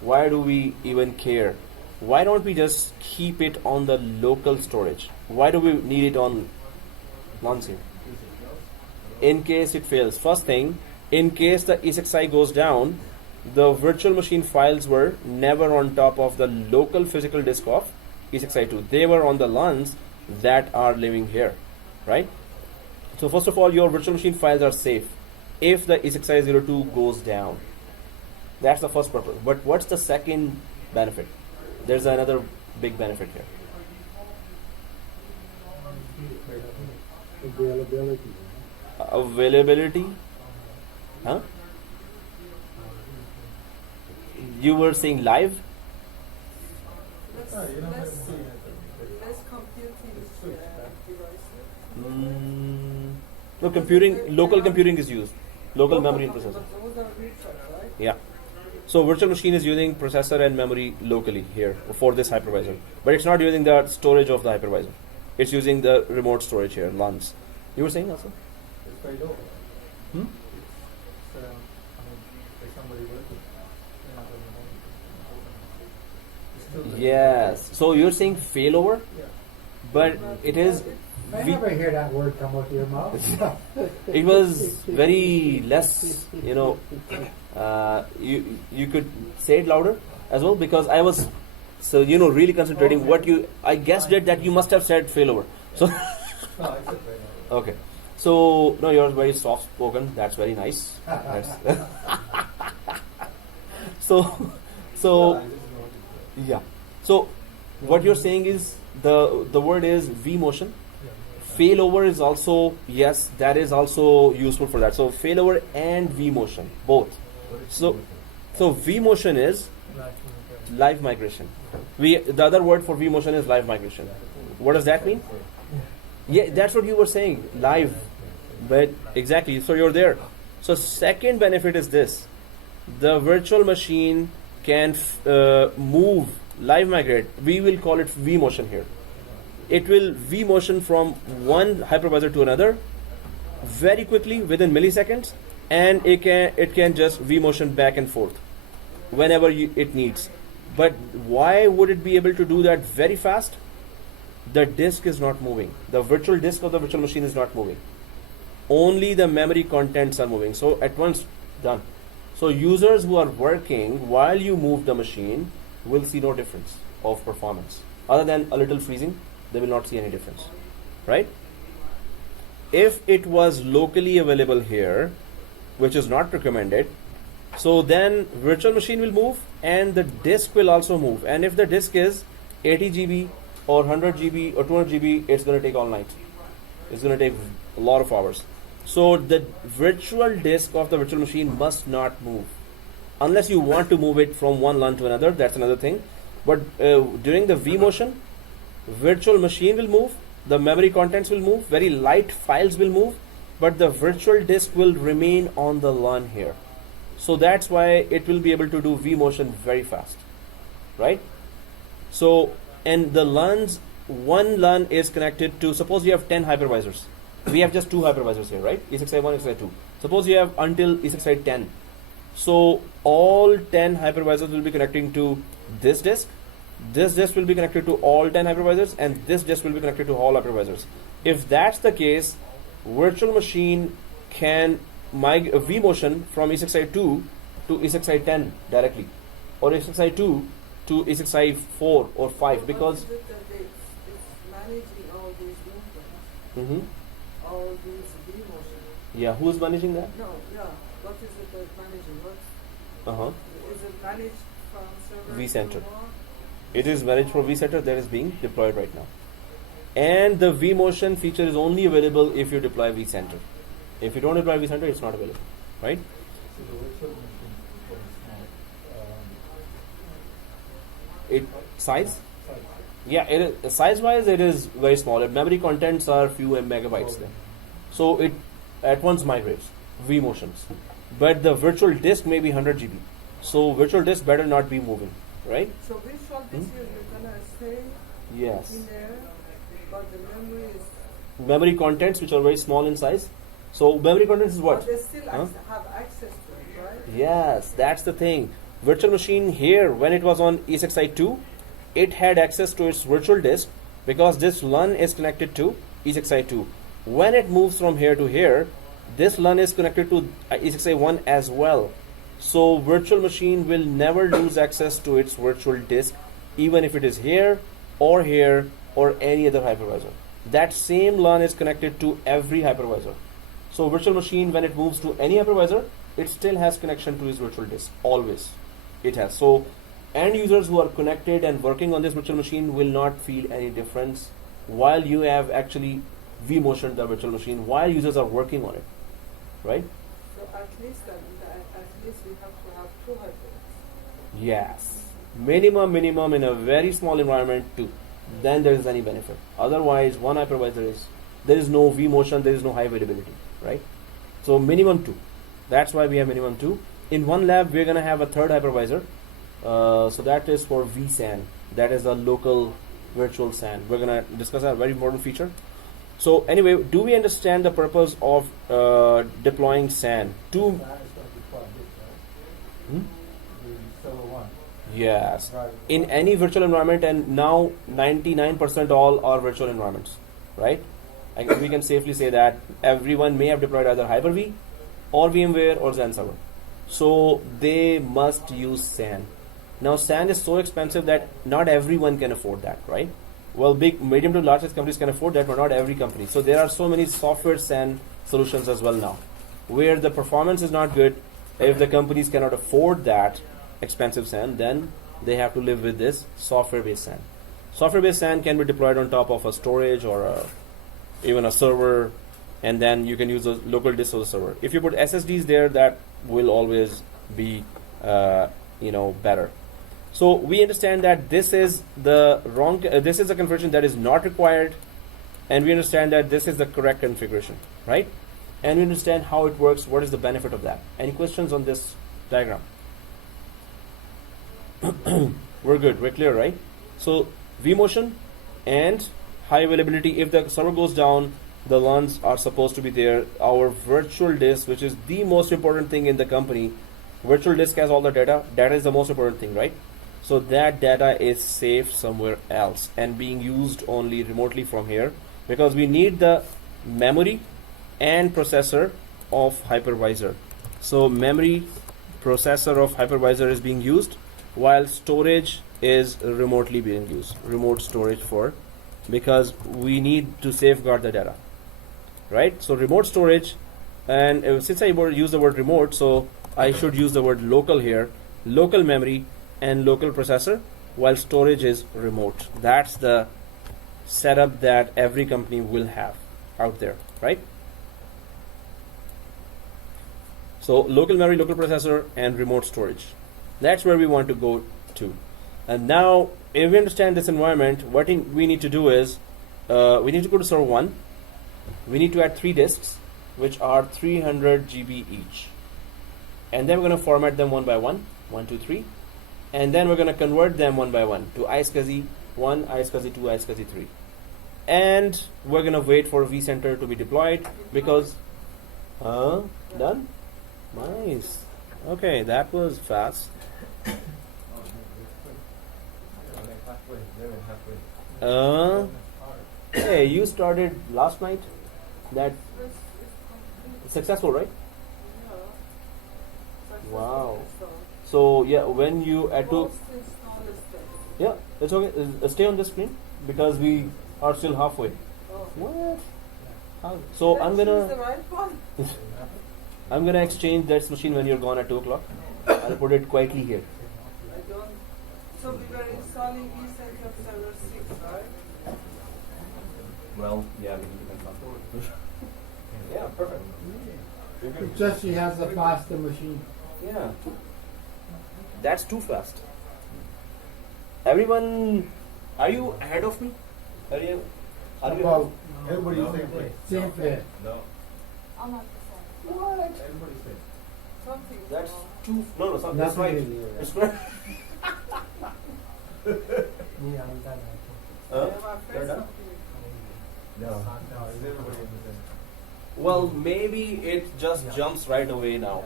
Why do we even care? Why don't we just keep it on the local storage? Why do we need it on LUNs here? In case it fails. First thing, in case the Esxi goes down, the virtual machine files were never on top of the local physical disk of Esxi 2. They were on the LUNs that are living here, right? So first of all, your virtual machine files are safe if the Esxi 02 goes down. That's the first purpose. But what's the second benefit? There's another big benefit here. Availability. Availability? Huh? You were saying live? Less, Oh, you don't have to less, see it. less computing devices. No, computing, local computing is used. Local memory and processor. Those are virtual, right? Yeah. So virtual machine is using processor and memory locally here for this hypervisor. But it's not using the storage of the hypervisor. It's using the remote storage here, LUNs. You were saying also? It's very low. Hmm? It's, I mean, there's somebody working. You're not gonna know. It's still the- Yes. So you're saying failover, Yeah. but it is. I never hear that word come out of your mouth. It was very less. You could say it louder as well, because I was really concentrating. What I guessed it that you must have said failover. So No, it's a very low. okay. So no, you're very soft spoken. That's very nice. That's so No, I just noticed yeah. So what you're saying is the word is vMotion. that. Yeah. Failover is also, yes, that is also useful for that. So failover and vMotion, both. So vMotion is live migration. The other word for vMotion is live migration. What does that mean? Yeah, that's what you were saying, live. But exactly, so you're there. So second benefit is this: the virtual machine can move, live migrate. We will call it vMotion here. It will vMotion from one hypervisor to another very quickly within milliseconds, and it can just vMotion back and forth whenever it needs. But why would it be able to do that very fast? The disk is not moving. The virtual disk of the virtual machine is not moving. Only the memory contents are moving. So at once done. So users who are working while you move the machine will see no difference of performance. Other than a little freezing, they will not see any difference. Right? If it was locally available here, which is not recommended, so then virtual machine will move and the disk will also move. And if the disk is 80 GB or 100 GB or 200 GB, it's going to take all night. It's going to take a lot of hours. So the virtual disk of the virtual machine must not move. Unless you want to move it from one LUN to another, that's another thing. But during the vMotion, virtual machine will move, the memory contents will move, very light files will move, but the virtual disk will remain on the LUN here. So that's why it will be able to do vMotion very fast, right? So, and the LUNs, one LUN is connected to, suppose you have 10 hypervisors. We have just 2 hypervisors here, right? ESXi1, ESXi2. Suppose you have until ESXi10. So all 10 hypervisors will be connecting to this disk. This disk will be connected to all 10 hypervisors, and this disk will be connected to all hypervisors. If that's the case, virtual machine can vMotion from ESXi2 to ESXi10 directly, or ESXi2 to ESXi4 or 5, because What is it that it's managing all these movements, Mhm. all these vMotion? Yeah, who is managing that? No, yeah. What is it that's managing? What Uh-huh. is it managed from server vCenter. to more? It is managed for vCenter that is being deployed right now. And the vMotion feature is only available if you deploy vCenter. If you don't deploy vCenter, it's not available, right? So the virtual machine for small, It size? size. Yeah, it is, size-wise, it is very small. Memory contents are few megabytes there. So it at once migrates vMotions. But the virtual disk may be 100 GB. So virtual disk better not be moving, right? So visual this year you're gonna stay Yes. in there, but the memory is. Memory contents which are very small in size. So memory contents is what? But they still Huh? have access to it, right? Yes, that's the thing. Virtual machine here, when it was on ESXi2, it had access to its virtual disk because this LUN is connected to ESXi2. When it moves from here to here, this LUN is connected to ESXi1 as well. So virtual machine will never lose access to its virtual disk, even if it is here or any other hypervisor. That same LUN is connected to every hypervisor. So virtual machine, when it moves to any hypervisor, it still has connection to its virtual disk, always. It has. So end users who are connected and working on this virtual machine will not feel any difference while you have actually vMotioned the virtual machine, while users are working on it, right? So at least we have to have 2 hypervisors. Yes. Minimum in a very small environment too. Then there is any benefit. Otherwise, one hypervisor is, there is no vMotion, there is no high availability, right? So minimum 2. That's why we have minimum 2. In one lab, we're going to have a third hypervisor. So that is for vSAN. That is a local virtual SAN. We're going to discuss a very important feature. So anyway, do we understand the purpose of deploying SAN? SAN is going to be quite big, right? Hmm? The server one. Yes. Right. In any virtual environment, and now 99% all are virtual environments, right? We can safely say that everyone may have deployed either Hyper-V or VMware or Xen server. So they must use SAN. Now SAN is so expensive that not everyone can afford that, right? Well, big, medium to largest companies can afford that, but not every company. So there are so many software SAN solutions as well now, where the performance is not good. If the companies cannot afford that expensive SAN, then they have to live with this software-based SAN. Software-based SAN can be deployed on top of a storage or even a server, and then you can use a local disk of the server. If you put SSDs there, that will always be better. So we understand that this is the wrong. This is a configuration that is not required, and we understand that this is the correct configuration, right? And we understand how it works. What is the benefit of that? Any questions on this diagram? We're good. We're clear, right? So vMotion and high availability. If the server goes down, the LUNs are supposed to be there. Our virtual disk, which is the most important thing in the company, virtual disk has all the data. Data is the most important thing, right? So that data is saved somewhere else and being used only remotely from here, because we need the memory and processor of hypervisor. So memory, processor of hypervisor is being used, while storage is remotely being used, remote storage because we need to safeguard the data, right? So remote storage, and since I use the word remote, so I should use the word local here, local memory and local processor, while storage is remote. That's the setup that every company will have out there, right? So local memory, local processor, and remote storage. That's where we want to go to. And now, if we understand this environment, what we need to do is, we need to go to server 1. We need to add 3 disks, which are 300 GB each. And then we're going to format them one by one, 1, 2, 3. And then we're going to convert them one by one to Scuzzy 1, Scuzzy 2, Scuzzy 3. And we're going to wait for vCenter to be deployed because... done? Nice. Okay, that was fast. Hey, you started last night? That successful, right? Wow. So yeah, when you at to yeah, it's okay. Stay on the screen because we are still halfway. What? How? So I'm gonna exchange that machine when you're gone at 2 o'clock. I'll put it quietly here. So we were installing vCenter server 6, right? Well, yeah, we need to confirm. Yeah, perfect. It's just she has a faster machine. Yeah. That's too fast. Everyone, are you ahead of me? Are you? About Everybody's same place. same place. No. I'm not the What? Everybody's same. Something. That's too. No, that's Nothing right. in here. It's not. Yeah, I'm done. You're done? No. No, is everybody in the same? Well, maybe it just jumps right away now.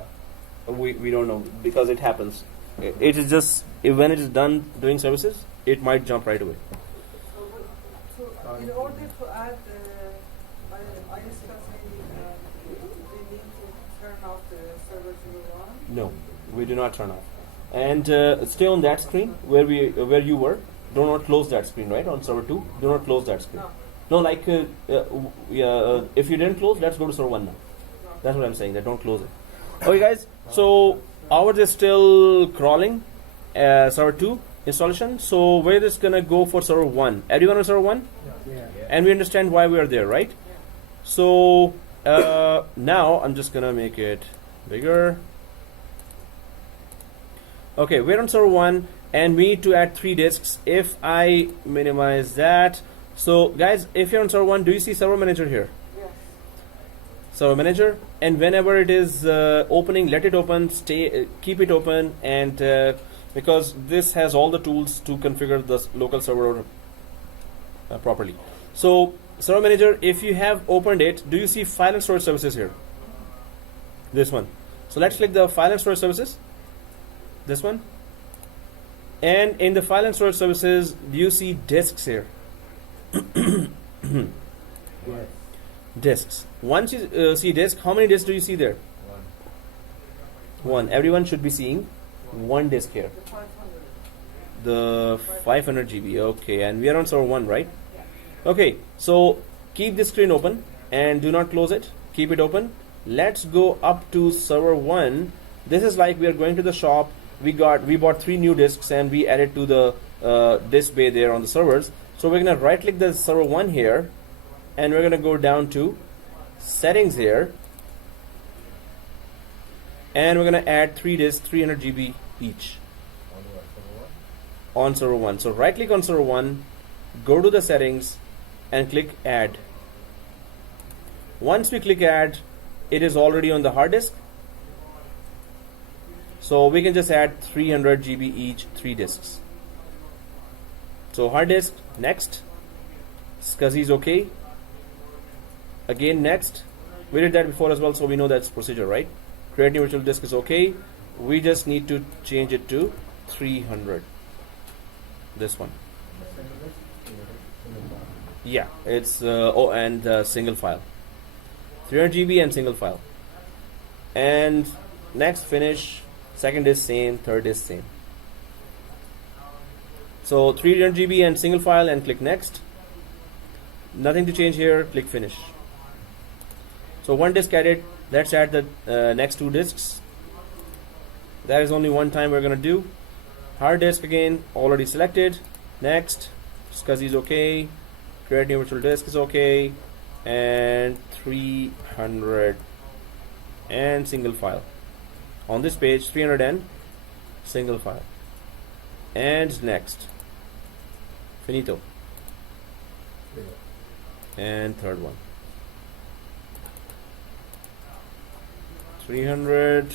We don't know because it happens. It is just when it is done doing services, it might jump right away. So in order to add iSCSI, we need to turn off the server 01. No, we do not turn off. And stay on that screen where you were. Do not close that screen, right? On server 2, do not close that screen. No. No, like if you didn't close, let's go to server 1 now. That's what I'm saying. That don't close it. Okay, guys. So ours is still crawling. Server 2 installation. So we're just gonna go for server 1. Everyone on server 1? Yeah. And we understand why we are there, right? So now I'm just gonna make it bigger. Okay, we're on server 1 and we need to add 3 disks. If I minimize that, so guys, if you're on server 1, do you see server manager here? Yes. Server manager, and whenever it is opening, let it open, keep it open, and because this has all the tools to configure the local server properly. So server manager, if you have opened it, do you see file and storage services here? This one. So let's click the file and storage services. This one. And in the file and storage services, do you see disks here? Yes. Disks. Once you see disk, how many disks do you see there? One. Everyone should be seeing 1 disk here. The 500. The 500 GB. Okay, and we are on server 1, right? Okay, so keep this screen open and do not close it. Keep it open. Let's go up to server 1. This is like we are going to the shop. We bought 3 new disks and we added to the disk bay there on the servers. So we're gonna right click the server 1 here, and we're gonna go down to settings here, and we're gonna add 3 disks, 300 GB each on server 1. So right click on server 1, go to the settings and click add. Once we click add, it is already on the hard disk. So we can just add 300 GB each, 3 disks. So hard disk, next. Scuzzy is okay. Again, next. We did that before as well, so we know that's procedure, right? Create new virtual disk is okay. We just need to change it to 300. This one. Yeah, it's single file. 300 GB and single file. And next, finish. Second is same, third is same. So 300 GB and single file, and click next. Nothing to change here, click finish. So 1 disk added. Let's add the next 2 disks. That is only one time we're gonna do. Hard disk again, already selected. Next, Scuzzy is okay. Create new virtual disk is okay. And 300 and single file. On this page, 300 and single file. And next. Finito. And third one. 300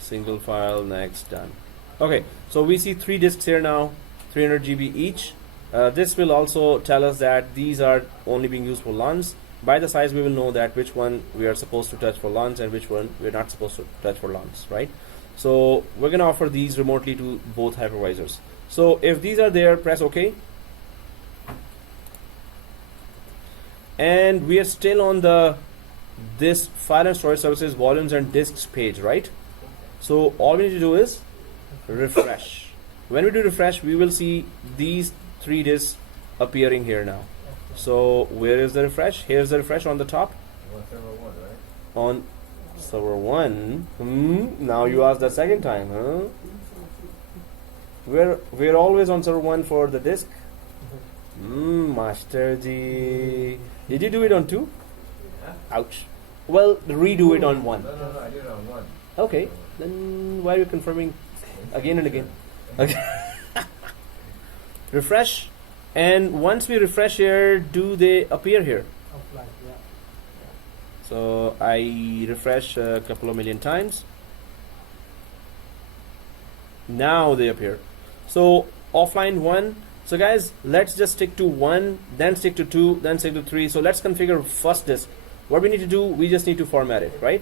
single file, next, done. Okay, so we see 3 disks here now, 300 GB each. This will also tell us that these are only being used for LUNs. By the size we will know that which one we are supposed to touch for LUNs and which one we are not supposed to touch for LUNs, right? So we're going to offer these remotely to both hypervisors. So if these are there, press OK. And we are still on the this file and storage services volumes and disks page, right? So all we need to do is refresh. When we do refresh, we will see these 3 disks appearing here now. So where is the refresh? Here's the refresh on the top. On server 1. Now you asked the second time, huh? We're always on server 1 for the disk. Master Ji. Did you do it on 2? Ouch. Well, redo it on 1. No, I did it on 1. Okay, then why are you confirming again and again? Okay. Refresh, and once we refresh here, do they appear here? Offline, yeah. So I refresh a couple of million times. Now they appear. So offline 1. So guys, let's just stick to 1, then stick to 2, then stick to 3. So let's configure first disk. What we need to do, we just need to format it, right?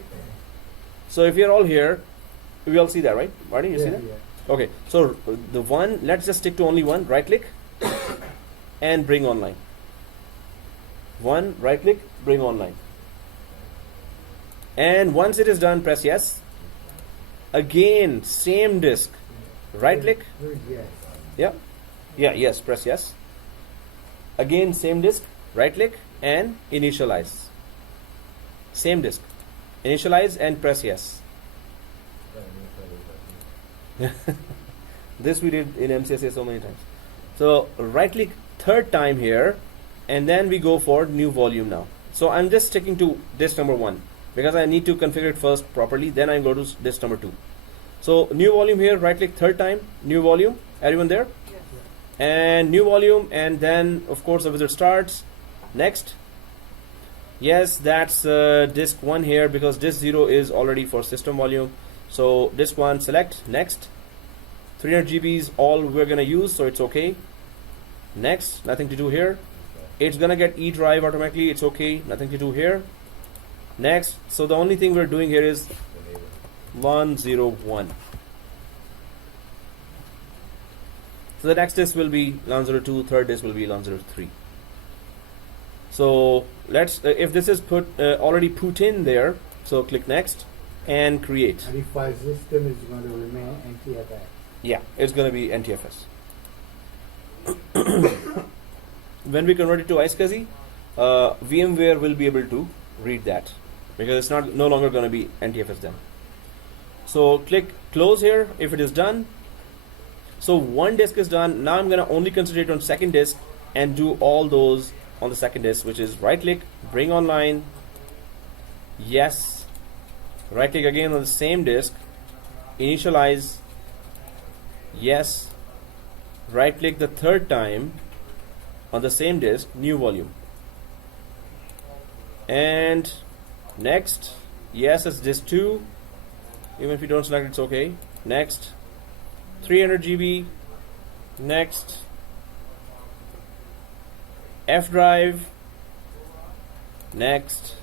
So if you're all here, we all see that, right? Marty, you see that? Yeah. Okay, so the 1, let's just stick to only 1, right click and bring online. 1, right click, bring online. And once it is done, press yes. Again, same disk, right click. Yes. Yes, press yes. Again, same disk, right click and initialize. Same disk, initialize and press yes. This we did in MCSA so many times. So right click third time here, and then we go for new volume now. So I'm just sticking to disk number 1 because I need to configure it first properly, then I go to disk number 2. So new volume here, right click third time, new volume. Everyone there? Yes. And new volume, and then of course the wizard starts. Next. Yes, that's disk 1 here because disk 0 is already for system volume. So disk 1, select, next. 300 GB is all we're gonna use, so it's okay. Next, nothing to do here. It's gonna get E drive automatically, it's okay, nothing to do here. Next, so the only thing we're doing here is 101. So the next disk will be LAN 02, third disk will be LAN 03. So let's, if this is already put in there, so click next and create. Modify system is going to remain NTFS. Yeah, it's going to be NTFS. When we convert it to iSCSI, VMware will be able to read that because it's no longer going to be NTFS then. So click close here if it is done. So 1 disk is done. Now I'm going to only concentrate on second disk and do all those on the second disk, which is right click, bring online, yes, right click again on the same disk, initialize, yes, right click the third time on the same disk, new volume, and next, yes, it's disk 2, even if you don't select it, it's okay. Next, 300 GB, next, F drive, next,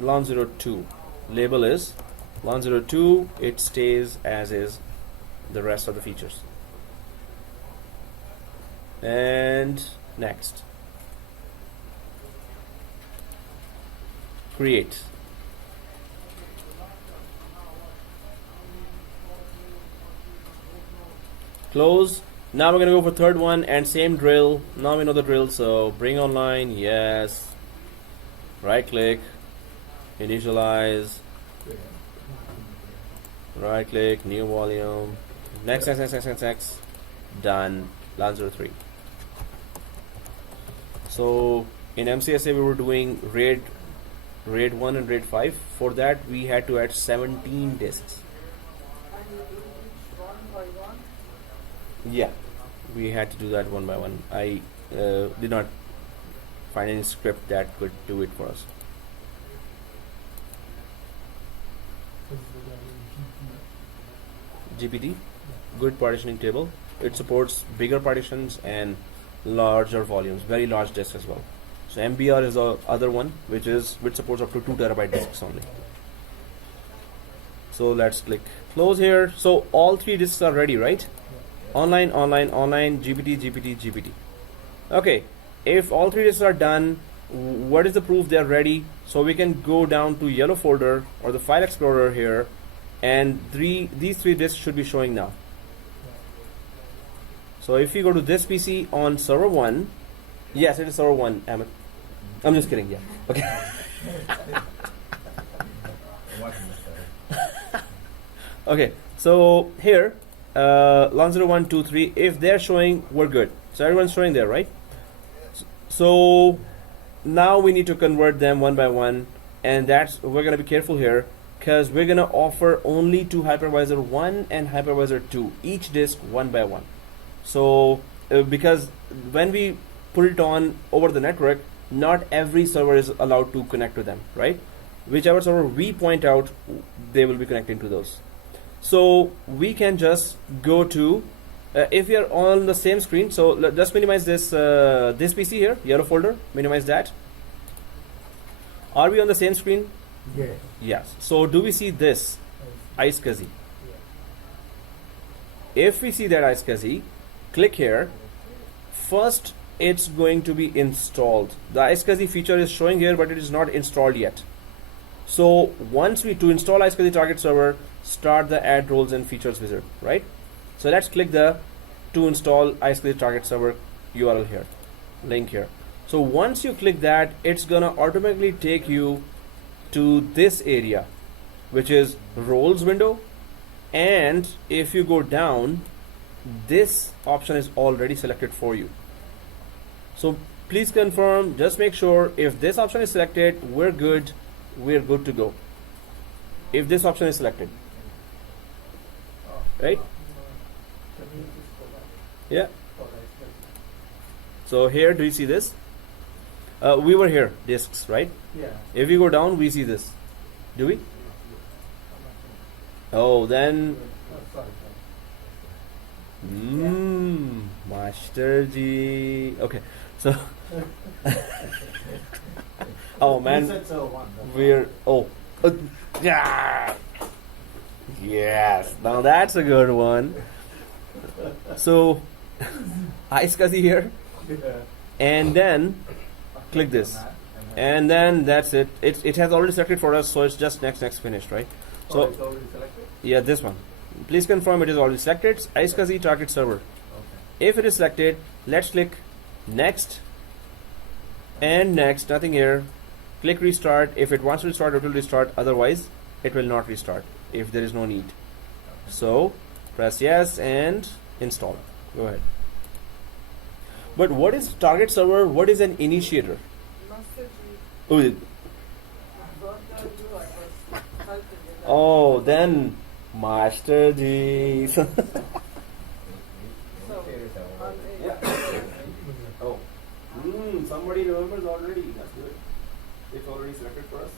LAN 02. Label is LAN 02, it stays as is the rest of the features. And next. Create. Close. Now we're going to go for third one and same drill. Now we know the drill, so bring online, yes. Right click, initialize, right click, new volume, next, done, LAN 03. So in MCSA we were doing RAID RAID 1 and RAID 5. For that, we had to add 17 disks. And you do each one by one? Yeah, we had to do that one by one. I did not find any script that could do it for us. GPT, good partitioning table. It supports bigger partitions and larger volumes, very large disks as well. So MBR is the other one, which supports up to 2 terabyte disks only. So let's click close here. So all 3 disks are ready, right? Online, online, online, GPT, GPT, GPT. Okay, if all 3 disks are done, what is the proof they are ready? So we can go down to yellow folder or the file explorer here, and these 3 disks should be showing now. So if you go to this PC on server 1, yes, it is server 1, Amit. I'm just kidding, yeah. Okay. Okay, so here, long 0, 1, 2, 3, if they're showing, we're good. So everyone's showing there, right? So now we need to convert them one by one, and we're gonna be careful here, because we're gonna offer only to hypervisor 1 and hypervisor 2, each disk one by one. So because when we put it on over the network, not every server is allowed to connect to them, right? Whichever server we point out, they will be connecting to those. So we can just go to, if we are on the same screen, so let's minimize this this PC here, yellow folder, minimize that. Are we on the same screen? Yes. Yes. So do we see this Scuzzy? If we see that Scuzzy, click here. First, it's going to be installed. The Scuzzy feature is showing here, but it is not installed yet. So once to install Scuzzy target server, start the add roles and features wizard, right? So let's click the to install Scuzzy target server URL here, link here. So once you click that, it's gonna automatically take you to this area, which is roles window. And if you go down, this option is already selected for you. So please confirm, just make sure if this option is selected, we're good to go. If this option is selected, right? Yeah. So here, do you see this? We were here, disks, right? Yeah. If we go down, we see this. Do we? Oh, then. Master G. Okay, so. Oh man, yeah. Yes, now that's a good one. So, Scuzzy here, and then click this, and then that's it. It has already selected for us, so it's just next finished, right? So it's already selected? yeah, this one. Please confirm it is already selected. Scuzzy target server. Okay. If it is selected, let's click next and next. Nothing here. Click restart. If it wants to restart, it will restart. Otherwise, it will not restart if there is no need. So press yes and install. Go ahead. But what is target server? What is an initiator? Master G, Oh, what are you? I was typing it. oh, then Master G. So, Yeah. Oh, somebody remembers already. That's good. It's already selected for us.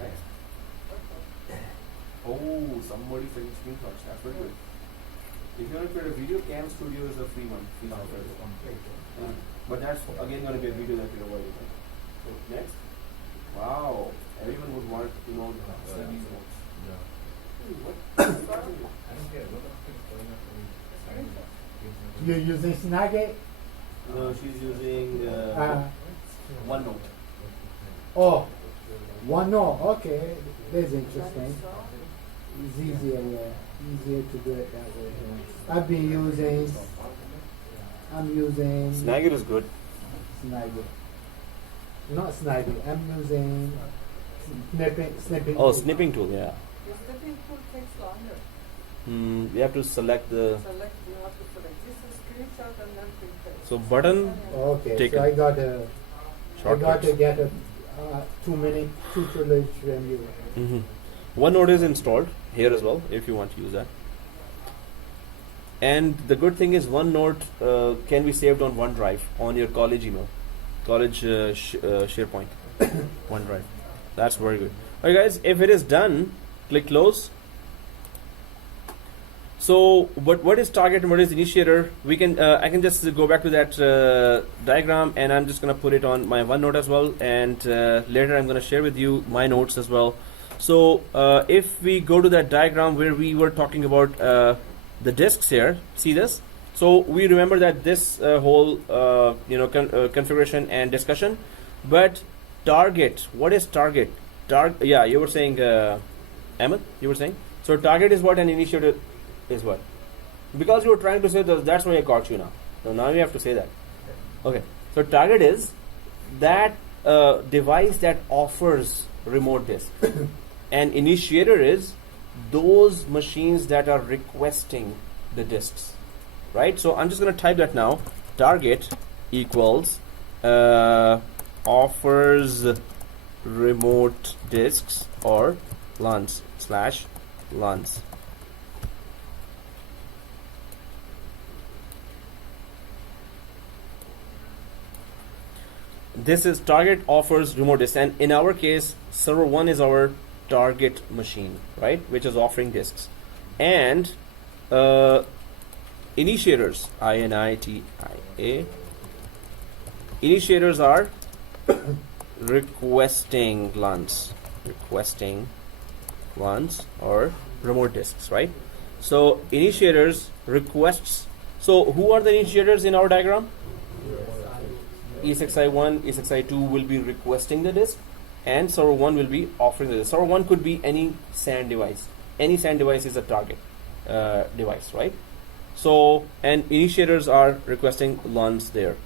Next. Oh, somebody sent screenshots. That's very good. If you want to create a video, Cam Studio is a free one. Free software. But that's again going to be a video that you're avoiding. So next. Wow. Everyone would want to know see these notes. You're using Snagit? No, she's using OneNote. Oh, OneNote. Okay, that's interesting. It's easier, easier to do it that way. I've been using. I'm using Snagit is good. Snagit. Not Snagit. I'm using snipping. Oh, snipping tool. Yeah. The snipping tool takes longer. We have to select the. Select, you have to select. This is screenshot and then print it. So button. Okay, Taken. so I got a I got Shortcuts. to get a 2-minute tutorial when you. Mhm. OneNote is installed here as well if you want to use that. And the good thing is OneNote can be saved on OneDrive on your college email, college SharePoint, OneDrive. That's very good. Alright guys, if it is done, click close. So what is target and what is initiator? We can I can just go back to that diagram, and I'm just gonna put it on my OneNote as well, and later I'm gonna share with you my notes as well. So if we go to that diagram where we were talking about the disks here, see this? So we remember that this whole configuration and discussion, but target, what is target? Yeah, you were saying Ahmed, you were saying. So target is what, and initiator is what? Because you were trying to say that's why I got you now. So now you have to say that. Okay. So target is that device that offers remote disk, and initiator is those machines that are requesting the disks, right? So I'm just going to type that now. Target equals offers remote disks, or LUNs / LUNs. This is target offers remote disk, and in our case server 1 is our target machine, right, which is offering disks. And initiators, INITIA, initiators are requesting LUNs or remote disks, right? So initiators requests. So who are the initiators in our diagram? Esxi1, Esxi2 will be requesting the disk, and server 1 will be offering the disk. Server 1 could be any SAN device. Any SAN device is a target device, right? So, and initiators are requesting LUNs there.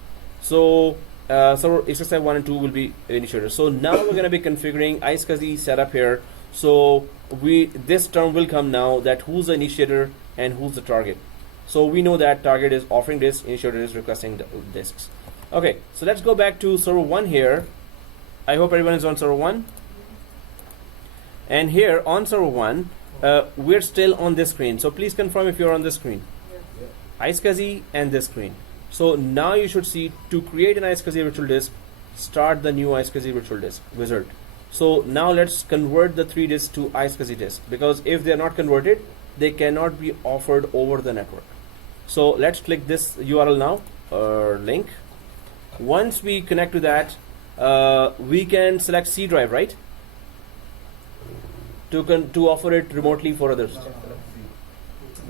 So, server Esxi1 and 2 will be initiators. So now we're going to be configuring iSCSI setup here. So this term will come now, that who's the initiator and who's the target. So we know that target is offering disk, initiator is requesting the disks. Okay, so let's go back to server 1 here. I hope everyone is on server 1. And here on server 1, we're still on this screen. So please confirm if you're on this screen. iSCSI and this screen. So now you should see, to create an iSCSI virtual disk, start the new iSCSI virtual disk wizard. So now let's convert the 3 disks to iSCSI disk, because if they're not converted, they cannot be offered over the network. So let's click this URL now, or link. Once we connect to that, we can select C drive, right? To offer it remotely for others.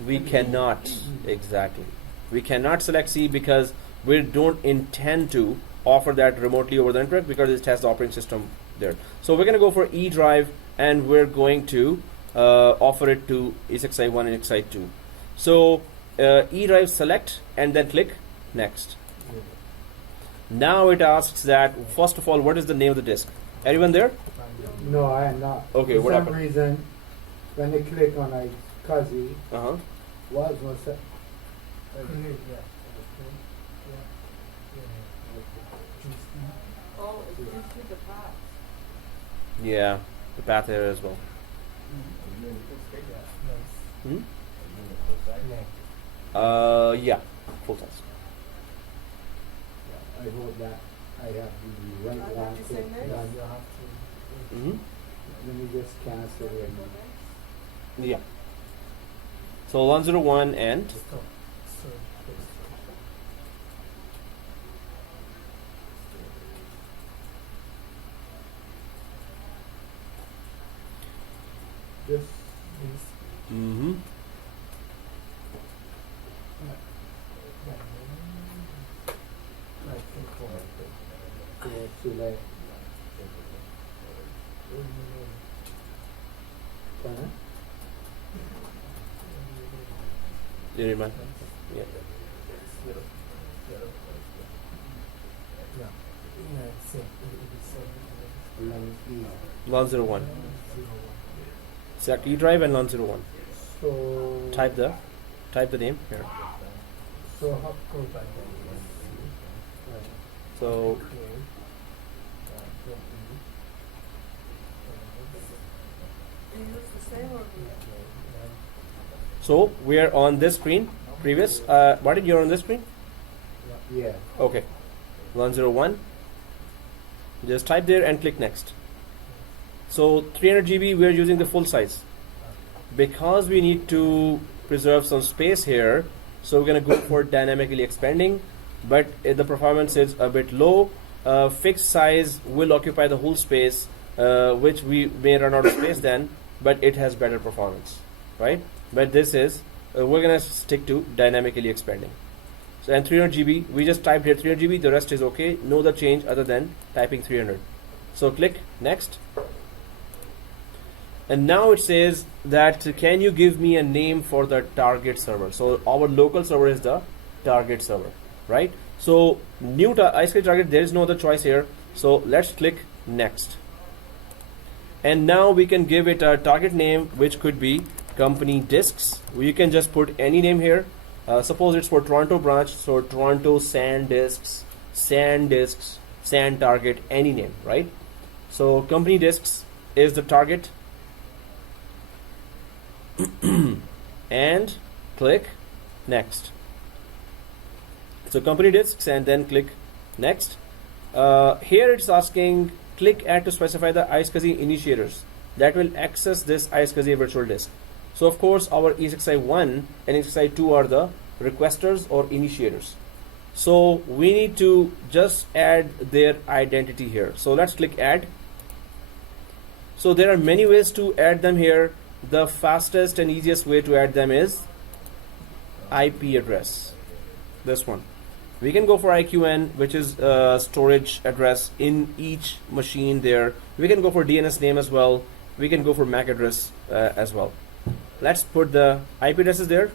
We cannot, exactly. We cannot select C because we don't intend to offer that remotely over the network, because it has the operating system there. So we're going to go for E drive, and we're going to offer it to Esxi1 and Esxi2. So E drive select, and then click next. Now it asks that, first of all, what is the name of the disk? Everyone there? No, I am not. Okay, For what some happened? reason, when I click on Scuzzy, Uh-huh. was that? Oh, it gives you the path. Yeah, the path here as well. Hmm? Yeah, full size. I hope that I have the right Did one. you say next? Mm-hmm. Let me just cancel it. Yeah. So 101 and This mm-hmm. select. You remind? Yeah. LAN 01. Select E drive and LAN 01. So Type the name here. So how So use the same or So we are on this screen. Previous, Martin, you're on this screen. Yeah. Okay, 101. Just type there and click next. So 300 GB, we are using the full size because we need to preserve some space here. So we're gonna go for dynamically expanding, but the performance is a bit low. Fixed size will occupy the whole space, which we may run out of space then, but it has better performance, right? But this is, we're gonna stick to dynamically expanding. So and 300 GB, we just typed here 300 GB, the rest is okay, no other change other than typing 300. So click next. And now it says that can you give me a name for the target server? So our local server is the target server, right? So new Esxi target, there is no other choice here. So let's click next. And now we can give it a target name, which could be company disks. You can just put any name here. Suppose it's for Toronto branch, so Toronto SAN disks, SAN target, any name, right? So company disks is the target. And click next. So company disks and then click next. Here it's asking click add to specify the Scuzzy initiators that will access this Scuzzy virtual disk. So of course our Esxi1 and Esxi2 are the requesters or initiators. So we need to just add their identity here. So let's click add. So there are many ways to add them here. The fastest and easiest way to add them is IP address. This one. We can go for IQN, which is storage address in each machine there. We can go for DNS name as well. We can go for MAC address as well. Let's put the IP addresses there.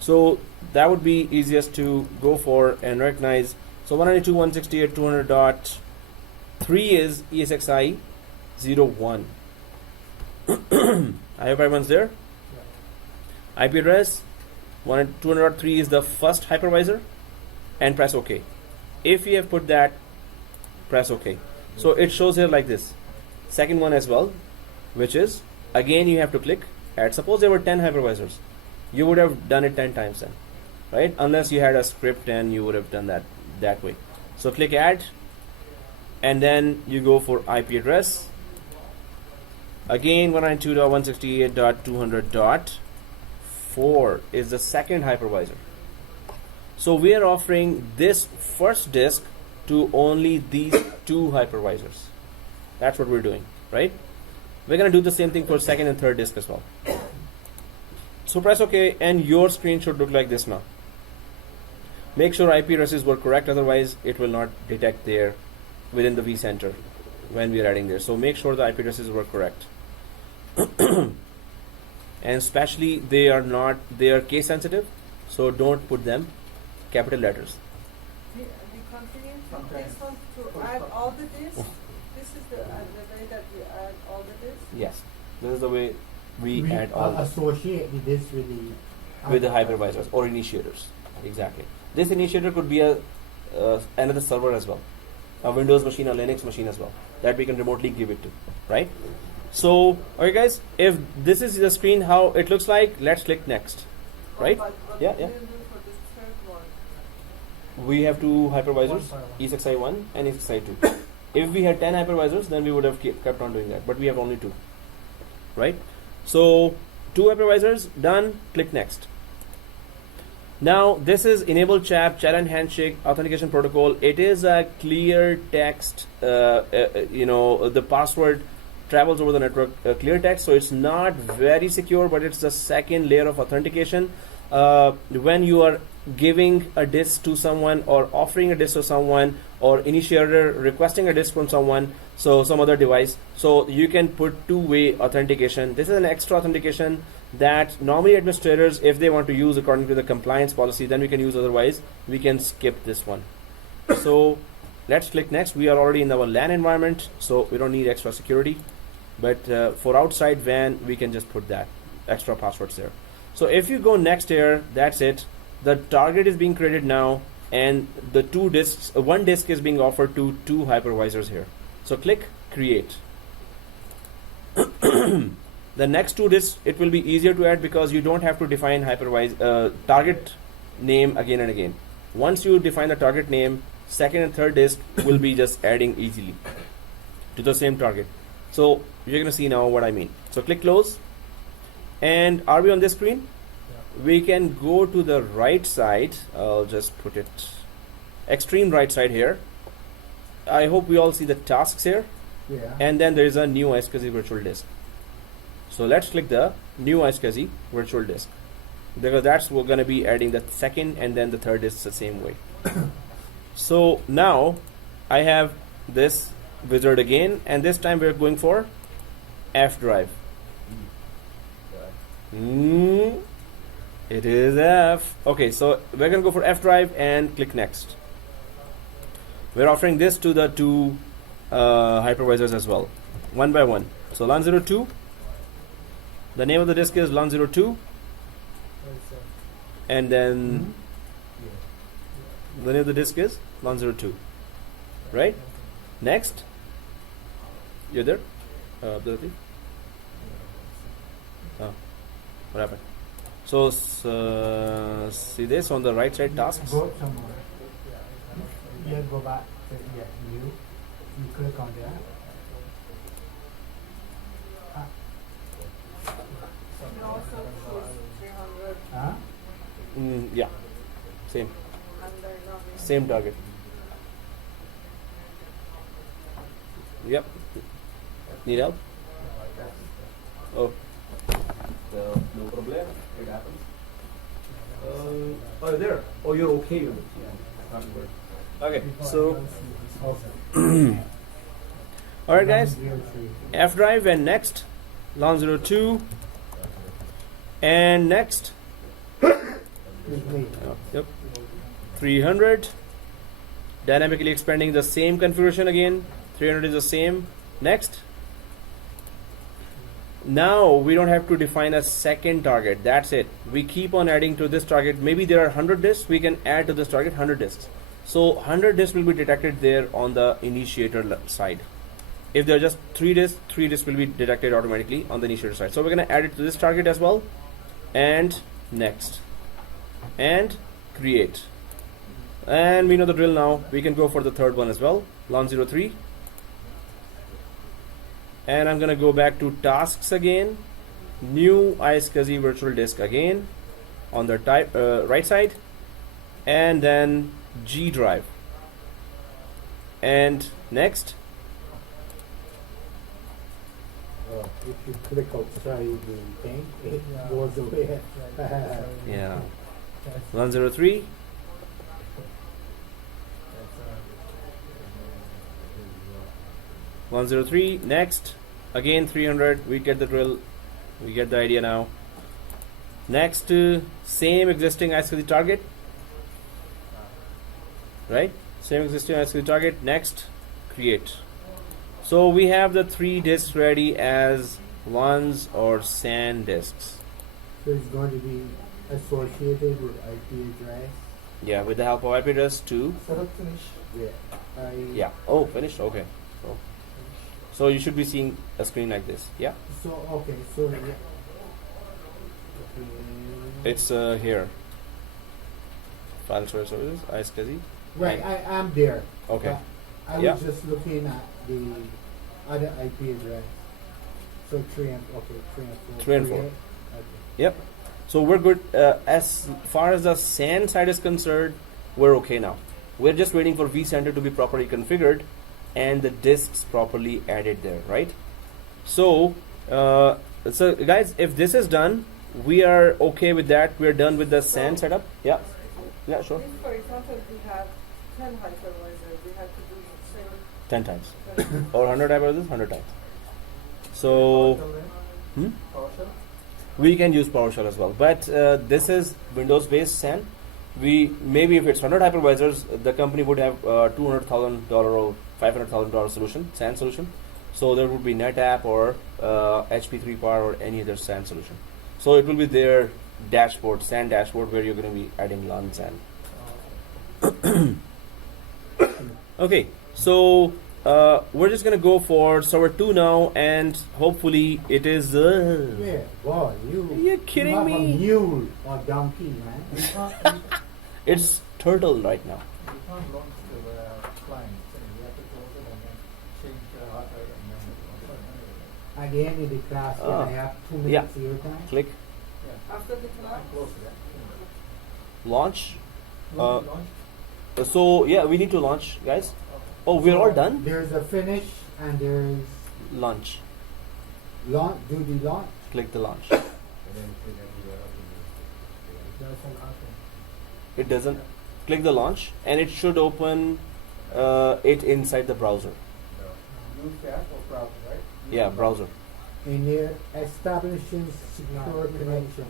So that would be easiest to go for and recognize. So 192.168.200.3 is ESXi 01. I hope everyone's there. IP address 200.3 is the first hypervisor, and press OK. If you have put that, press OK. So it shows here like this. Second one as well, which is again you have to click add. Suppose there were 10 hypervisors, you would have done it 10 times then, right? Unless you had a script and you would have done that way. So click add, and then you go for IP address. Again 192.168.200.4 is the second hypervisor. So we are offering this first disk to only these two hypervisors. That's what we're doing, right? We're going to do the same thing for second and third disk as well. So press OK, and your screen should look like this now. Make sure IP addresses were correct, otherwise it will not detect there within the vCenter when we are adding there. So make sure the IP addresses were correct. And especially they are case sensitive, so don't put them capital letters. we continue to this one to add all the disks? This is the way that we add all the disks? Yes, this is the way we add all associate this with the hypervisors or initiators. Exactly. This initiator could be another server as well, a Windows machine, a Linux machine as well, that we can remotely give it to, right? So, okay guys, if this is the screen how it looks like, let's click next, right? But Yeah, what yeah. do you do for this third one? We have two hypervisors, Esxi1 and Esxi2. If we had 10 hypervisors, then we would have kept on doing that, but we have only two, right? So, two hypervisors, done, click next. Now, this is enable chat and handshake authentication protocol. It is a clear text, the password travels over the network, clear text, so it's not very secure, but it's the second layer of authentication. When you are giving a disk to someone or offering a disk to someone or initiator requesting a disk from someone, so some other device, so you can put two-way authentication. This is an extra authentication that normally administrators, if they want to use according to the compliance policy, then we can use, otherwise we can skip this one. So let's click next. We are already in our LAN environment, so we don't need extra security, but for outside WAN we can just put that extra passwords there. So if you go next here, that's it. The target is being created now, and the two disks, one disk is being offered to two hypervisors here. So click create. the next two disks, it will be easier to add because you don't have to define target name again and again. Once you define the target name, second and third disk will be just adding easily to the same target. So you're gonna see now what I mean. So click close, and are we on this screen? We can go to the right side. I'll just put it extreme right side here. I hope we all see the tasks here. Yeah. And then there is a new Scuzzy virtual disk. So let's click the new Scuzzy virtual disk, because that's we're going to be adding the second and then the third disk the same way. So now I have this wizard again, and this time we're going for F drive. It is F. Okay, so we're going to go for F drive and click next. We're offering this to the two hypervisors as well, one by one. So LAN02, the name of the disk is LAN02, and then the name of the disk is LAN02, right? Next, you're there, Abdulatif? Oh, what happened? So see this on the right side tasks. Go somewhere. Yeah, go back to you click on that. You can also choose 300 Huh? Yeah, same and then same target. Yep. Need help? Oh. No problem. It happens. Oh, there. Oh, you're okay with it. Yeah. Okay. So. All right, guys. F drive and next. LAN02. And next. Yep. 300. Dynamically expanding the same configuration again. 300 is the same. Next. Now we don't have to define a second target. That's it. We keep on adding to this target. Maybe there are 100 disks. We can add to this target 100 disks. So 100 disks will be detected there on the initiator side. If there are just 3 disks will be detected automatically on the initiator side. So we're going to add it to this target as well. And next. And create. And we know the drill now. We can go for the third one as well. LAN03. And I'm gonna go back to tasks again, new Scuzzy virtual disk again on the right side, and then G drive, and next. If you click outside the thing, it goes away. Yeah, 103. Next, again 300. We get the drill. We get the idea now. Next, same existing Scuzzy target, right? Same existing Scuzzy target. Next, create. So we have the 3 disks ready as LANs or SAN disks. So it's going to be associated with IP address. Yeah, with the help of IP address too. Finish. Yeah. Yeah. Oh, finished. Okay. So you should be seeing a screen like this. Yeah. So okay. So yeah. It's here. File storage services, Scuzzy. Right. I'm there. Okay. I was just looking at the other IP address. So 3 and 4. 3 and 4. Okay. Yep. So we're good. As far as the SAN side is concerned, we're okay now. We're just waiting for vCenter to be properly configured and the disks properly added there, right? So, so guys, if this is done, we are okay with that. We're done with the SAN setup. Yeah. Yeah, sure. If, for example, we have 10 hypervisors, we have to do the same 10 times. Or 100 hypervisors, 100 times. So, we can use PowerShell as well. But this is Windows-based SAN. Maybe if it's 100 hypervisors, the company would have $200,000 or $500,000 solution, SAN solution. So there would be NetApp or HP3 Power or any other SAN solution. So it will be their dashboard, SAN dashboard, where you're going to be adding LAN SAN. Okay, so we're just gonna go for server 2 now, and hopefully it is. Yeah, boy, Are you kidding you have me? a mule or donkey, man. You can't It's turtle right now. launch the client. So you have to close it and then change the hard drive and then At the end of the class, Ah. I have 2 minutes Yeah. of your time. Click yeah. After the class, Close it. launch. Launch. So yeah, we need to launch, guys. Oh, we're all done. There's a finish and there's Launch. launch. Do the launch. Click the launch. And then click everywhere up in There's an option. It doesn't. Click the launch, and it should open it inside the browser. Use that or browser, right? Yeah, browser. And they're establishing secure connection.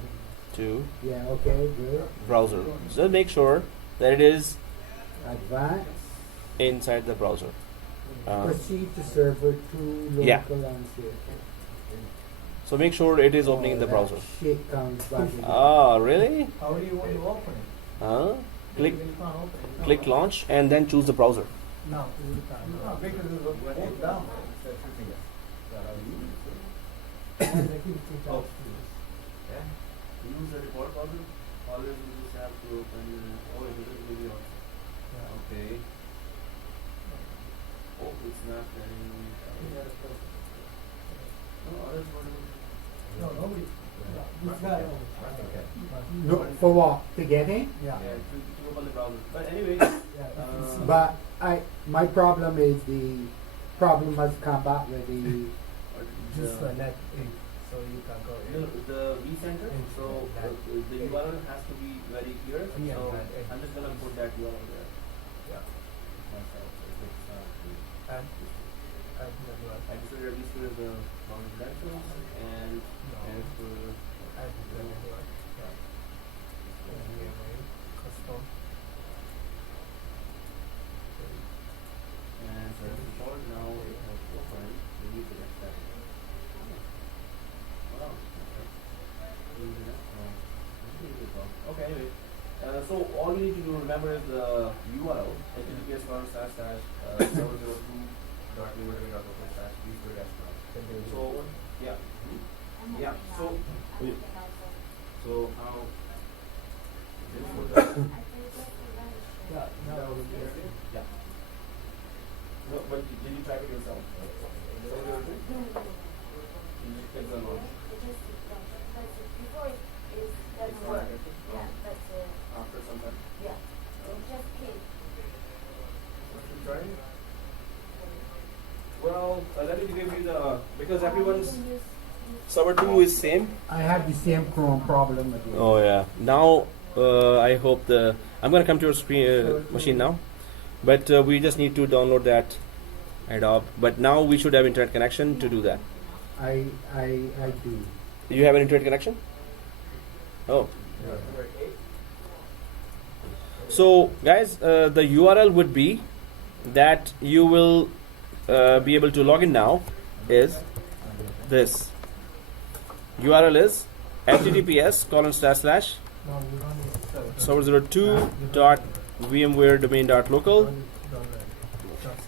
To Yeah, okay, good. browser. So make sure that it is Advanced. inside the browser. Proceed to server 2 local Yeah. and safe. So make sure it is opening in the that browser. Shit comes back again. Ah, really? How do you want to open it? Huh? Click You can't open it. click launch and then choose the browser. No, you can't because it's hold down. Oh. Yeah. Use the report browser. Always you just have to open. Oh, it is video. Okay. Oh, it's not letting me. No, others want No, nobody. to. This guy. No, for what? To get in? Yeah. Yeah, to open the browser. But anyway, Yeah. But my problem is the problem has come back with the Just select it so you can go in. the vCenter. So the URL has to be very clear. Yeah, So that is. I'm just gonna put that URL there. Yeah. Myself. So it's And the I consider vSphere as a long credentials and custom. and for the report now it has opened. We need to get that. Wow. Okay, anyway. So all we need to do remember is the URL https://server02.vmware.com/vsphere-. So yeah. Yeah. So how this was Yeah, now we yeah. No, but did you type it yourself? You just click the launch. It's not active? After some time? You trying? Well, let me give you the, because everyone's server 2 is same. I have the same Chrome problem again. Oh yeah. Now I hope I'm gonna come to your screen machine now, but we just need to download that Adobe. But now we should have internet connection to do that. I do. You have an internet connection? Oh. So guys, the URL would be that you will be able to log in now is this. URL is https:// No, you don't need server02.vmware-domain.local. Just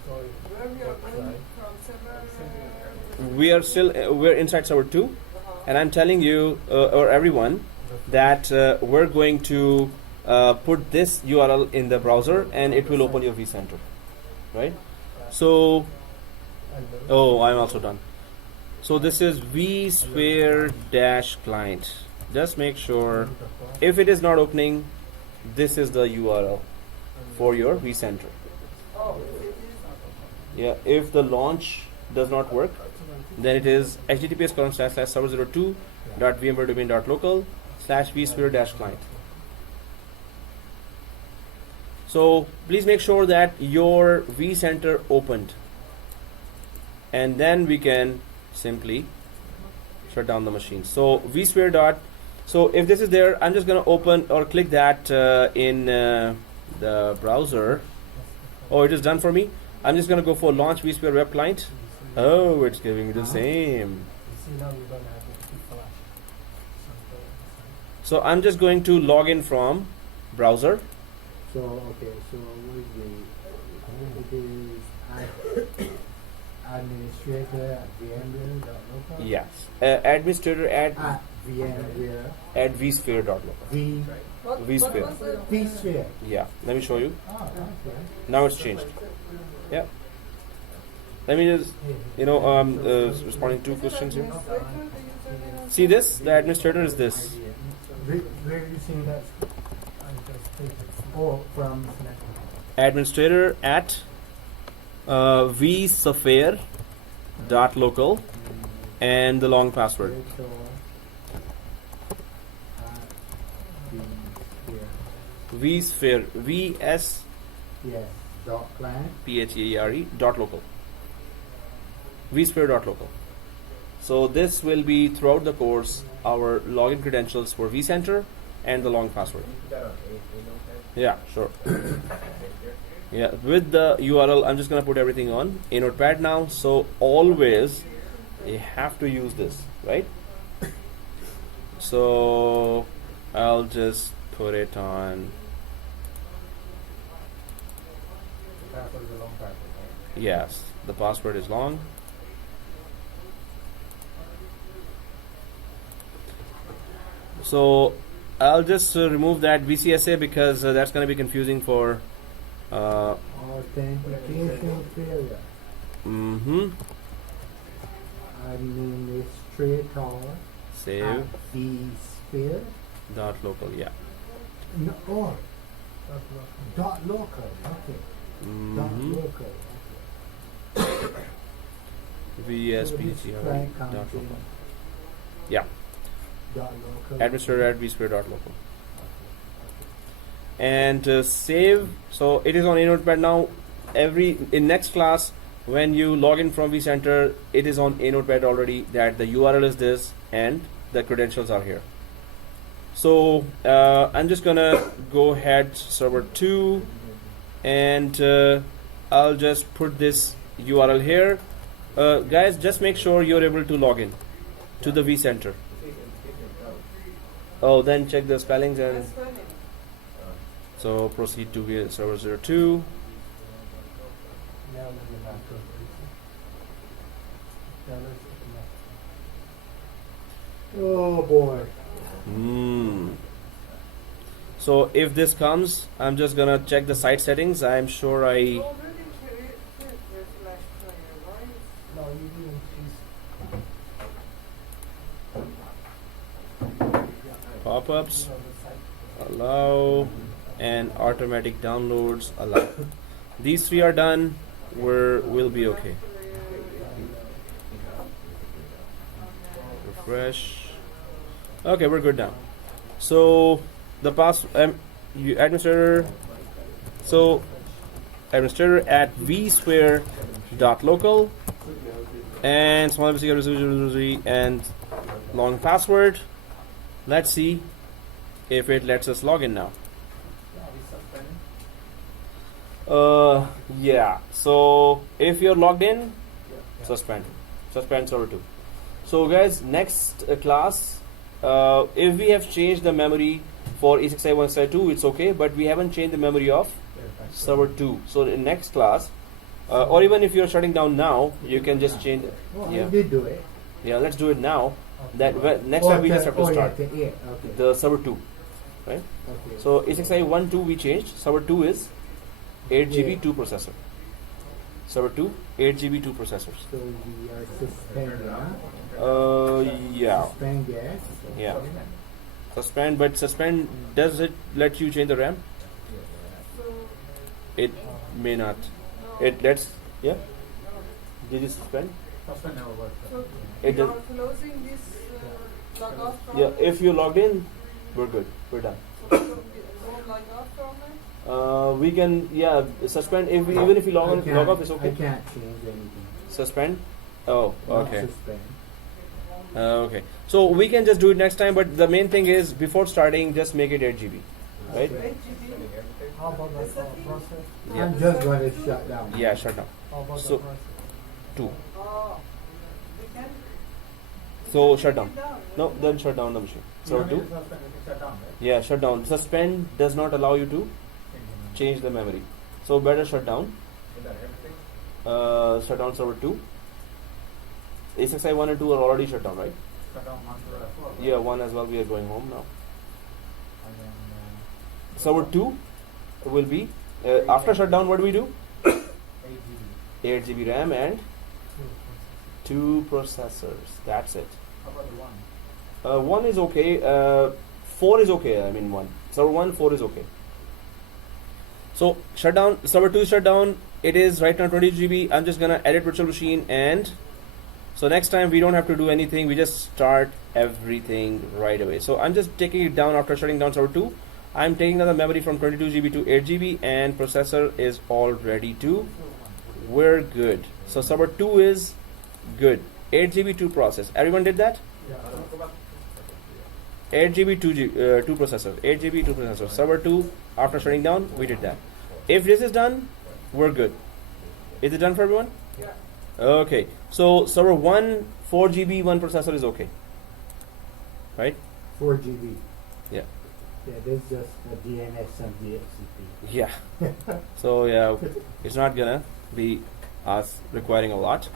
go where we are coming from, server. We're inside server 2, and I'm telling you or everyone that we're going to put this URL in the browser and it will open your vCenter, right? So I'm also done. So this is vsphere-client. Just make sure if it is not opening, this is the URL for your vCenter. Oh, it is. Yeah, if the launch does not work, then it is https://server02.vmware-domain.local/vsphere-client. So please make sure that your vCenter opened, and then we can simply shut down the machine. So vsphere. So if this is there, I'm just gonna open or click that in the browser. Oh, it is done for me. I'm just gonna go for launch vSphere web client. Oh, it's giving me the same. See, now you don't have to flash. So I'm just going to log in from browser. So okay, so what is the it is Administrator at VMware.local. Yes. Administrator at VMware. vsphere.local. Vsphere. was the Vsphere. Yeah. Let me show you. Oh, okay. Now it's changed. Yeah. Let me just, responding to questions here. See this? The administrator is this. Where you see that? Oh, from Administrator at vsphere.local and the long password. Vsphere. VS Yes. Dot client. PHERE dot local. Vsphere.local. So this will be throughout the course our login credentials for vCenter and the long password. Yeah, sure. Yeah, with the URL, I'm just gonna put everything on a notepad now. So always you have to use this, right? So I'll just put it on. Password is a long password, right? Yes, the password is long. So I'll just remove that VCSA because that's going to be confusing for. Authentication failure. Administrator Save at vSphere. dot local. Yeah. No, oh, dot local. Okay. Dot local. Okay. VSPCR Client dot counting. local. Yeah. Dot local. Administrator at vsphere dot local. And save. So it is on a notepad now. In next class, when you log in from vCenter, it is on a notepad already that the URL is this and the credentials are here. So I'm just gonna go ahead server 2 and I'll just put this URL here. Guys, just make sure you're able to log in to the vCenter. Oh, then check the spellings and so proceed to server 02. Now let me back to it. Oh boy. So if this comes, I'm just gonna check the site settings. I'm sure I You already created the flash player, right? No, you didn't choose. pop-ups You know, the site. allow and automatic downloads allow. These three are done. We'll be okay. Refresh. Okay, we're good now. So the administrator. So administrator at vsphere.local and small and long password. Let's see if it lets us log in now. Yeah. So if you're logged in, suspend server 2. So guys, next class, if we have changed the memory for Esxi 1, Esxi 2, it's okay, but we haven't changed the memory of server 2. So in next class, or even if you're shutting down now, you can just change it. Oh, Yeah. I did do it. Yeah, let's do it now. Next time we just have to start Okay. the server 2, right? Okay. So Esxi 1, 2 we changed. Server 2 is 8GB Yeah. 2 processor. Server 2, 8GB 2 processors. So we are suspending, huh? Yeah. Suspend gas. Yeah. Suspend, but suspend, does it let you change the RAM? So, It may not. no. It lets, yeah? Did it suspend? Suspend never works. So It you does. are closing this log off from Yeah, it? if you logged in, we're good. We're done. So don't log off from it? We can, yeah, suspend, even if you log off, it's I okay? can't change anything. Suspend? Oh, Not okay. Suspend. Okay. So we can just do it next time, but the main thing is before starting, just make it 8GB. Right? 8 GB? How about the process? Yeah. I'm just going to shut down. Yeah, shut down. How about So- the process? 2. Oh, we can So shut down. take it down. No, then shut down the machine. Server 2? Suspend, it is shut down, right? Yeah, shut down. Suspend does not allow you to change the memory. So better shut down. Shut down server 2 Esxi 1 and 2 are already shut down, right? Shut down 1, 2 as well. Yeah, 1 as well. We are going home now. And then Server 2 will be after shutdown. What do we do? 8 GB. 8 GB RAM and 2 processors. That's it. How about the 1? 1 is okay. 4 is okay. I mean 1. Server 1, 4 is okay. So shutdown. Server 2 is shut down. It is right now 20 GB. I'm just gonna edit virtual machine, and so next time we don't have to do anything. We just start everything right away. So I'm just taking it down after shutting down server 2. I'm taking another memory from 22 GB to 8 GB, and processor is all ready to. We're good. So server 2 is good. 8 GB 2 process. Everyone did that? Yeah. 8 GB 2 processor. 8 GB 2 processor. Server 2 after shutting down, we did that. If this is done, we're good. Is it done for everyone? Yeah. Okay. So server 1, 4 GB 1 processor is okay. Right? 4 GB. Yeah. Yeah, this is just the DNS and the DHCP. Yeah. So yeah, it's not gonna be us requiring a lot.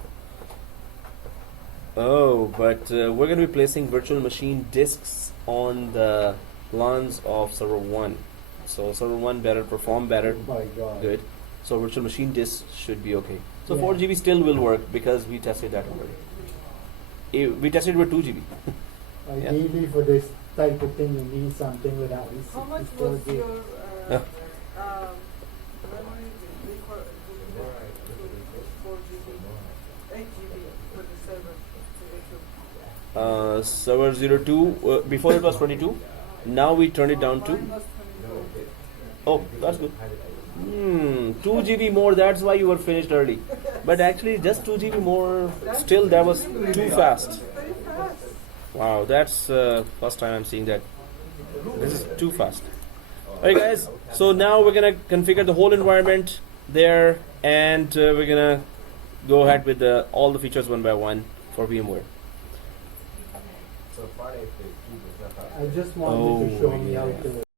Oh, but we're gonna be placing virtual machine disks on the LANs of server 1. So server 1 better perform better. Oh my God. Good. So virtual machine disks should be okay. So Yeah. 4 GB still will work because we tested that already. We tested with 2 GB. Ideally, for this type of thing, you need something with at least How much 64 was gig. your Yeah. memory record to 4 GB, 8 GB for the server to issue? Server 02, before it was 22. Now we turned it down to. Mine was 22. Oh, that's good. 2 GB more, that's why you were finished early. But actually, just 2 GB more, still that was too fast. Very fast. Wow, that's first time I'm seeing that. This is too fast. Alright guys, so now we're gonna configure the whole environment there, and we're gonna go ahead with all the features one by one for VMware. So Friday, if they keep it, I just wanted to show me how yeah. to